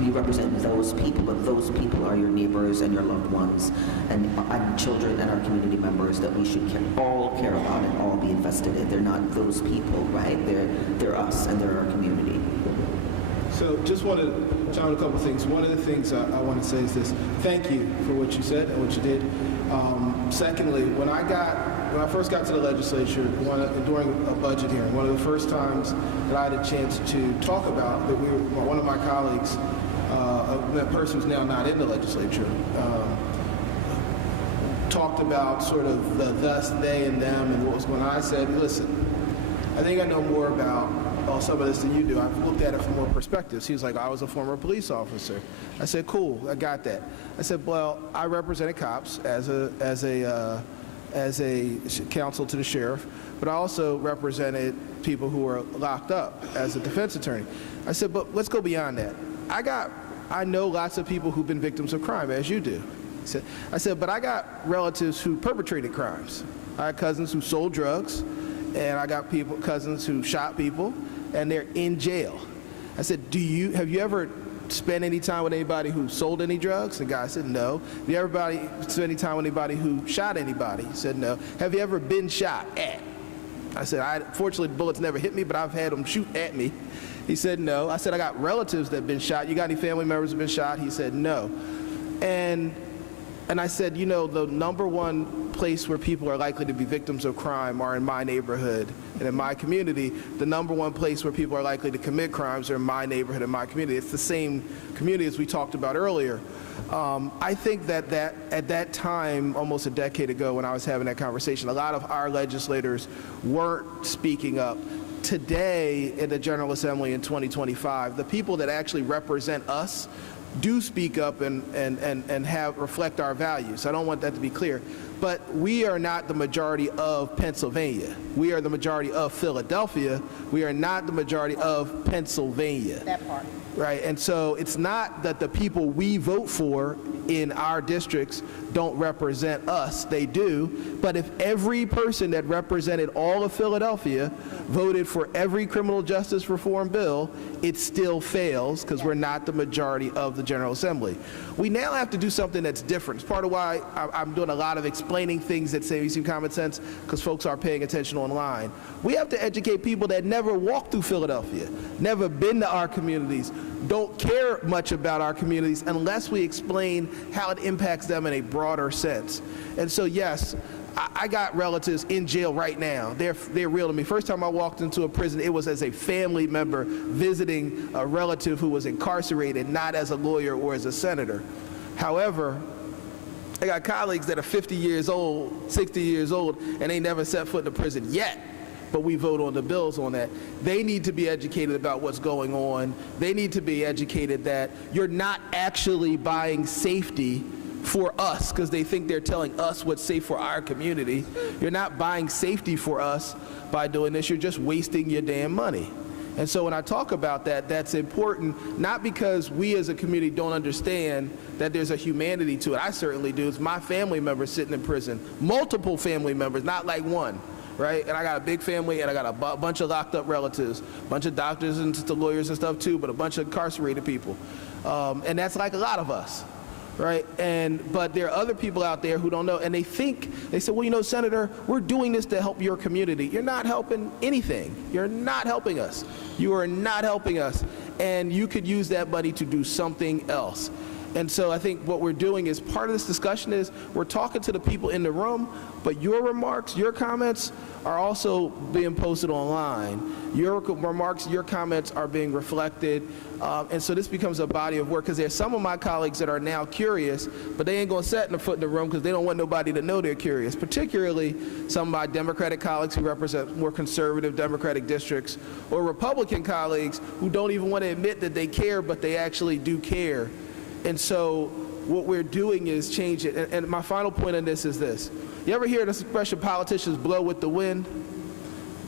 we represent those people, but those people are your neighbors and your loved ones and children and our community members that we should all care about and all be invested in. They're not those people, right? They're us and they're our community. So just wanted to chime in a couple of things. One of the things I want to say is this. Thank you for what you said and what you did. Secondly, when I first got to the legislature during a budget hearing, one of the first times that I had a chance to talk about that one of my colleagues, that person who's now not in the legislature, talked about sort of the thus, they, and them and what was going on. I said, listen, I think I know more about some of this than you do. I've looked at it from more perspectives. He was like, I was a former police officer. I said, cool, I got that. I said, well, I represented cops as a counsel to the sheriff, but I also represented people who were locked up as a defense attorney. I said, but let's go beyond that. I know lots of people who've been victims of crime, as you do. I said, but I got relatives who perpetrated crimes. I had cousins who sold drugs, and I got cousins who shot people, and they're in jail. I said, have you ever spent any time with anybody who sold any drugs? The guy said, no. Have you ever spent any time with anybody who shot anybody? He said, no. Have you ever been shot at? I said, fortunately, the bullets never hit me, but I've had them shoot at me. He said, no. I said, I got relatives that have been shot. You got any family members who have been shot? He said, no. And I said, you know, the number one place where people are likely to be victims of crime are in my neighborhood and in my community. The number one place where people are likely to commit crimes are in my neighborhood and my community. It's the same community as we talked about earlier. I think that at that time, almost a decade ago when I was having that conversation, a lot of our legislators weren't speaking up today in the General Assembly in 2025, the people that actually represent us do speak up and reflect our values. I don't want that to be clear. But we are not the majority of Pennsylvania. We are the majority of Philadelphia. We are not the majority of Pennsylvania. That part. Right, and so it's not that the people we vote for in our districts don't represent us, they do, but if every person that represented all of Philadelphia voted for every criminal justice reform bill, it still fails because we're not the majority of the General Assembly. We now have to do something that's different. It's part of why I'm doing a lot of explaining things that seem common sense, because folks are paying attention online. We have to educate people that never walked through Philadelphia, never been to our communities, don't care much about our communities unless we explain how it impacts them in a broader sense. And so yes, I got relatives in jail right now. They're real to me. First time I walked into a prison, it was as a family member visiting a relative who was incarcerated, not as a lawyer or as a senator. However, I got colleagues that are 50 years old, 60 years old, and they never set foot in a prison yet. But we vote on the bills on that. They need to be educated about what's going on. They need to be educated that you're not actually buying safety for us because they think they're telling us what's safe for our community. You're not buying safety for us by doing this. You're just wasting your damn money. And so when I talk about that, that's important, not because we as a community don't understand that there's a humanity to it. I certainly do. It's my family members sitting in prison, multiple family members, not like one. Right? And I got a big family, and I got a bunch of locked up relatives, a bunch of doctors and lawyers and stuff too, but a bunch of incarcerated people. And that's like a lot of us, right? But there are other people out there who don't know, and they say, well, you know, Senator, we're doing this to help your community. You're not helping anything. You're not helping us. You are not helping us. And you could use that money to do something else. And so I think what we're doing is part of this discussion is we're talking to the people in the room, but your remarks, your comments are also being posted online. Your remarks, your comments are being reflected. And so this becomes a body of work because there's some of my colleagues that are now curious, but they ain't going to set their foot in the room because they don't want nobody to know they're curious, particularly some of my Democratic colleagues who represent more conservative Democratic districts or Republican colleagues who don't even want to admit that they care, but they actually do care. And so what we're doing is change it. And my final point on this is this. You ever hear the expression, politicians blow with the wind?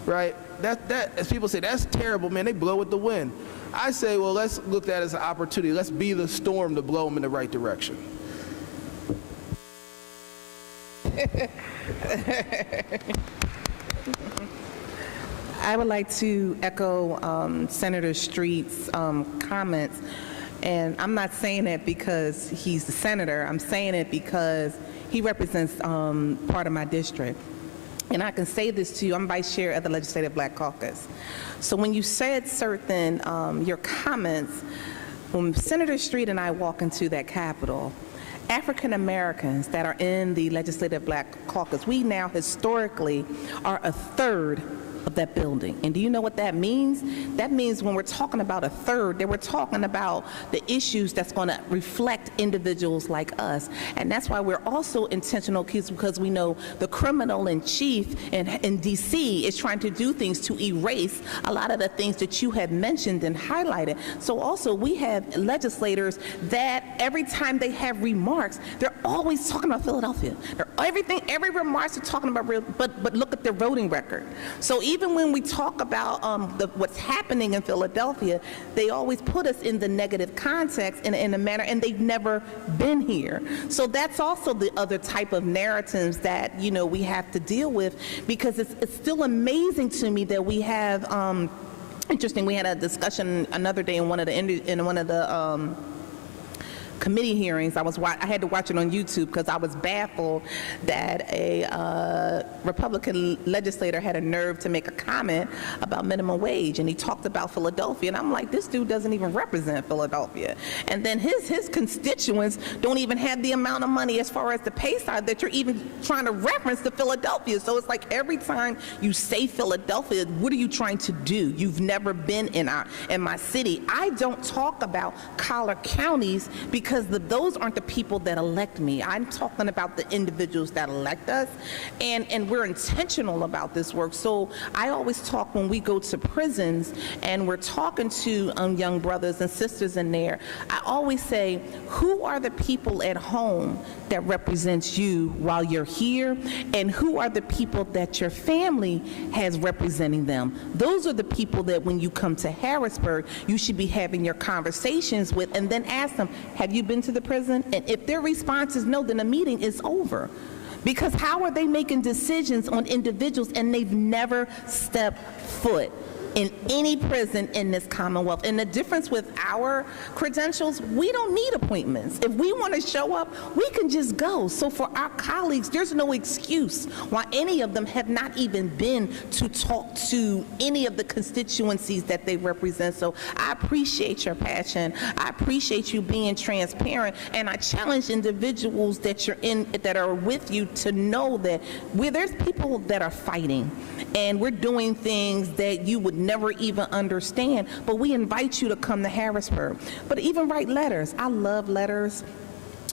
Right? That, as people say, that's terrible, man. They blow with the wind. I say, well, let's look at that as an opportunity. Let's be the storm to blow them in the right direction. I would like to echo Senator Street's comments. And I'm not saying it because he's the senator. I'm saying it because he represents part of my district. And I can say this to you, I'm vice chair of the Legislative Black Caucus. So when you said certain, your comments, when Senator Street and I walk into that Capitol, African Americans that are in the Legislative Black Caucus, we now historically are a third of that building. And do you know what that means? That means when we're talking about a third, that we're talking about the issues that's going to reflect individuals like us. And that's why we're also intentional, because we know the criminal in chief in D.C. is trying to do things to erase a lot of the things that you have mentioned and highlighted. So also we have legislators that every time they have remarks, they're always talking about Philadelphia. Every remarks are talking about real, but look at their voting record. So even when we talk about what's happening in Philadelphia, they always put us in the negative context in a manner, and they've never been here. So that's also the other type of narratives that, you know, we have to deal with, because it's still amazing to me that we have, interesting, we had a discussion another day in one of the committee hearings. I had to watch it on YouTube because I was baffled that a Republican legislator had a nerve to make a comment about minimum wage, and he talked about Philadelphia, and I'm like, this dude doesn't even represent Philadelphia. And then his constituents don't even have the amount of money as far as the pay side that you're even trying to reference to Philadelphia. So it's like every time you say Philadelphia, what are you trying to do? You've never been in my city. I don't talk about collar counties because because those aren't the people that elect me. I'm talking about the individuals that elect us, and we're intentional about this work. So I always talk when we go to prisons and we're talking to young brothers and sisters in there, I always say, who are the people at home that represents you while you're here, and who are the people that your family has representing them? Those are the people that when you come to Harrisburg, you should be having your conversations with, and then ask them, have you been to the prison? And if their response is no, then the meeting is over. Because how are they making decisions on individuals and they've never stepped foot in any prison in this Commonwealth? And the difference with our credentials, we don't need appointments. If we want to show up, we can just go. So for our colleagues, there's no excuse why any of them have not even been to talk to any of the constituencies that they represent. So I appreciate your passion. I appreciate you being transparent, and I challenge individuals that are with you to know that there's people that are fighting, and we're doing things that you would never even understand, but we invite you to come to Harrisburg. But even write letters. I love letters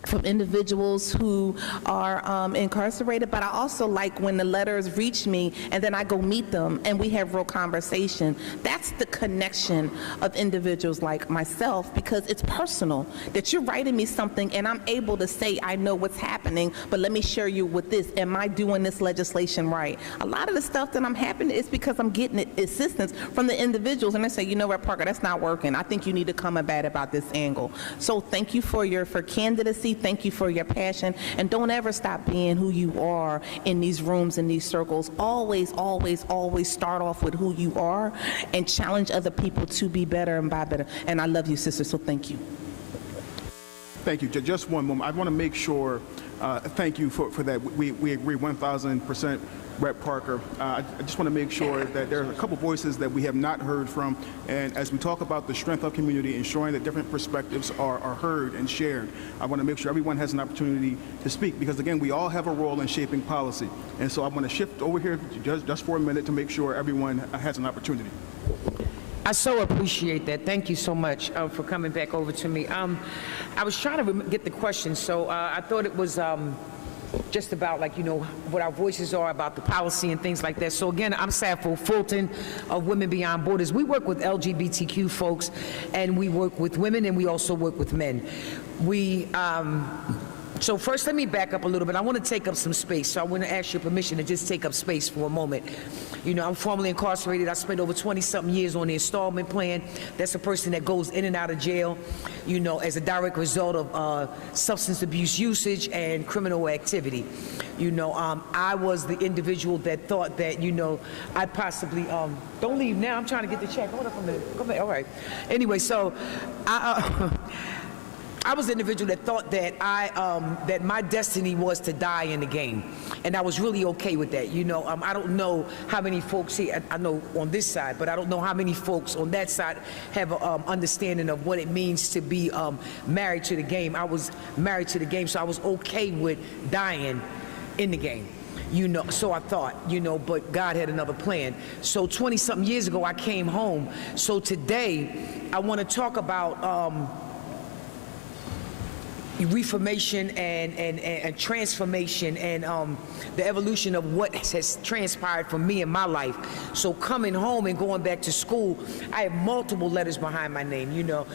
from individuals who are incarcerated, but I also like when the letters reach me and then I go meet them and we have real conversation. That's the connection of individuals like myself, because it's personal, that you're writing me something and I'm able to say, I know what's happening, but let me share you with this. Am I doing this legislation right? A lot of the stuff that I'm happening is because I'm getting assistance from the individuals, and they say, you know what, Parker, that's not working. I think you need to come about this angle. So thank you for candidacy. Thank you for your passion, and don't ever stop being who you are in these rooms, in these circles. Always, always, always start off with who you are and challenge other people to be better and buy better. And I love you, sister, so thank you. Thank you. Just one moment. I want to make sure, thank you for that. We agree 1,000%, Rep. Parker. I just want to make sure that there are a couple voices that we have not heard from, and as we talk about the strength of community, ensuring that different perspectives are heard and shared, I want to make sure everyone has an opportunity to speak, because again, we all have a role in shaping policy. And so I want to shift over here just for a minute to make sure everyone has an opportunity. I so appreciate that. Thank you so much for coming back over to me. I was trying to get the question, so I thought it was just about, like, you know, what our voices are about the policy and things like that. So again, I'm Sappho Fulton of Women Beyond Borders. We work with LGBTQ folks, and we work with women, and we also work with men. So first, let me back up a little bit. I want to take up some space, so I want to ask your permission to just take up space for a moment. You know, I'm formerly incarcerated. I spent over 20-something years on the installment plan. That's a person that goes in and out of jail, you know, as a direct result of substance abuse usage and criminal activity. You know, I was the individual that thought that, you know, I'd possibly, don't leave now, I'm trying to get the check. Hold up a minute. Come back. All right. Anyway, so I was the individual that thought that that my destiny was to die in the game, and I was really okay with that. You know, I don't know how many folks here, I know on this side, but I don't know how many folks on that side have an understanding of what it means to be married to the game. I was married to the game, so I was okay with dying in the game. You know, so I thought, you know, but God had another plan. So 20-something years ago, I came home. So today, I want to talk about reformation and transformation and the evolution of what has transpired for me in my life. So coming home and going back to school, I have multiple letters behind my name, you know.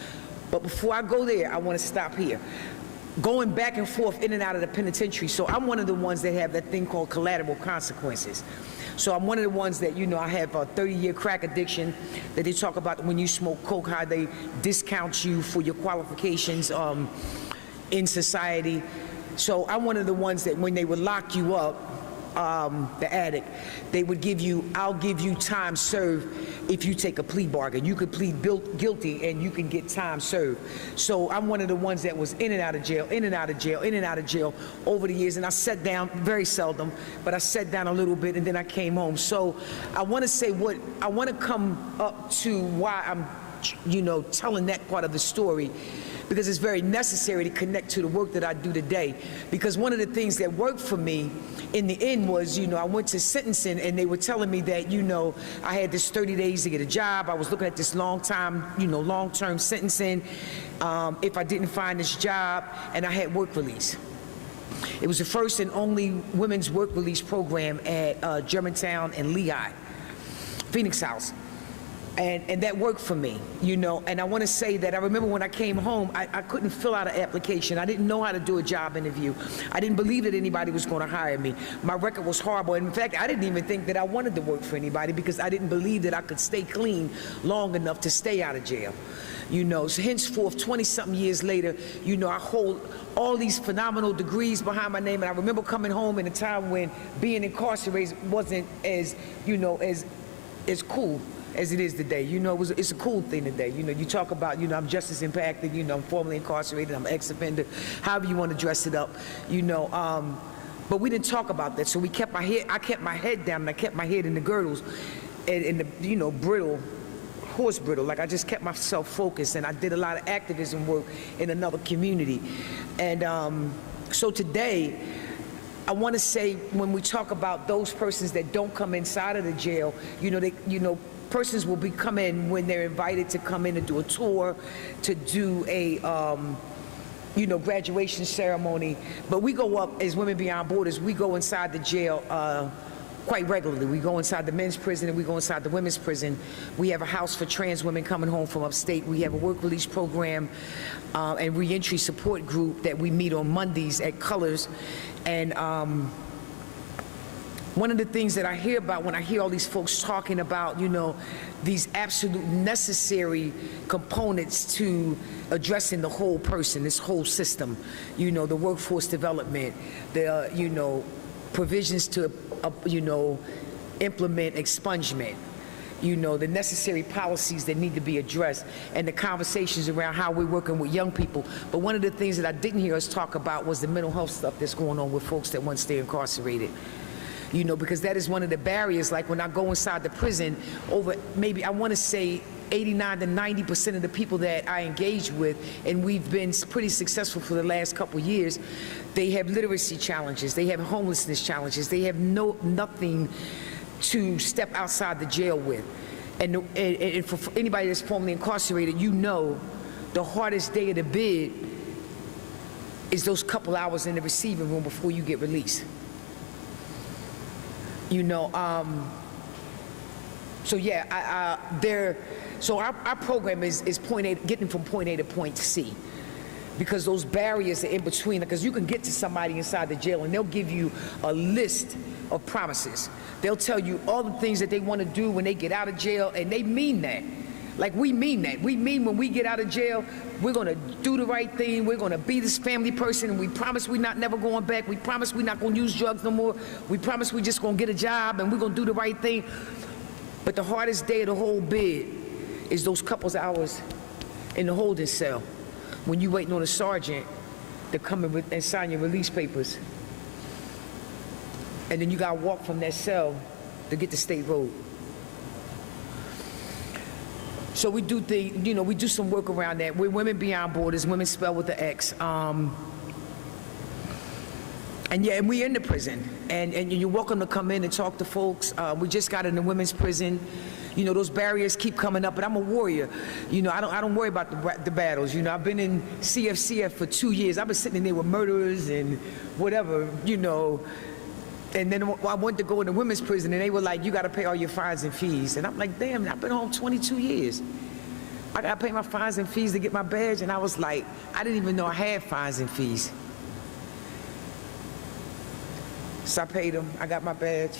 But before I go there, I want to stop here. Going back and forth in and out of the penitentiary, so I'm one of the ones that have that thing called collateral consequences. So I'm one of the ones that, you know, I have a 30-year crack addiction that they talk about when you smoke coke, how they discount you for your qualifications in society. So I'm one of the ones that when they would lock you up, the addict, they would give you, I'll give you time served if you take a plea bargain. You could plead guilty and you can get time served. So I'm one of the ones that was in and out of jail, in and out of jail, in and out of jail over the years. And I sat down, very seldom, but I sat down a little bit and then I came home. So I want to say I want to come up to why I'm, you know, telling that part of the story, because it's very necessary to connect to the work that I do today. Because one of the things that worked for me in the end thing was, you know, I went to sentencing and they were telling me that, you know, I had this 30 days to get a job. I was looking at this long-term sentencing if I didn't find this job, and I had work release. It was the first and only women's work release program at Germantown and Lehigh, Phoenix House. And that worked for me, you know. And I want to say that I remember when I came home, I couldn't fill out an application. I didn't know how to do a job interview. I didn't believe that anybody was going to hire me. My record was horrible. And in fact, I didn't even think that I wanted to work for anybody because I didn't believe that I could stay clean long enough to stay out of jail. You know, so henceforth, 20-something years later, you know, I hold all these phenomenal degrees behind my name. And I remember coming home in a time when being incarcerated wasn't as, you know, as cool as it is today. You know, it's a cool thing today. You know, you talk about, you know, I'm justice impacted, you know, I'm formerly incarcerated, I'm ex-offender, however you want to dress it up, you know. But we didn't talk about that, so I kept my head down, and I kept my head in the girdles, and the, you know, horse brittle, like I just kept myself focused, and I did a lot of activism work in another community. And so today, I want to say, when we talk about those persons that don't come inside of the jail, you know, persons will come in when they're invited to come in and do a tour, to do a, you know, graduation ceremony. But we go up as Women Beyond Borders. We go inside the jail quite regularly. We go inside the men's prison and we go inside the women's prison. We have a house for trans women coming home from upstate. We have a work release program and reentry support group that we meet on Mondays at Colors. And one of the things that I hear about when I hear all these folks talking about, you know, these absolute necessary components to addressing the whole person, this whole system, you know, the workforce development, the, you know, provisions to, you know, implement expungement, you know, the necessary policies that need to be addressed, and the conversations around how we're working with young people. But one of the things that I didn't hear us talk about was the mental health stuff that's going on with folks that once stay incarcerated. You know, because that is one of the barriers. Like when I go inside the prison, over maybe, I want to say 89 to 90% of the people that I engage with, and we've been pretty successful for the last couple of years, they have literacy challenges, they have homelessness challenges, they have nothing to step outside the jail with. And for anybody that's formerly incarcerated, you know the hardest day of the bid is those couple hours in the receiving room before you get released. You know, so yeah, so our program is point A, getting from point A to point C, because those barriers are in between. Because you can get to somebody inside the jail and they'll give you a list of promises. They'll tell you all the things that they want to do when they get out of jail, and they mean that. Like, we mean that. We mean when we get out of jail, we're going to do the right thing. We're going to be this family person, and we promise we're not never going back. We promise we're not going to use drugs no more. We promise we're just going to get a job, and we're going to do the right thing. But the hardest day of the whole bid is those couple hours in the holding cell when you're waiting on a sergeant to come in and sign your release papers. And then you got to walk from that cell to get to State Road. So we do we do some work around that. We're Women Beyond Borders, women spelled with the X. And yeah, and we're in the prison. And you're welcome to come in and talk to folks. We just got in the women's prison. You know, those barriers keep coming up, but I'm a warrior. You know, I don't worry about the battles. You know, I've been in CFCF for 2 years. I've been sitting in there with murderers and whatever, you know. And then I went to go in the women's prison, and they were like, you got to pay all your fines and fees. And I'm like, damn, I've been home 22 years. I got to pay my fines and fees to get my badge. And I was like, I didn't even know I had fines and fees. So I paid them. I got my badge.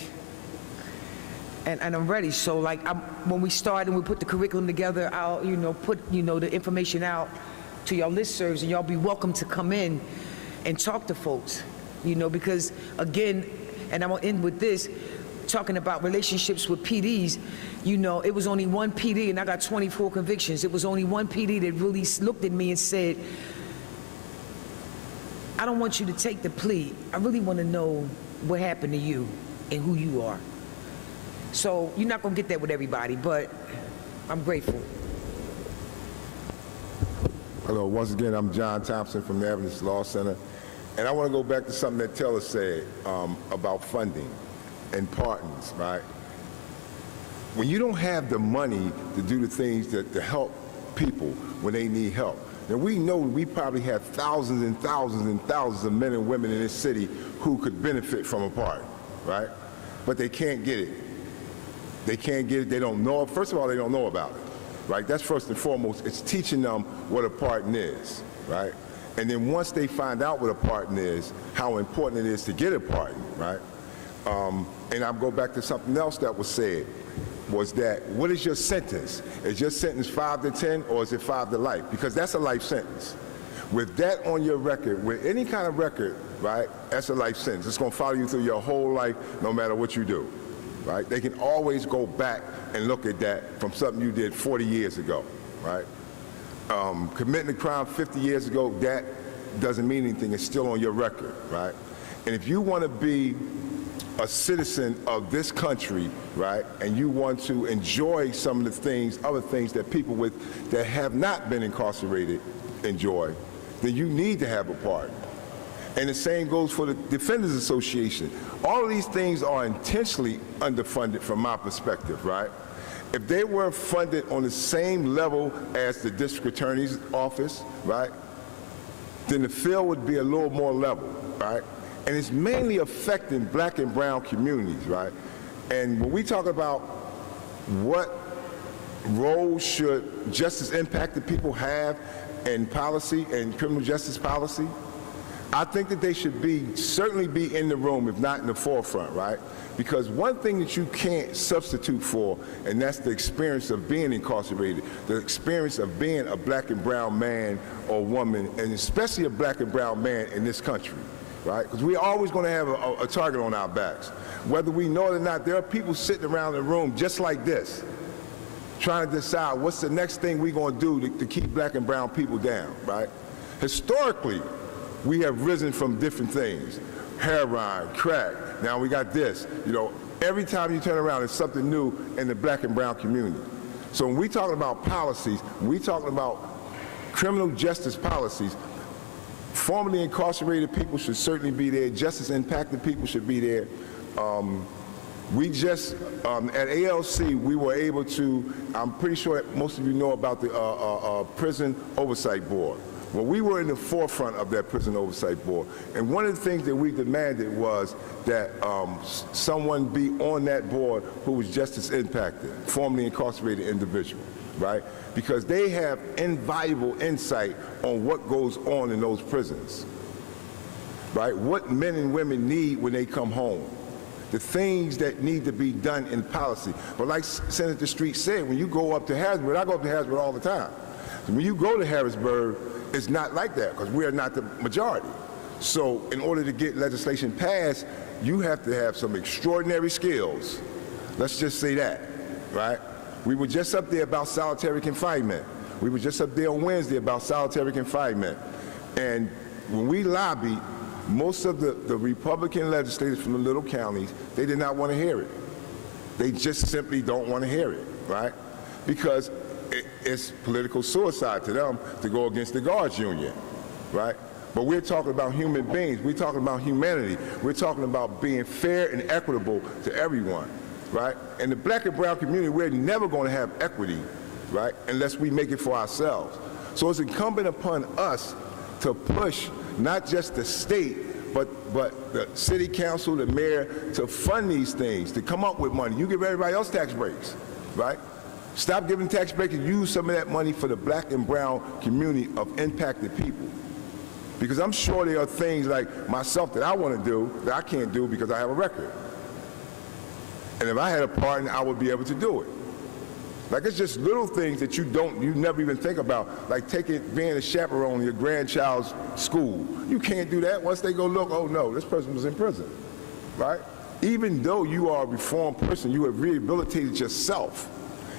And I'm ready. So like, when we start and we put the curriculum together, I'll, you know, put, you know, the information out to y'all listservs, and y'all be welcome to come in and talk to folks, you know, because again, and I'm gonna end with this, talking about relationships with PDs, you know, it was only one PD, and I got 24 convictions. It was only one PD that really looked at me and said, I don't want you to take the plea. I really want to know what happened to you and who you are. So you're not gonna get that with everybody, but I'm grateful. Hello, once again, I'm John Thompson from the Evidence Law Center. And I want to go back to something that Taylor said about funding and pardons, right? When you don't have the money to do the things to help people when they need help. Now, we know we probably have thousands and thousands and thousands of men and women in this city who could benefit from a pardon, right? But they can't get it. They can't get it. They don't know. First of all, they don't know about it, right? That's first and foremost. It's teaching them what a pardon is, right? And then once they find out what a pardon is, how important it is to get a pardon, right? And I'll go back to something else that was said, was that what is your sentence? Is your sentence 5 to 10 or is it 5 to life? Because that's a life sentence. With that on your record, with any kind of record, right, that's a life sentence. It's going to follow you through your whole life no matter what you do, right? They can always go back and look at that from something you did 40 years ago, right? Committing a crime 50 years ago, that doesn't mean anything. It's still on your record, right? And if you want to be a citizen of this country, right, and you want to enjoy some of the things, other things that people that have not been incarcerated enjoy, then you need to have a pardon. And the same goes for the Defenders Association. All of these things are intentionally underfunded from my perspective, right? If they were funded on the same level as the District Attorney's Office, right, then the field would be a little more level, right? And it's mainly affecting black and brown communities, right? And when we talk about what role should justice impacted people have in policy and criminal justice policy, I think that they should certainly be in the room, if not in the forefront, right? Because one thing that you can't substitute for, and that's the experience of being incarcerated, the experience of being a black and brown man or woman, and especially a black and brown man in this country, right? Because we're always going to have a target on our backs. Whether we know it or not, there are people sitting around the room just like this, trying to decide what's the next thing we're going to do to keep black and brown people down, right? Historically, we have risen from different things. Heroin, crack, now we got this. You know, every time you turn around, it's something new in the black and brown community. So when we talking about policies, when we talking about criminal justice policies, formerly incarcerated people should certainly be there. Justice impacted people should be there. We just, at ALC, we were able to, I'm pretty sure most of you know about the Prison Oversight Board. Well, we were in the forefront of that Prison Oversight Board. And one of the things that we demanded was that someone be on that board who was justice impacted, formerly incarcerated individual, right? Because they have invaluable insight on what goes on in those prisons, right? What men and women need when they come home. The things that need to be done in policy. But like Senator Street said, when you go up to Harrisburg, I go up to Harrisburg all the time. When you go to Harrisburg, it's not like that because we are not the majority. So in order to get legislation passed, you have to have some extraordinary skills. Let's just say that, right? We were just up there about solitary confinement. We were just up there on Wednesday about solitary confinement. And when we lobbied, most of the Republican legislators from the little counties, they did not want to hear it. They just simply don't want to hear it, right? Because it's political suicide to them to go against the guards union, right? But we're talking about human beings. We're talking about humanity. We're talking about being fair and equitable to everyone, right? In the black and brown community, we're never going to have equity, right, unless we make it for ourselves. So it's incumbent upon us to push not just the state, but the city council, the mayor, to fund these things, to come up with money. You give everybody else tax breaks, right? Stop giving tax breaks and use some of that money for the black and brown community of impacted people. Because I'm sure there are things like myself that I want to do that I can't do because I have a record. And if I had a partner, I would be able to do it. Like it's just little things that you never even think about, like being a chaperone in your grandchild's school. You can't do that. Once they go look, oh no, this person was in prison, right? Even though you are a reformed person, you have rehabilitated yourself,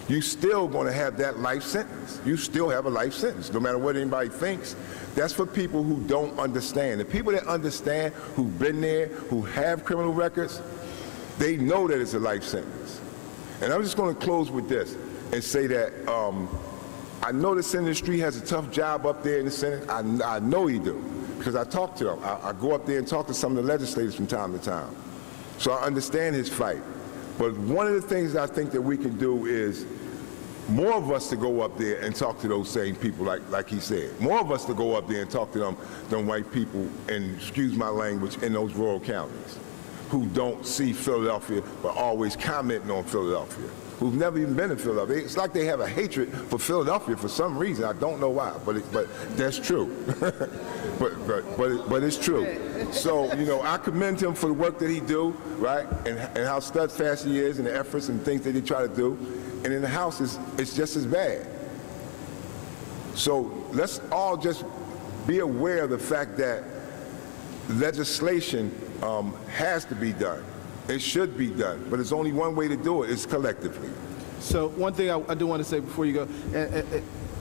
you still going to have that life sentence. You still have a life sentence, no matter what anybody thinks. That's for people who don't understand. The people that understand, who've been there, who have criminal records, they know that it's a life sentence. And I'm just going to close with this and say that I know the Senator Street has a tough job up there in the Senate. I know he do. because I talk to them. I go up there and talk to some of the legislators from time to time. So I understand his fight. But one of the things that I think that we can do is more of us to go up there and talk to those same people, like he said. More of us to go up there and talk to them white people, and excuse my language, in those rural counties who don't see Philadelphia but always commenting on Philadelphia, who've never even been in Philadelphia. It's like they have a hatred for Philadelphia for some reason. I don't know why, but that's true. but it's true. So, you know, I commend him for the work that he do, right, and how steadfast he is in the efforts and things that he try to do. And in the House, it's just as bad. So let's all just be aware of the fact that legislation has to be done. It should be done, but there's only one way to do it, is collectively. So one thing I do want to say before you go,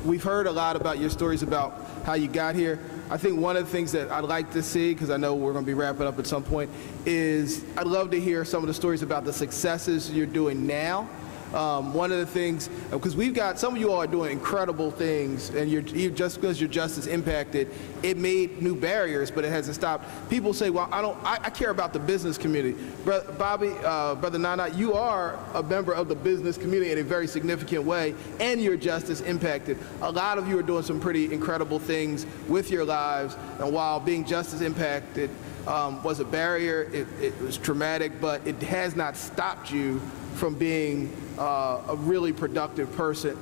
we've heard a lot about your stories about how you got here. I think one of the things that I'd like to see, because I know we're going to be wrapping up at some point, is I'd love to hear some of the stories about the successes you're doing now. One of the things, because we've got, some of you all are doing incredible things, and just because you're just as impacted, it made new barriers, but it hasn't stopped. People say, well, I care about the business community. Bobby, Brother Nana, you are a member of the business community in a very significant way, and you're just as impacted. A lot of you are doing some pretty incredible things with your lives, and while being just as impacted was a barrier, it was traumatic, but it has not stopped you from being a really productive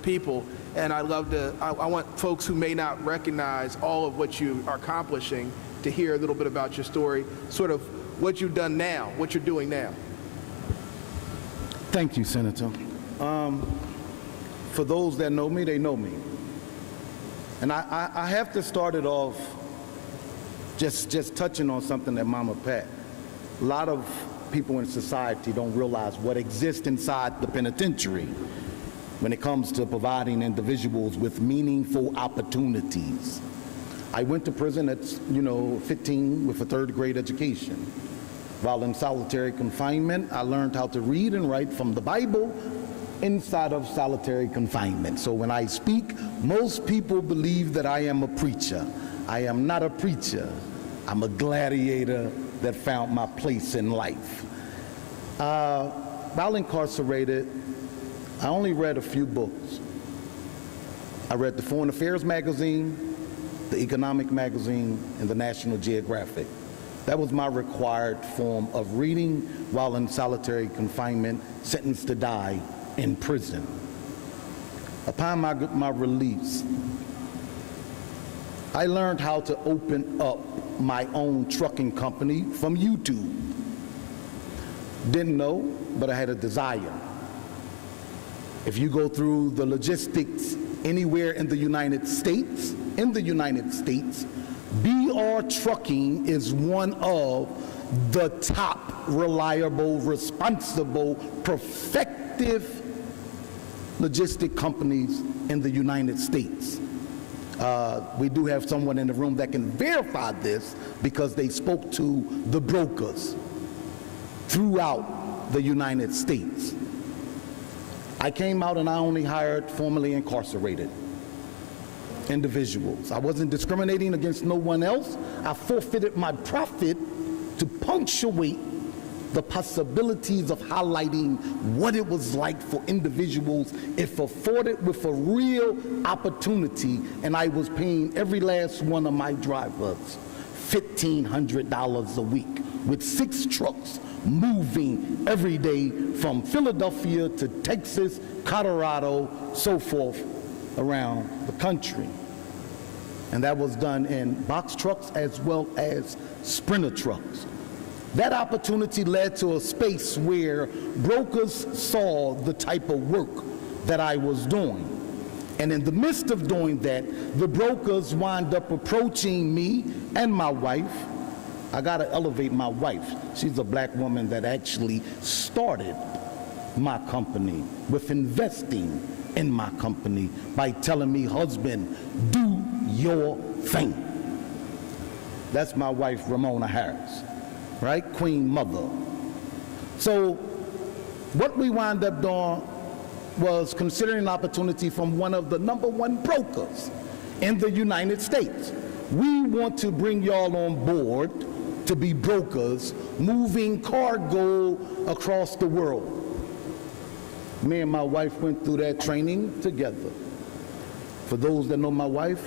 people. And I want folks who may not recognize all of what you are accomplishing to hear a little bit about your story, sort of what you've done now, what you're doing now. Thank you, Senator. For those that know me, they know me. And I have to start it off just touching on something that Mama Pat. A lot of people in society don't realize what exists inside the penitentiary when it comes to providing individuals with meaningful opportunities. I went to prison at 15 with a third grade education. While in solitary confinement, I learned how to read and write from the Bible inside of solitary confinement. So when I speak, most people believe that I am a preacher. I am not a preacher. I'm a gladiator that found my place in life. While incarcerated, I only read a few books. I read the Foreign Affairs magazine, the Economic magazine, and the National Geographic. That was my required form of reading while in solitary confinement, sentenced to die in prison. Upon my release, I learned how to open up my own trucking company from YouTube. Didn't know, but I had a desire. If you go through the logistics anywhere in the United States, BR Trucking is one of the top reliable, responsible, effective logistic companies in the United States. We do have someone in the room that can verify this because they spoke to the brokers throughout the United States. I came out and I only hired formerly incarcerated individuals. I wasn't discriminating against no one else. I forfeited my profit to punctuate the possibilities of highlighting what it was like for individuals if afforded with a real opportunity, and I was paying every last one of my drivers $1,500 a week with 6 trucks moving every day from Philadelphia to Texas, Colorado, so forth around the country. And that was done in box trucks as well as Sprinter trucks. That opportunity led to a space where brokers saw the type of work that I was doing. And in the midst of doing that, the brokers wound up approaching me and my wife. I gotta elevate my wife. She's a black woman that actually started my company with investing in my company by telling me, husband, do your thing. That's my wife, Ramona Harris, right? Queen Mother. So what we wound up doing was considering an opportunity from one of the #1 brokers in the United States. We want to bring y'all on board to be brokers moving cargo across the world. Me and my wife went through that training together. For those that know my wife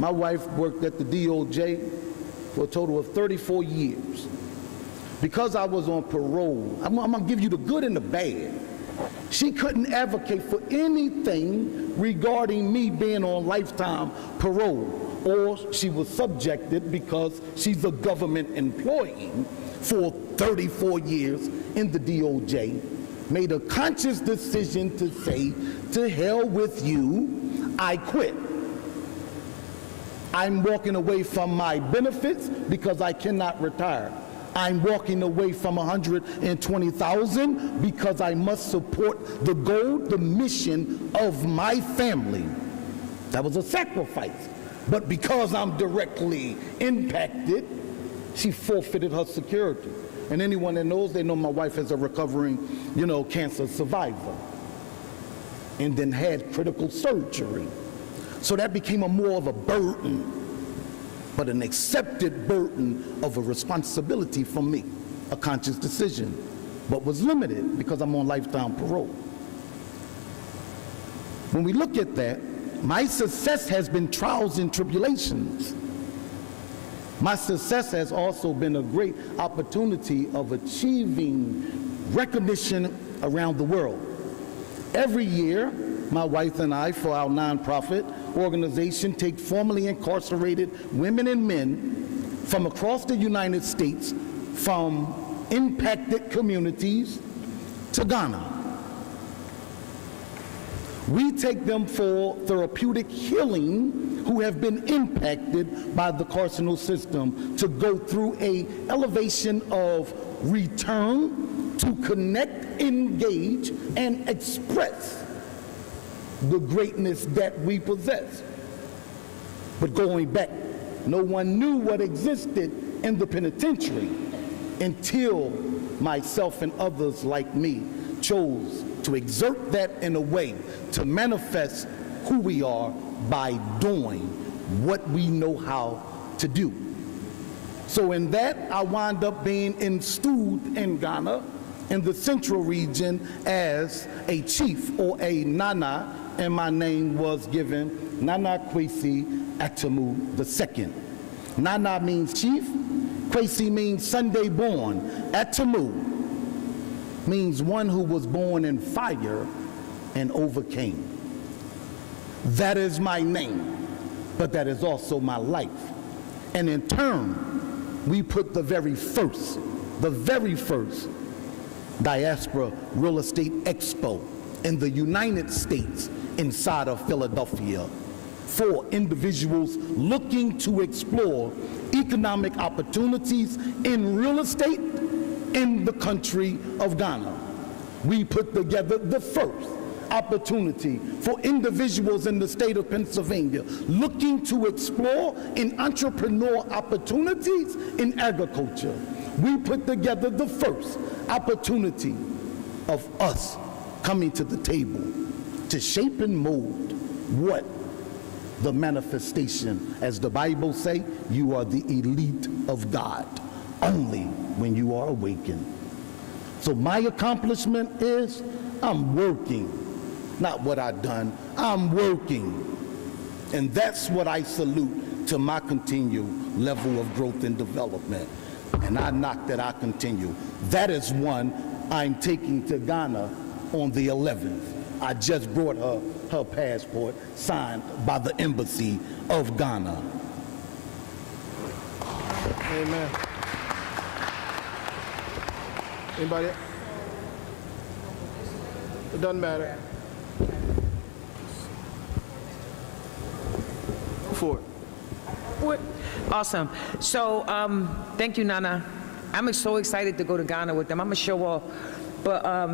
worked at the DOJ for a total of 34 years. Because I was on parole, I'm gonna give you the good and the bad. She couldn't advocate for anything regarding me being on lifetime parole, or she was subjected because she's a government employee for 34 years in the DOJ, made a conscious decision to say, to hell with you, I quit. I'm walking away from my benefits because I cannot retire. I'm walking away from $120,000 because I must support the goal, the mission of my family. That was a sacrifice. But because I'm directly impacted, she forfeited her security. And anyone that knows, they know my wife is a recovering, cancer survivor. And then had critical surgery. So that became more of a burden, but an accepted burden of a responsibility for me, a conscious decision, but was limited because I'm on lifetime parole. When we look at that, my success has been trials and tribulations. My success has also been a great opportunity of achieving recognition around the world. Every year, my wife and I, for our nonprofit organization, take formerly incarcerated women and men from across the United States, from impacted communities to Ghana. We take them for therapeutic healing who have been impacted by the carceral system to go through a elevation of return to connect, engage, and express the greatness that we possess. But going back, no one knew what existed in the penitentiary until myself and others like me chose to exert that in a way to manifest who we are by doing what we know how to do. So in that, I wound up being installed in Ghana in the central region as a chief, or a Nana, and my name was given Nana Kwesi Atamu II. Nana means chief, Kwesi means Sunday born, Atamu means one who was born in fire and overcame. That is my name, but that is also my life. And in turn, we put the very first Diaspora Real Estate Expo in the United States inside of Philadelphia for individuals looking to explore economic opportunities in real estate in the country of Ghana. We put together the first opportunity for individuals in the state of Pennsylvania looking to explore in entrepreneur opportunities in agriculture. We put together the first opportunity of us coming to the table to shape and mold what the manifestation, as the Bible say, you are the elite of God only when you are awakened. So my accomplishment is I'm working, not what I've done, I'm working. And that's what I salute to my continued level of growth and development. And I knock that I continue. That is one I'm taking to Ghana on the 11th. I just brought her passport signed by the Embassy of Ghana. Amen. Anybody? It doesn't matter. Go for it. What? Awesome. So, thank you, Nana. I'm so excited to go to Ghana with them. I'm gonna show off. But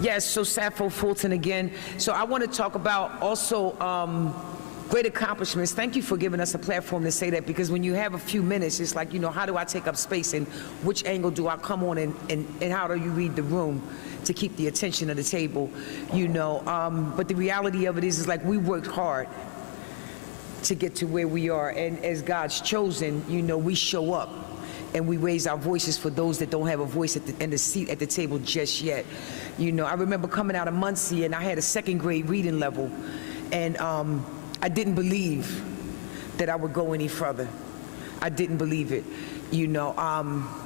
yes, so Sappho Fulton again. So I want to talk about also great accomplishments. Thank you for giving us a platform to say that, because when you have a few minutes, it's like, how do I take up space and which angle do I come on and how do you read the room to keep the attention of the table, But the reality of it is like we worked hard to get to where we are. And as God's chosen, you know, we show up and we raise our voices for those that don't have a voice and a seat at the table just yet. You know, I remember coming out of Muncie and I had a 2nd grade reading level, and I didn't believe that I would go any further. I didn't believe it. You know,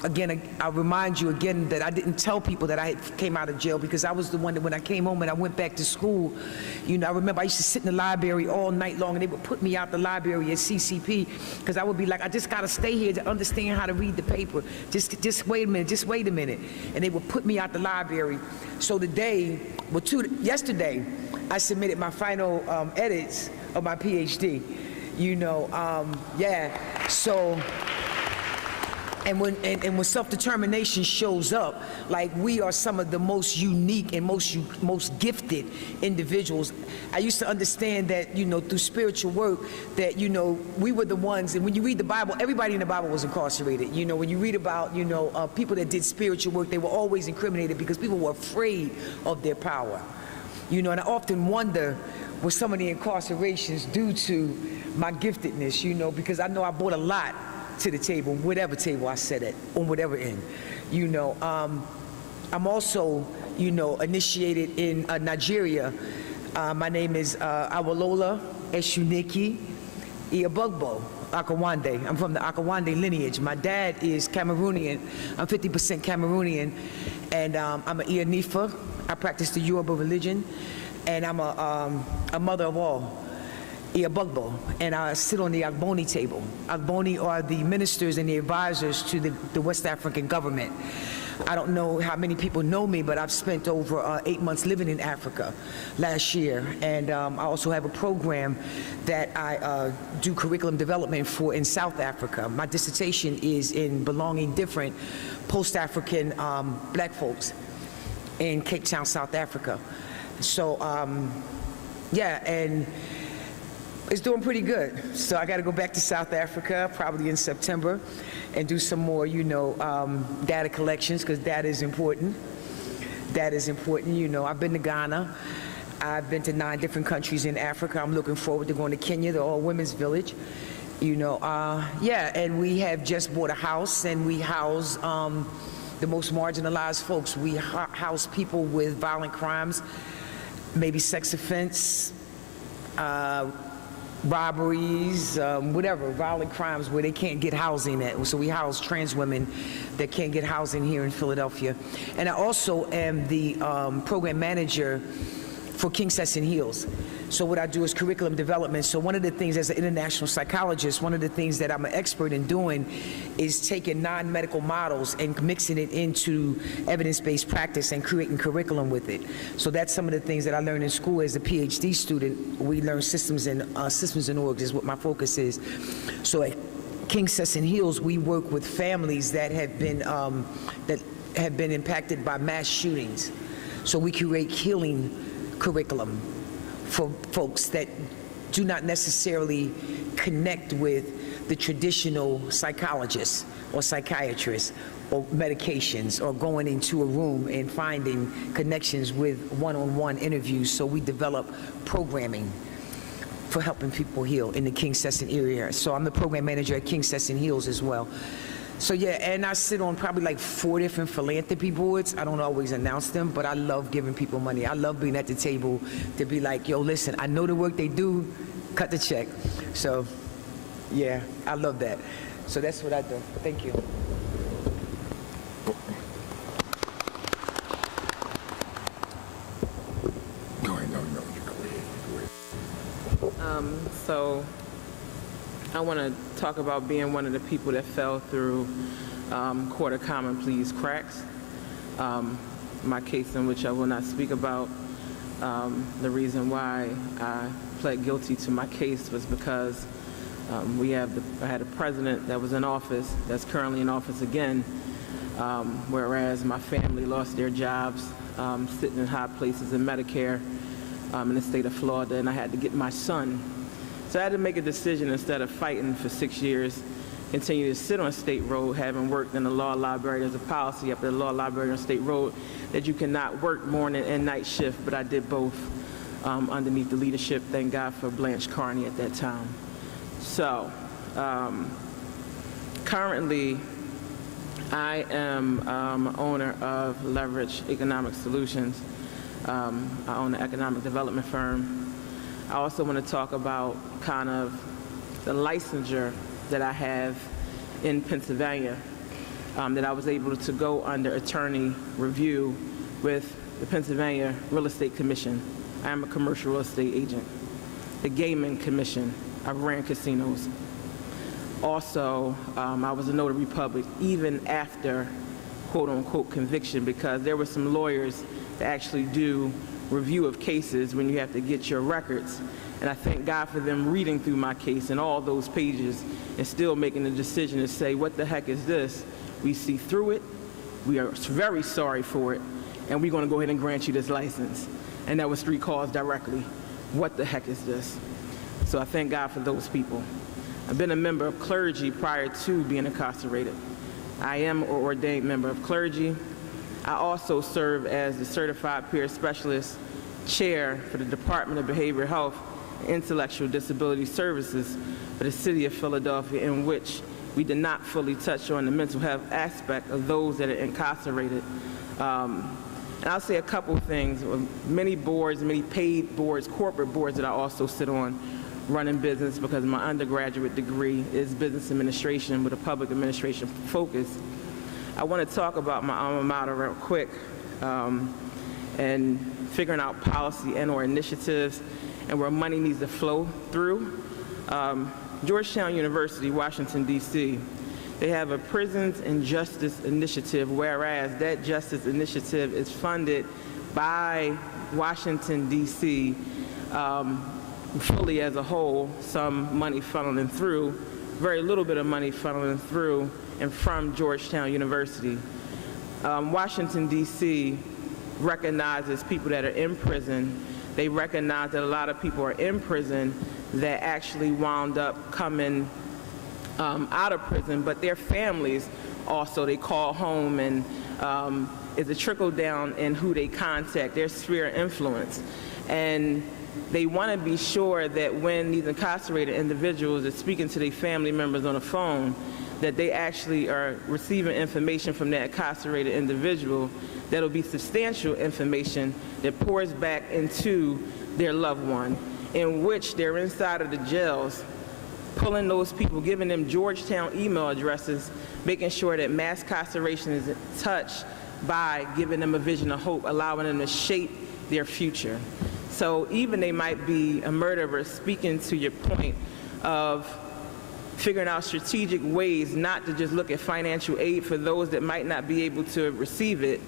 again, I'll remind you again that I didn't tell people that I came out of jail, because I was the one that when I came home and I went back to school, you know, I remember I used to sit in the library all night long, and they would put me out the library at CCP, because I would be like, I just got to stay here to understand how to read the paper. Just wait a minute, just wait a minute. And they would put me out the library. So yesterday, I submitted my final edits of my PhD. You know, so. And when self-determination shows up, like, we are some of the most unique and most gifted individuals. I used to understand that, you know, through spiritual work, that, you know, we were the ones, and when you read the Bible, everybody in the Bible was incarcerated. You know, when you read about, you know, people that did spiritual work, they were always incriminated because people were afraid of their power. You know, and I often wonder, were some of the incarcerations due to my giftedness, you know, because I know I brought a lot to the table, whatever table I sat at, on whatever end. You know, I'm also, you know, initiated in Nigeria. My name is Awolola Eshuneki Iabugbo Akawande. I'm from the Akawande lineage. My dad is Cameroonian. I'm 50% Cameroonian, and I'm an Iyanifa. I practice the Yoruba religion, and I'm a mother of all. Iabugbo, and I sit on the Agboni table. Agboni are the ministers and the advisors to the West African government. I don't know how many people know me, but I've spent over 8 months living in Africa last year, and I also have a program that I do curriculum development for in South Africa. My dissertation is in belonging different post-African black folks in Cape Town, South Africa. So, yeah, and it's doing pretty good. So I got to go back to South Africa probably in September and do some more, you know, data collections, because data is important. Data is important. You know, I've been to Ghana. I've been to 9 different countries in Africa. I'm looking forward to going to Kenya, the all-women's village. You know, yeah, and we have just bought a house, and we house the most marginalized folks. We house people with violent crimes, maybe sex offense, robberies, whatever, violent crimes where they can't get housing at. So we house trans women that can't get housing here in Philadelphia. And I also am the program manager for King Sesson Heals. So what I do is curriculum development. So one of the things, as an international psychologist, one of the things that I'm an expert in doing is taking non-medical models and mixing it into evidence-based practice and creating curriculum with it. So that's some of the things that I learned in school as a PhD student. We learn systems and orgs is what my focus is. So at King Sesson Heals, we work with families that have been impacted by mass shootings. So we create healing curriculum for folks that do not necessarily connect with the traditional psychologists or psychiatrists or medications or going into a room and finding connections with one-on-one interviews. So we develop programming for helping people heal in the King Sesson area. So I'm the program manager at King Sesson Heals as well. So yeah, and I sit on probably like 4 different philanthropy boards. I don't always announce them, but I love giving people money. I love being at the table to be like, yo, listen, I know the work they do, cut the check. So yeah, I love that. So that's what I do. Thank you. So I want to talk about being one of the people that fell through Court of Common Pleas cracks. My case, in which I will not speak about, the reason why I pled guilty to my case was because I had a president that was in office, that's currently in office again, whereas my family lost their jobs sitting in high places in Medicare in the state of Florida, and I had to get my son. So I had to make a decision, instead of fighting for 6 years, continue to sit on State Road, having worked in the law library. There's a policy up at the law library on State Road that you cannot work morning and night shift, but I did both underneath the leadership, thank God for Blanche Carney at that time. So, currently, I am owner of Leverage Economic Solutions. I own an economic development firm. I also want to talk about kind of the licensure that I have in Pennsylvania, that I was able to go under attorney review with the Pennsylvania Real Estate Commission. I am a commercial real estate agent. The Gaming Commission. I've ran casinos. Also, I was a notary public even after quote-unquote conviction, because there were some lawyers that actually do review of cases when you have to get your records. And I thank God for them reading through my case and all those pages and still making the decision to say, what the heck is this? We see through it, we are very sorry for it, and we're going to go ahead and grant you this license. And that was 3 calls directly. What the heck is this? So I thank God for those people. I've been a member of clergy prior to being incarcerated. I am an ordained member of clergy. I also serve as the Certified Peer Specialist Chair for the Department of Behavioral Health and Intellectual Disability Services for the City of Philadelphia, in which we did not fully touch on the mental health aspect of those that are incarcerated. And I'll say a couple of things. Many boards, many paid boards, corporate boards that I also sit on, running business, because my undergraduate degree is business administration with a public administration focus. I want to talk about my alma mater real quick, and figuring out policy and or initiatives and where money needs to flow through. Georgetown University, Washington, D.C., they have a Prisons and Justice Initiative, whereas that justice initiative is funded by Washington, D.C., fully as a whole, some money funneling through, very little bit of money funneling through and from Georgetown University. Washington, D.C. recognizes people that are in prison. They recognize that a lot of people are in prison that actually wound up coming out of prison, but their families also, they call home, and it's a trickle down in who they contact, their sphere of influence. And they want to be sure that when these incarcerated individuals are speaking to their family members on the phone, that they actually are receiving information from that incarcerated individual that'll be substantial information that pours back into their loved one, in which they're inside of the jails, pulling those people, giving them Georgetown email addresses, making sure that mass incarceration is touched by giving them a vision of hope, allowing them to shape their future. So even they might be a murderer, speaking to your point of figuring out strategic ways not to just look at financial aid for those that might not be able to receive it,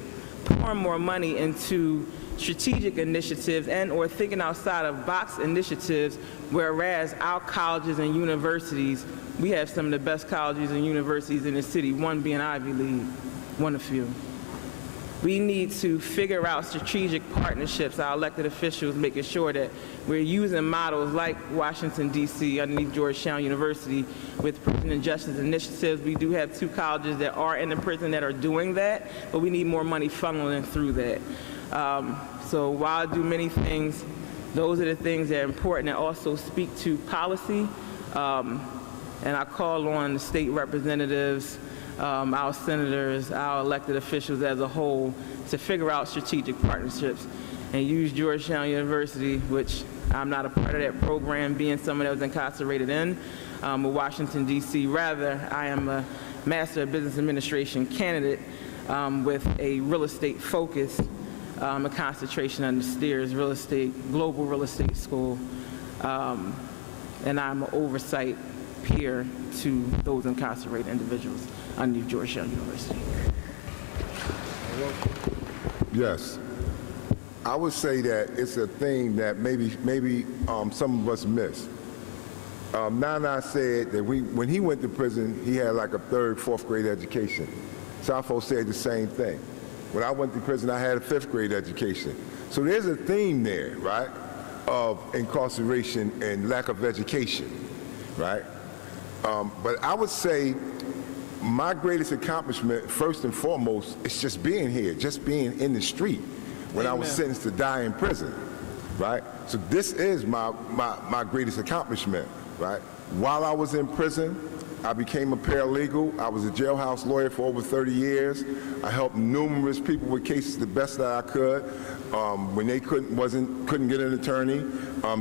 pour more money into strategic initiatives and or thinking outside of box initiatives, whereas our colleges and universities, we have some of the best colleges and universities in the city, one being Ivy League, one of few. We need to figure out strategic partnerships, our elected officials, making sure that we're using models like Washington, D.C., underneath Georgetown University, with prison and justice initiatives. We do have 2 colleges that are in the prison that are doing that, but we need more money funneling through that. So while I do many things, those are the things that are important that also speak to policy. And I call on the state representatives, our senators, our elected officials as a whole, to figure out strategic partnerships and use Georgetown University, which I'm not a part of that program, being someone that was incarcerated in Washington, D.C. Rather, I am a Master of Business Administration candidate with a real estate focus, a concentration under Steers Real Estate, Global Real Estate School, and I'm an oversight peer to those incarcerated individuals underneath Georgetown University. Yes. I would say that it's a thing that maybe some of us miss. Nana said that when he went to prison, he had like a 3rd, 4th grade education. Safo said the same thing. When I went to prison, I had a 5th grade education. So there's a theme there, right, of incarceration and lack of education, right? But I would say my greatest accomplishment, first and foremost, is just being here, just being in the street when I was sentenced to die in prison, right? So this is my greatest accomplishment. right? While I was in prison, I became a paralegal. I was a jailhouse lawyer for over 30 years. I helped numerous people with cases the best that I could. When they couldn't get an attorney,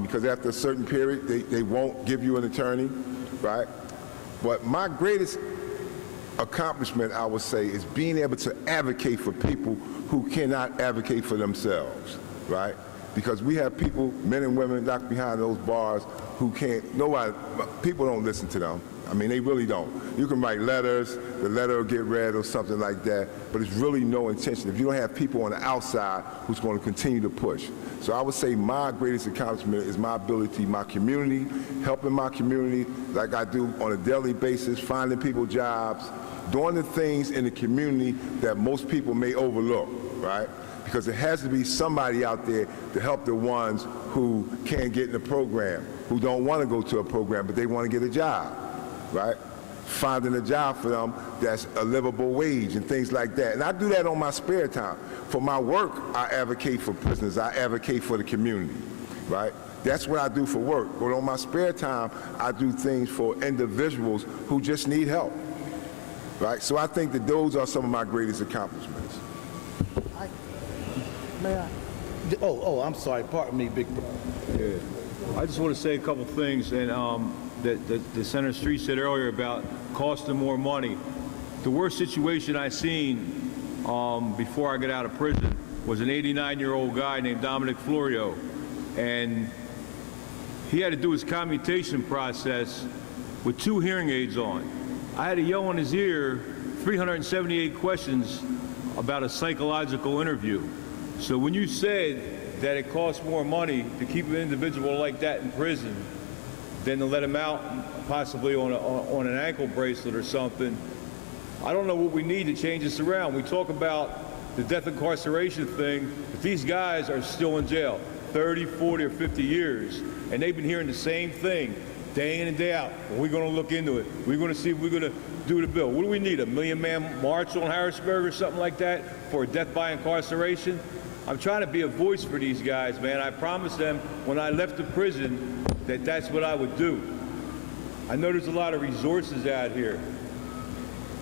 because after a certain period, they won't give you an attorney, right? But my greatest accomplishment, I would say, is being able to advocate for people who cannot advocate for themselves, right? Because we have people, men and women, locked behind those bars who can't, people don't listen to them. I mean, they really don't. You can write letters, the letter will get read or something like that, but it's really no intention. If you don't have people on the outside who's going to continue to push. So I would say my greatest accomplishment is my ability, my community, helping my community like I do on a daily basis, finding people jobs, doing the things in the community that most people may overlook, right? Because there has to be somebody out there to help the ones who can't get in the program, who don't want to go to a program, but they want to get a job, right? Finding a job for them that's a livable wage and things like that. And I do that on my spare time. For my work, I advocate for prisoners. I advocate for the community, right? That's what I do for work. But on my spare time, I do things for individuals who just need help, right? So I think that those are some of my greatest accomplishments. May I? Oh, I'm sorry. Pardon me, Big Bro. Yeah. I just want to say a couple things, and that Senator Street said earlier about costing more money. The worst situation I seen before I got out of prison was an 89-year-old guy named Dominic Florio, and he had to do his commutation process with 2 hearing aids on. I had to yell in his ear 378 questions about a psychological interview. So when you said that it costs more money to keep an individual like that in prison than to let him out possibly on an ankle bracelet or something, I don't know what we need to change this around. We talk about the death incarceration thing, but these guys are still in jail 30, 40, or 50 years, and they've been hearing the same thing day in and day out. Well, we're going to look into it. We're going to see if we're going to do the bill. What do we need, a million-man march on Harrisburg or something like that for a death by incarceration? I'm trying to be a voice for these guys, man. I promised them when I left the prison that that's what I would do. I know there's a lot of resources out here,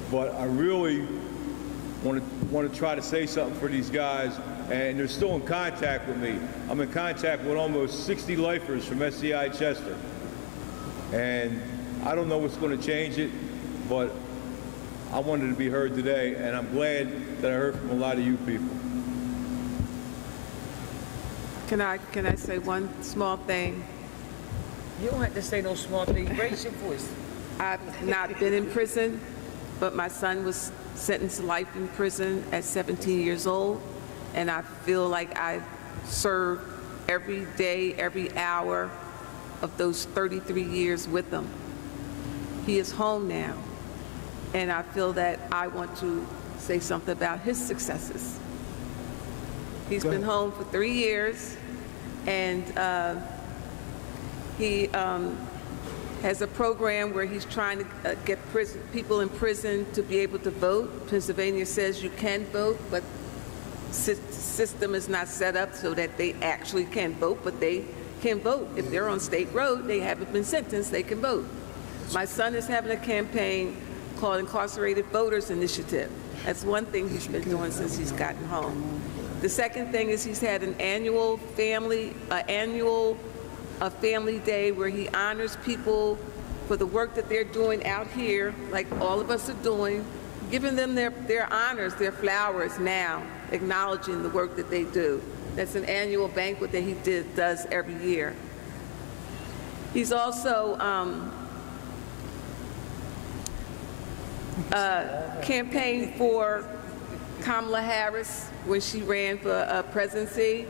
but I really want to try to say something for these guys, and they're still in contact with me. I'm in contact with almost 60 lifers from SCI Chester, and I don't know what's going to change it, but I wanted to be heard today, and I'm glad that I heard from a lot of you people. Can I say one small thing? You don't have to say no small thing. Raise your voice. I've not been in prison, but my son was sentenced to life in prison at 17 years old, and I feel like I served every day, every hour of those 33 years with him. He is home now, and I feel that I want to say something about his successes. He's been home for 3 years, and he has a program where he's trying to get people in prison to be able to vote. Pennsylvania says you can vote, but system is not set up so that they actually can vote, but they can vote. If they're on state road, they haven't been sentenced, they can vote. My son is having a campaign called Incarcerated Voters Initiative. That's one thing he's been doing since he's gotten home. The second thing is he's had an annual family day where he honors people for the work that they're doing out here, like all of us are doing, giving them their honors, their flowers now, acknowledging the work that they do. That's an annual banquet that he does every year. He's also campaigned for Kamala Harris when she ran for presidency.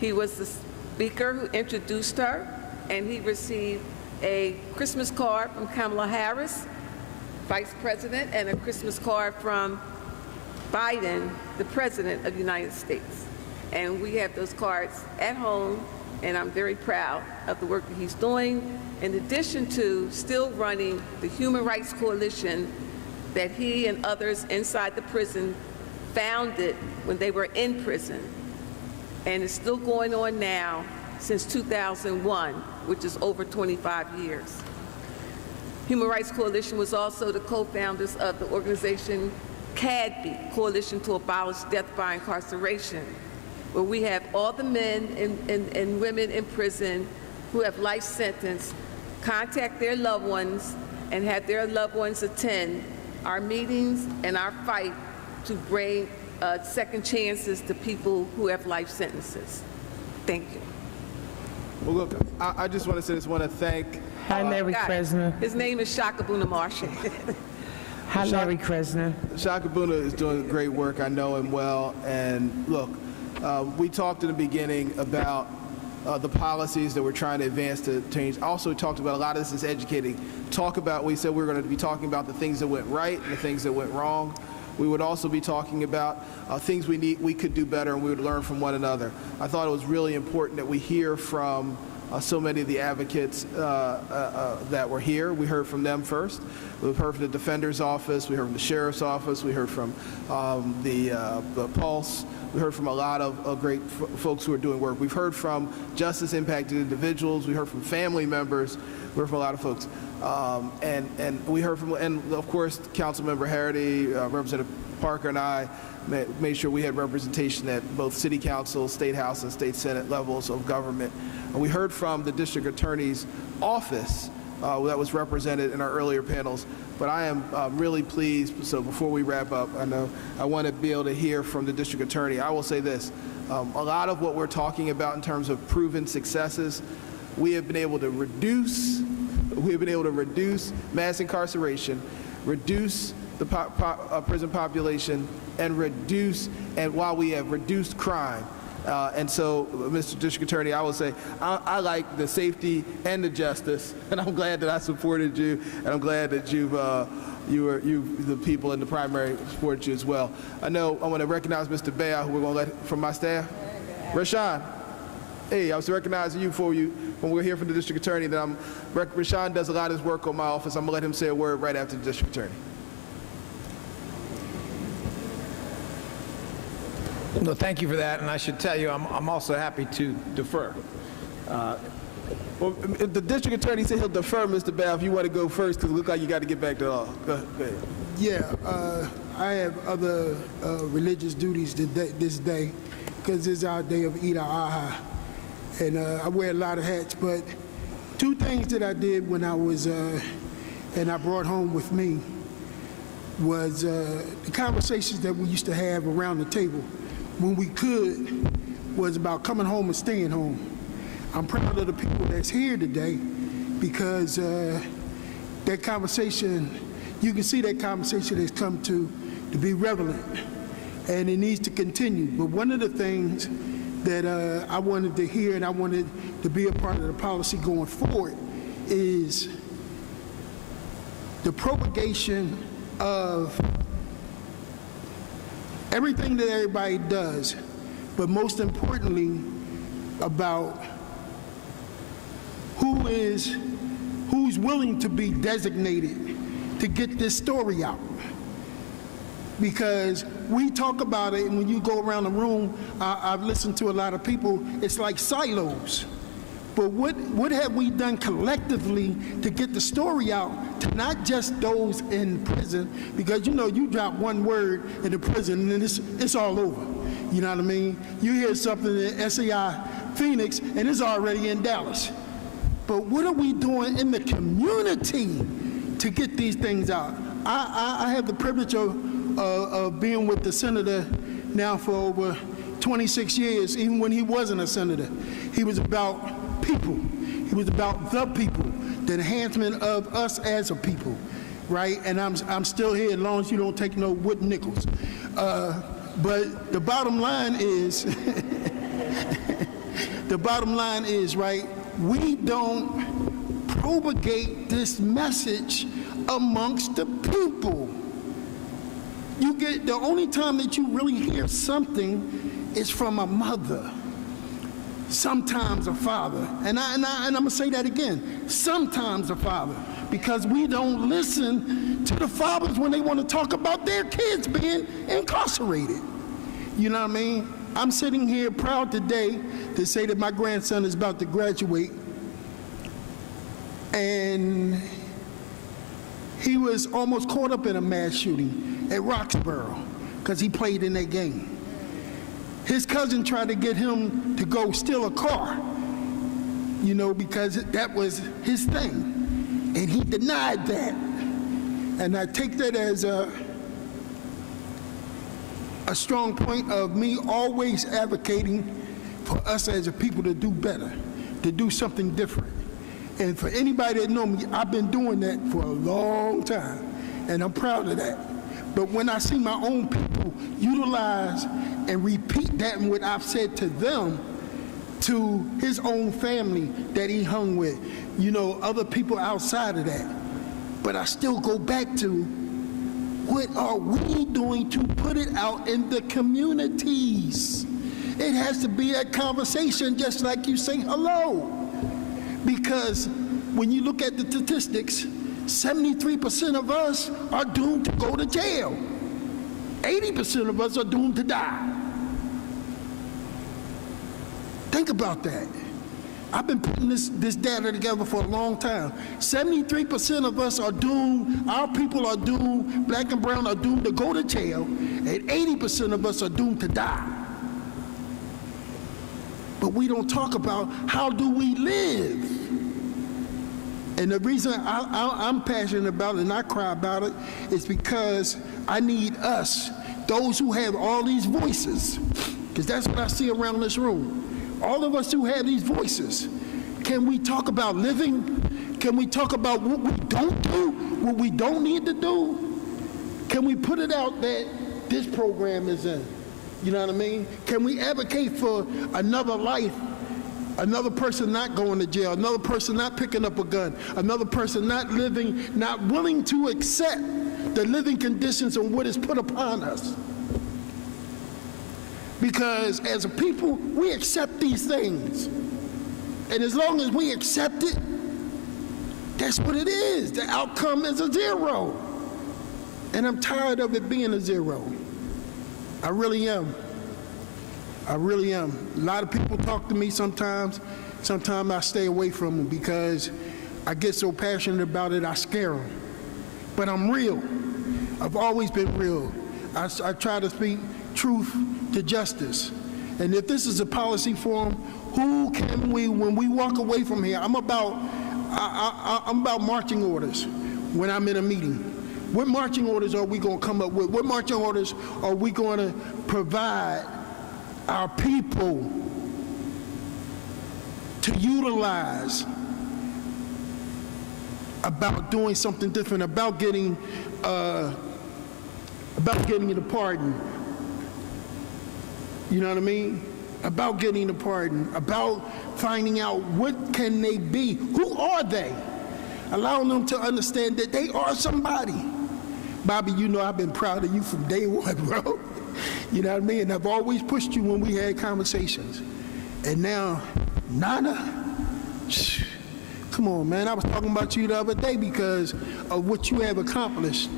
He was the speaker who introduced her, and he received a Christmas card from Kamala Harris, Vice President, and a Christmas card from Biden, the President of the United States. And we have those cards at home, and I'm very proud of the work that he's doing, in addition to still running the Human Rights Coalition that he and others inside the prison founded when they were in prison. And it's still going on now since 2001, which is over 25 years. Human Rights Coalition was also the co-founders of the organization CADB, Coalition to Abolish Death by Incarceration, where we have all the men and women in prison who have life sentence contact their loved ones and have their loved ones attend our meetings and our fight to bring second chances to people who have life sentences. Thank you. Well, look, I just want to say this. I want to thank. Hi, Larry Kresner. His name is Shakabuna Marshall. Hi, Larry Kresner. Shakabuna is doing great work. I know him well. And look, we talked in the beginning about the policies that we're trying to advance to change. Also talked about a lot of this is educating. We said we're going to be talking about the things that went right and the things that went wrong. We would also be talking about things we could do better, and we would learn from one another. I thought it was really important that we hear from so many of the advocates that were here. We heard from them first. We've heard from the Defender's Office. We heard from the Sheriff's Office. We heard from the Pulse. We heard from a lot of great folks who are doing work. We've heard from justice-impacted individuals. We heard from family members. We heard from a lot of folks. And we heard from, and of course, Councilmember Harity, Representative Parker, and I made sure we had representation at both City Council, State House, and State Senate levels of government. And we heard from the District Attorney's Office that was represented in our earlier panels. But I am really pleased. So before we wrap up, I want to be able to hear from the District Attorney. I will say this: a lot of what we're talking about in terms of proven successes, we have been able to reduce. We have been able to reduce mass incarceration, reduce the prison population, and while we have reduced crime. And so, Mr. District Attorney, I will say I like the safety and the justice, and I'm glad that I supported you, and I'm glad that the people in the primary supported you as well. I want to recognize Mr. Bea, who we're going to let from my staff. Rashawn, hey, I was recognizing you when we're here from the District Attorney. Rashawn does a lot of his work on my office. I'm going to let him say a word right after the District Attorney. No, thank you for that, and I should tell you, I'm also happy to defer. Well, the District Attorney said he'll defer, Mr. Bell, if you want to go first, because it looks like you got to get back to law. Go ahead. Yeah, I have other religious duties this day, because it's our day of Eid al-Adha, and I wear a lot of hats, but two things that I did when I was, and I brought home with me, was the conversations that we used to have around the table when we could, was about coming home and staying home. I'm proud of the people that's here today because that conversation, you can see that conversation has come to be relevant, and it needs to continue. But one of the things that I wanted to hear and I wanted to be a part of the policy going forward is the propagation of everything that everybody does, but most importantly about who's willing to be designated to get this story out. Because we talk about it, and when you go around the room, I've listened to a lot of people, it's like silos. But what have we done collectively to get the story out to not just those in prison? Because, you drop one word in the prison and it's all over. You know what I mean? You hear something in SAI Phoenix and it's already in Dallas. But what are we doing in the community to get these things out? I have the privilege of being with the senator now for over 26 years, even when he wasn't a senator. He was about people. He was about the people, the enhancement of us as a people, right? And I'm still here as long as you don't take no wooden nickels. But the bottom line is, right, we don't propagate this message amongst the people. The only time that you really hear something is from a mother, sometimes a father, and I'm gonna say that again, sometimes a father, because we don't listen to the fathers when they want to talk about their kids being incarcerated. You know what I mean? I'm sitting here proud today to say that my grandson is about to graduate, and he was almost caught up in a mass shooting at Roxborough because he played in that game. His cousin tried to get him to go steal a car, you know, because that was his thing. And he denied that. And I take that as a strong point of me always advocating for us as a people to do better, to do something different. And for anybody that know me, I've been doing that for a long time, and I'm proud of that. But when I see my own people utilize and repeat that and what I've said to them, to his own family that he hung with, you know, other people outside of that. But I still go back to, what are we doing to put it out in the communities? It has to be a conversation, just like you say hello. Because when you look at the statistics, 73% of us are doomed to go to jail. 80% of us are doomed to die. Think about that. I've been putting this data together for a long time. 73% of us are doomed, our people are doomed, black and brown are doomed to go to jail, and 80% of us are doomed to die. But we don't talk about how do we live. And the reason I'm passionate about it and I cry about it is because I need us, those who have all these voices, because that's what I see around this room. All of us who have these voices, can we talk about living? Can we talk about what we don't do, what we don't need to do? Can we put it out that this program is in? You know what I mean? Can we advocate for another life, another person not going to jail, another person not picking up a gun, another person not living, not willing to accept the living conditions and what is put upon us? Because as a people, we accept these things. And as long as we accept it, that's what it is. The outcome is a zero. And I'm tired of it being a zero. I really am. I really am. A lot of people talk to me sometimes. Sometimes I stay away from them because I get so passionate about it, I scare them. But I'm real. I've always been real. I try to speak truth to justice. And if this is a policy forum, who can we, when we walk away from here, I'm about marching orders when I'm in a meeting. What marching orders are we going to come up with? What marching orders are we going to provide our people to utilize about doing something different, about getting a pardon? You know what I mean? About getting a pardon, about finding out what can they be, who are they? Allowing them to understand that they are somebody. Bobby, you know I've been proud of you from day one, bro. You know what I mean? And I've always pushed you when we had conversations. And now, Nana, come on, man. I was talking about you the other day because of what you have accomplished.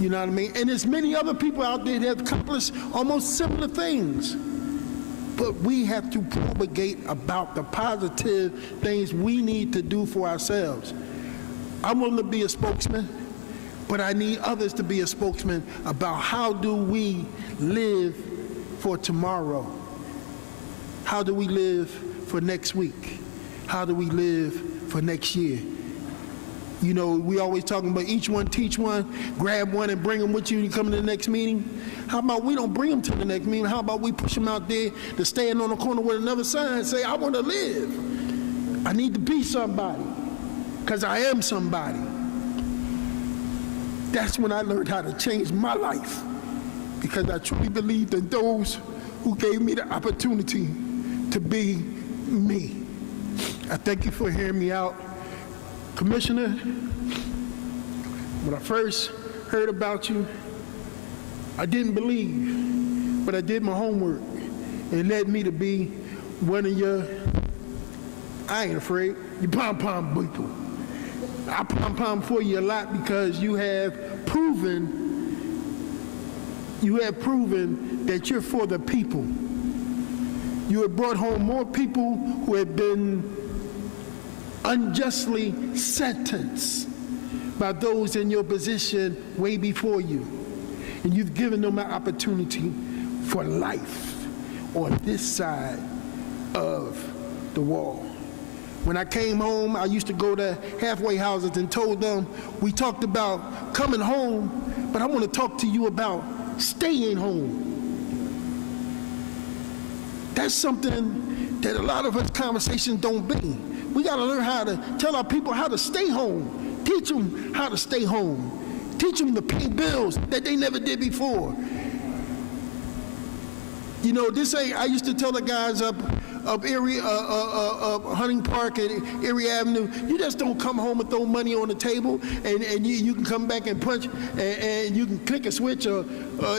You know what I mean? And there's many other people out there that have accomplished almost similar things. But we have to propagate about the positive things we need to do for ourselves. I'm willing to be a spokesman, but I need others to be a spokesman about how do we live for tomorrow? How do we live for next week? How do we live for next year? You know, we always talking about each one, teach one, grab one and bring them with you to come to the next meeting. How about we don't bring them to the next meeting? How about we push them out there to stand on the corner with another sign and say, I want to live. I need to be somebody because I am somebody. That's when I learned how to change my life because I truly believed in those who gave me the opportunity to be me. I thank you for hearing me out. Commissioner, when I first heard about you, I didn't believe, but I did my homework. It led me to be one of your, I ain't afraid, you pom-pom people. I pom-pom for you a lot because you have proven that you're for the people. You have brought home more people who have been unjustly sentenced, by those in your position way before you. And you've given them an opportunity for life on this side of the wall. When I came home, I used to go to halfway houses and told them, we talked about coming home, but I want to talk to you about staying home. That's something that a lot of us conversations don't be. We got to learn how to tell our people how to stay home. Teach them how to stay home. Teach them to pay bills that they never did before. You know, this ain't, I used to tell the guys up Erie, Hunting Park and Erie Avenue, you just don't come home and throw money on the table and you can come back and punch and you can click a switch or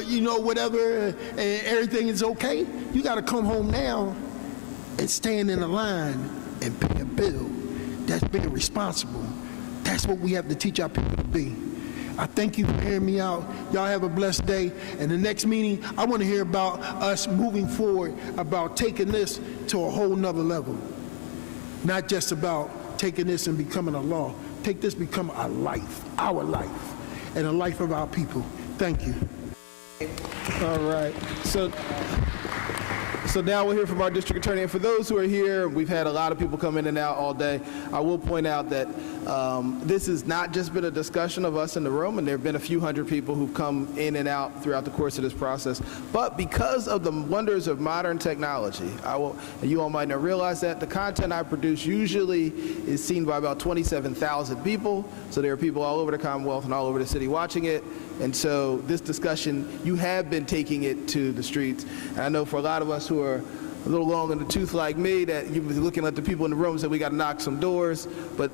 you know, whatever, and everything is okay. You got to come home now and stand in a line and pay a bill. That's being responsible. That's what we have to teach our people to be. I thank you for hearing me out. Y'all have a blessed day. And the next meeting, I want to hear about us moving forward, about taking this to a whole nother level. Not just about taking this and becoming a law. Take this become a life, our life, and a life of our people. Thank you. All right. So now we'll hear from our district attorney. And for those who are here, we've had a lot of people come in and out all day. I will point out that this has not just been a discussion of us in the room, and there have been a few hundred people who've come in and out throughout the course of this process. But because of the wonders of modern technology, and you all might not realize that, the content I produce usually is seen by about 27,000 people. So there are people all over the Commonwealth and all over the city watching it. And so this discussion, you have been taking it to the streets. And I know for a lot of us who are a little long in the tooth like me, that you've been looking at the people in the room and said, we got to knock some doors. But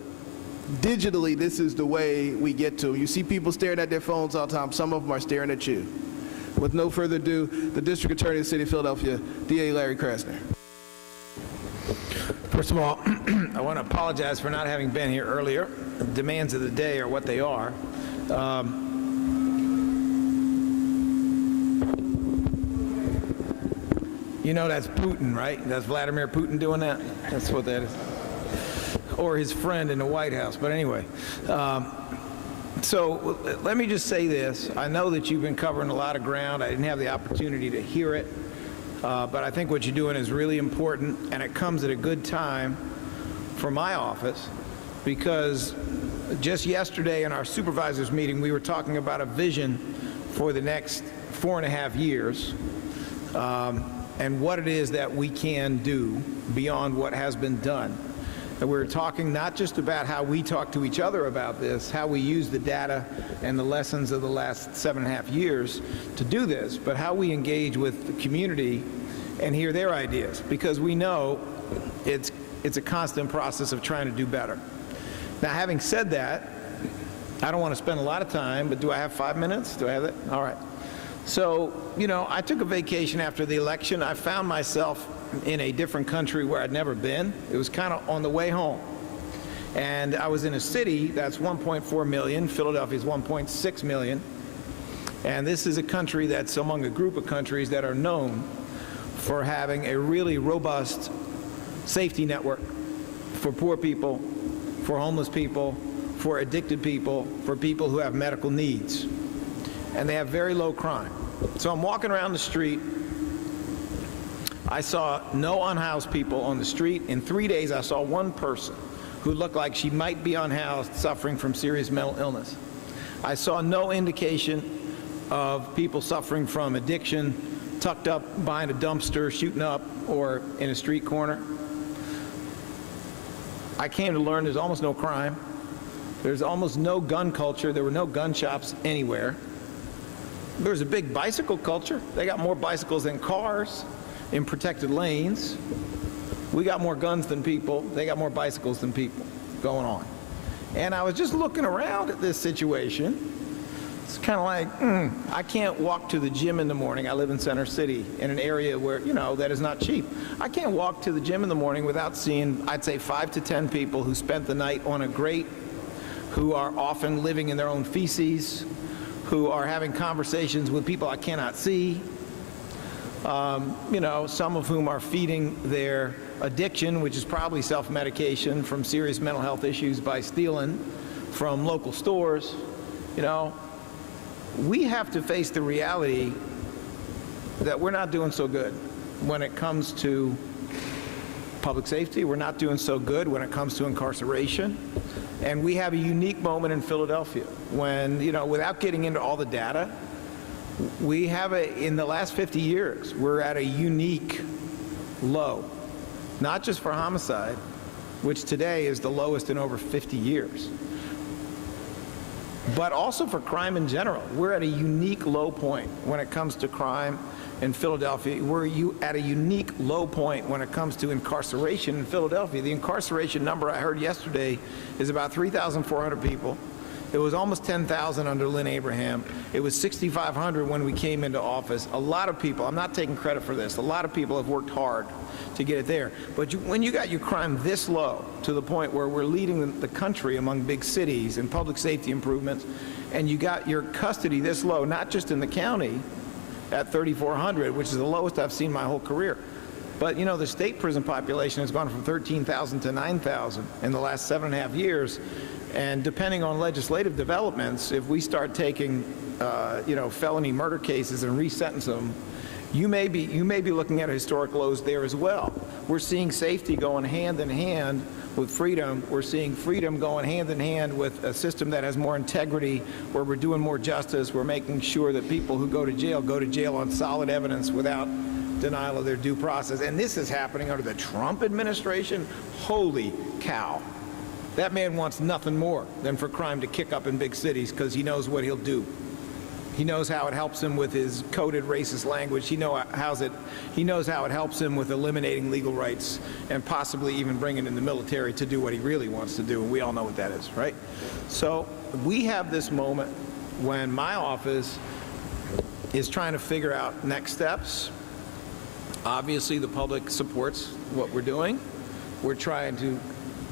digitally, this is the way we get to. You see people staring at their phones all the time. Some of them are staring at you. With no further ado, the District Attorney of the City of Philadelphia, DA Larry Krasner. First of all, I want to apologize for not having been here earlier. The demands of the day are what they are. You know that's Putin, right? That's Vladimir Putin doing that? That's what that is. Or his friend in the White House. But anyway, so let me just say this. I know that you've been covering a lot of ground. I didn't have the opportunity to hear it. But I think what you're doing is really important, and it comes at a good time for my office, because just yesterday in our supervisors meeting, we were talking about a vision for the next 4.5 years. And what it is that we can do beyond what has been done. And we're talking not just about how we talk to each other about this, how we use the data and the lessons of the last 7.5 years to do this, but how we engage with the community and hear their ideas, because we know it's a constant process of trying to do better. Now, having said that, I don't want to spend a lot of time, but do I have 5 minutes? Do I have that? All right. So, you know, I took a vacation after the election. I found myself in a different country where I'd never been. It was kind of on the way home. And I was in a city that's 1.4 million. Philadelphia's 1.6 million. And this is a country that's among a group of countries that are known for having a really robust safety network for poor people, for homeless people, for addicted people, for people who have medical needs. And they have very low crime. So I'm walking around the street. I saw no unhoused people on the street. In 3 days, I saw one person who looked like she might be unhoused, suffering from serious mental illness. I saw no indication of people suffering from addiction, tucked up behind a dumpster, shooting up, or in a street corner. I came to learn there's almost no crime. There's almost no gun culture. There were no gun shops anywhere. There's a big bicycle culture. They got more bicycles than cars in protected lanes. We got more guns than people. They got more bicycles than people going on. And I was just looking around at this situation. It's kind of like, I can't walk to the gym in the morning. I live in Center City, in an area where, you know, that is not cheap. I can't walk to the gym in the morning without seeing, I'd say, 5 to 10 people who spent the night on a grate, who are often living in their own feces, who are having conversations with people I cannot see, you know, some of whom are feeding their addiction, which is probably self-medication from serious mental health issues, by stealing from local stores. You know, we have to face the reality that we're not doing so good when it comes to public safety. We're not doing so good when it comes to incarceration. And we have a unique moment in Philadelphia when, you know, without getting into all the data, we have in the last 50 years, we're at a unique low, not just for homicide, which today is the lowest in over 50 years, but also for crime in general. We're at a unique low point when it comes to crime in Philadelphia. We're at a unique low point when it comes to incarceration in Philadelphia. The incarceration number I heard yesterday is about 3,400 people. It was almost 10,000 under Lynn Abraham. It was 6,500 when we came into office. A lot of people, I'm not taking credit for this, a lot of people have worked hard to get it there. But when you got your crime this low, to the point where we're leading the country among big cities and public safety improvements, and you got your custody this low, not just in the county at 3,400, which is the lowest I've seen my whole career, but you know, the state prison population has gone from 13,000 to 9,000 in the last 7.5 years. And depending on legislative developments, if we start taking, you know, felony murder cases and resentence them, you may be looking at historic lows there as well. We're seeing safety going hand in hand with freedom. We're seeing freedom going hand in hand with a system that has more integrity, where we're doing more justice. We're making sure that people who go to jail on solid evidence without denial of their due process. And this is happening under the Trump administration. Holy cow. That man wants nothing more than for crime to kick up in big cities, because he knows what he'll do. He knows how it helps him with his coded racist language. He knows how it helps him with eliminating legal rights and possibly even bringing in the military to do what he really wants to do. And we all know what that is, right? So we have this moment when my office is trying to figure out next steps. Obviously, the public supports what we're doing. We're trying to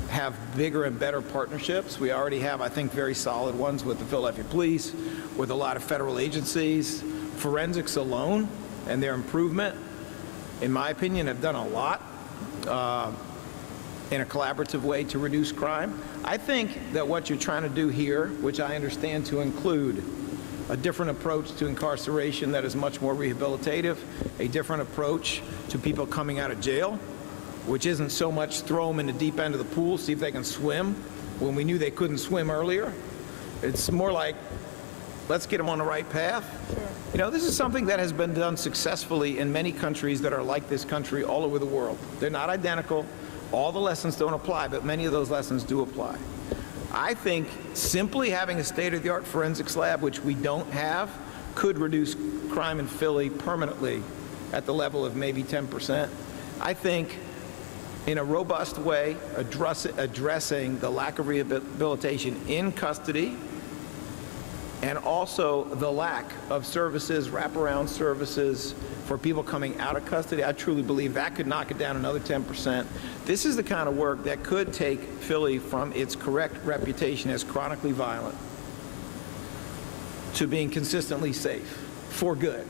have bigger and better partnerships. We already have, I think, very solid ones with the Philadelphia Police, with a lot of federal agencies. Forensics alone and their improvement, in my opinion, have done a lot in a collaborative way to reduce crime. I think that what you're trying to do here, which I understand to include a different approach to incarceration that is much more rehabilitative, a different approach to people coming out of jail, which isn't so much throw them in the deep end of the pool, see if they can swim, when we knew they couldn't swim earlier. It's more like, let's get them on the right path. Sure. You know, this is something that has been done successfully in many countries that are like this country all over the world. They're not identical. All the lessons don't apply, but many of those lessons do apply. I think simply having a state-of-the-art forensics lab, which we don't have, could reduce crime in Philly permanently at the level of maybe 10%. I think in a robust way, addressing the lack of rehabilitation in custody, and also the lack of services, wraparound services for people coming out of custody. I truly believe that could knock it down another 10%. This is the kind of work that could take Philly from its correct reputation as chronically violent to being consistently safe, for good.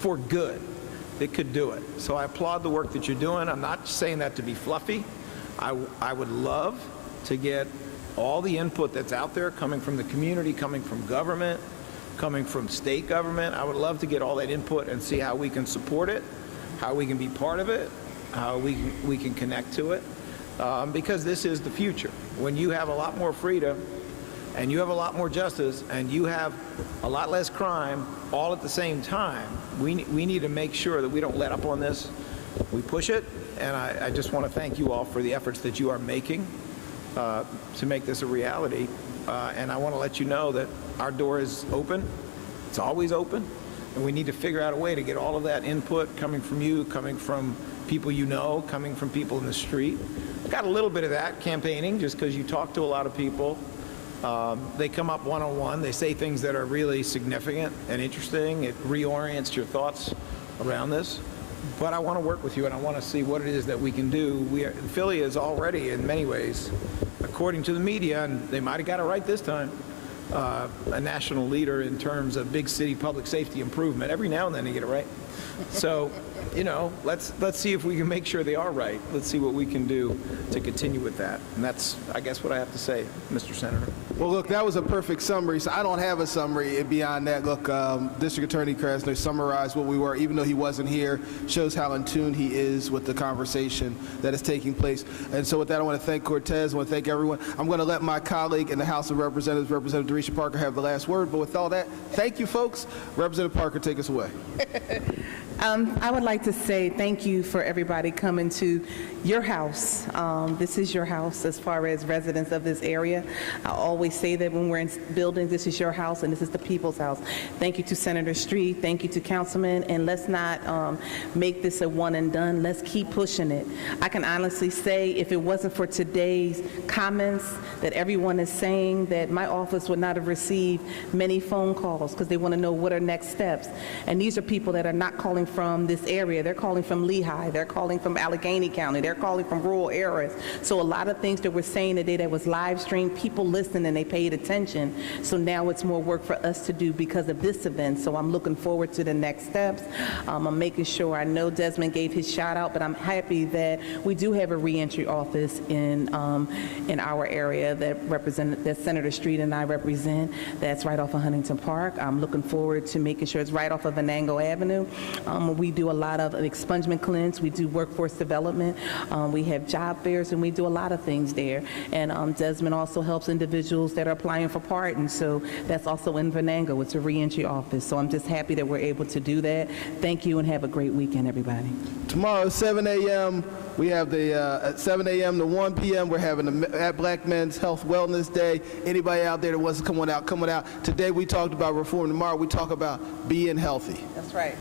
For good. It could do it. So I applaud the work that you're doing. I'm not saying that to be fluffy. I would love to get all the input that's out there, coming from the community, coming from government, coming from state government. I would love to get all that input and see how we can support it, how we can be part of it, how we can connect to it, because this is the future. When you have a lot more freedom and you have a lot more justice and you have a lot less crime all at the same time, we need to make sure that we don't let up on this. We push it, and I just want to thank you all for the efforts that you are making to make this a reality. And I want to let you know that our door is open. It's always open. And we need to figure out a way to get all of that input coming from you, coming from people you know, coming from people in the street. I've got a little bit of that campaigning just because you talk to a lot of people. They come up one-on-one. They say things that are really significant and interesting. It reorients your thoughts around this. But I want to work with you, and I want to see what it is that we can do. Philly is already, in many ways, according to the media, and they might have got it right this time, a national leader in terms of big city public safety improvement. Every now and then they get it right. So, you know, let's see if we can make sure they are right. Let's see what we can do to continue with that. And that's, I guess, what I have to say, Mr. Senator. Well, look, that was a perfect summary. So I don't have a summary beyond that. Look, District Attorney Krasner summarized what we were, even though he wasn't here, shows how in tune he is with the conversation that is taking place. And so with that, I want to thank Cortez. I want to thank everyone. I'm going to let my colleague in the House of Representatives, Representative Dorisha Parker, have the last word. But with all that, thank you, folks. Representative Parker, take us away. I would like to say thank you for everybody coming to your house. This is your house as far as residents of this area. I always say that when we're in buildings, this is your house and this is the people's house. Thank you to Senator Street. Thank you to Councilman. And let's not make this a one and done. Let's keep pushing it. I can honestly say if it wasn't for today's comments that everyone is saying, that my office would not have received many phone calls because they want to know what are next steps. And these are people that are not calling from this area. They're calling from Lehigh. They're calling from Allegheny County. They're calling from rural areas. So a lot of things that we're saying today that was live streamed, people listened and they paid attention. So now it's more work for us to do because of this event. So I'm looking forward to the next steps. I'm making sure, I know Desmond gave his shout out, but I'm happy that we do have a reentry office in our area that Senator Street and I represent. That's right off of Huntington Park. I'm looking forward to making sure it's right off of Venango Avenue. We do a lot of expungement clinics. We do workforce development. We have job fairs, and we do a lot of things there. And Desmond also helps individuals that are applying for pardon. So that's also in Venango. It's a reentry office. So I'm just happy that we're able to do that. Thank you, and have a great weekend, everybody. Tomorrow, 7 a.m., we have at 7 a.m. to 1 p.m., we're having at Black Men's Health Wellness Day. Anybody out there that wants to come on out, coming out. Today we talked about reform. Tomorrow we talk about being healthy. That's right.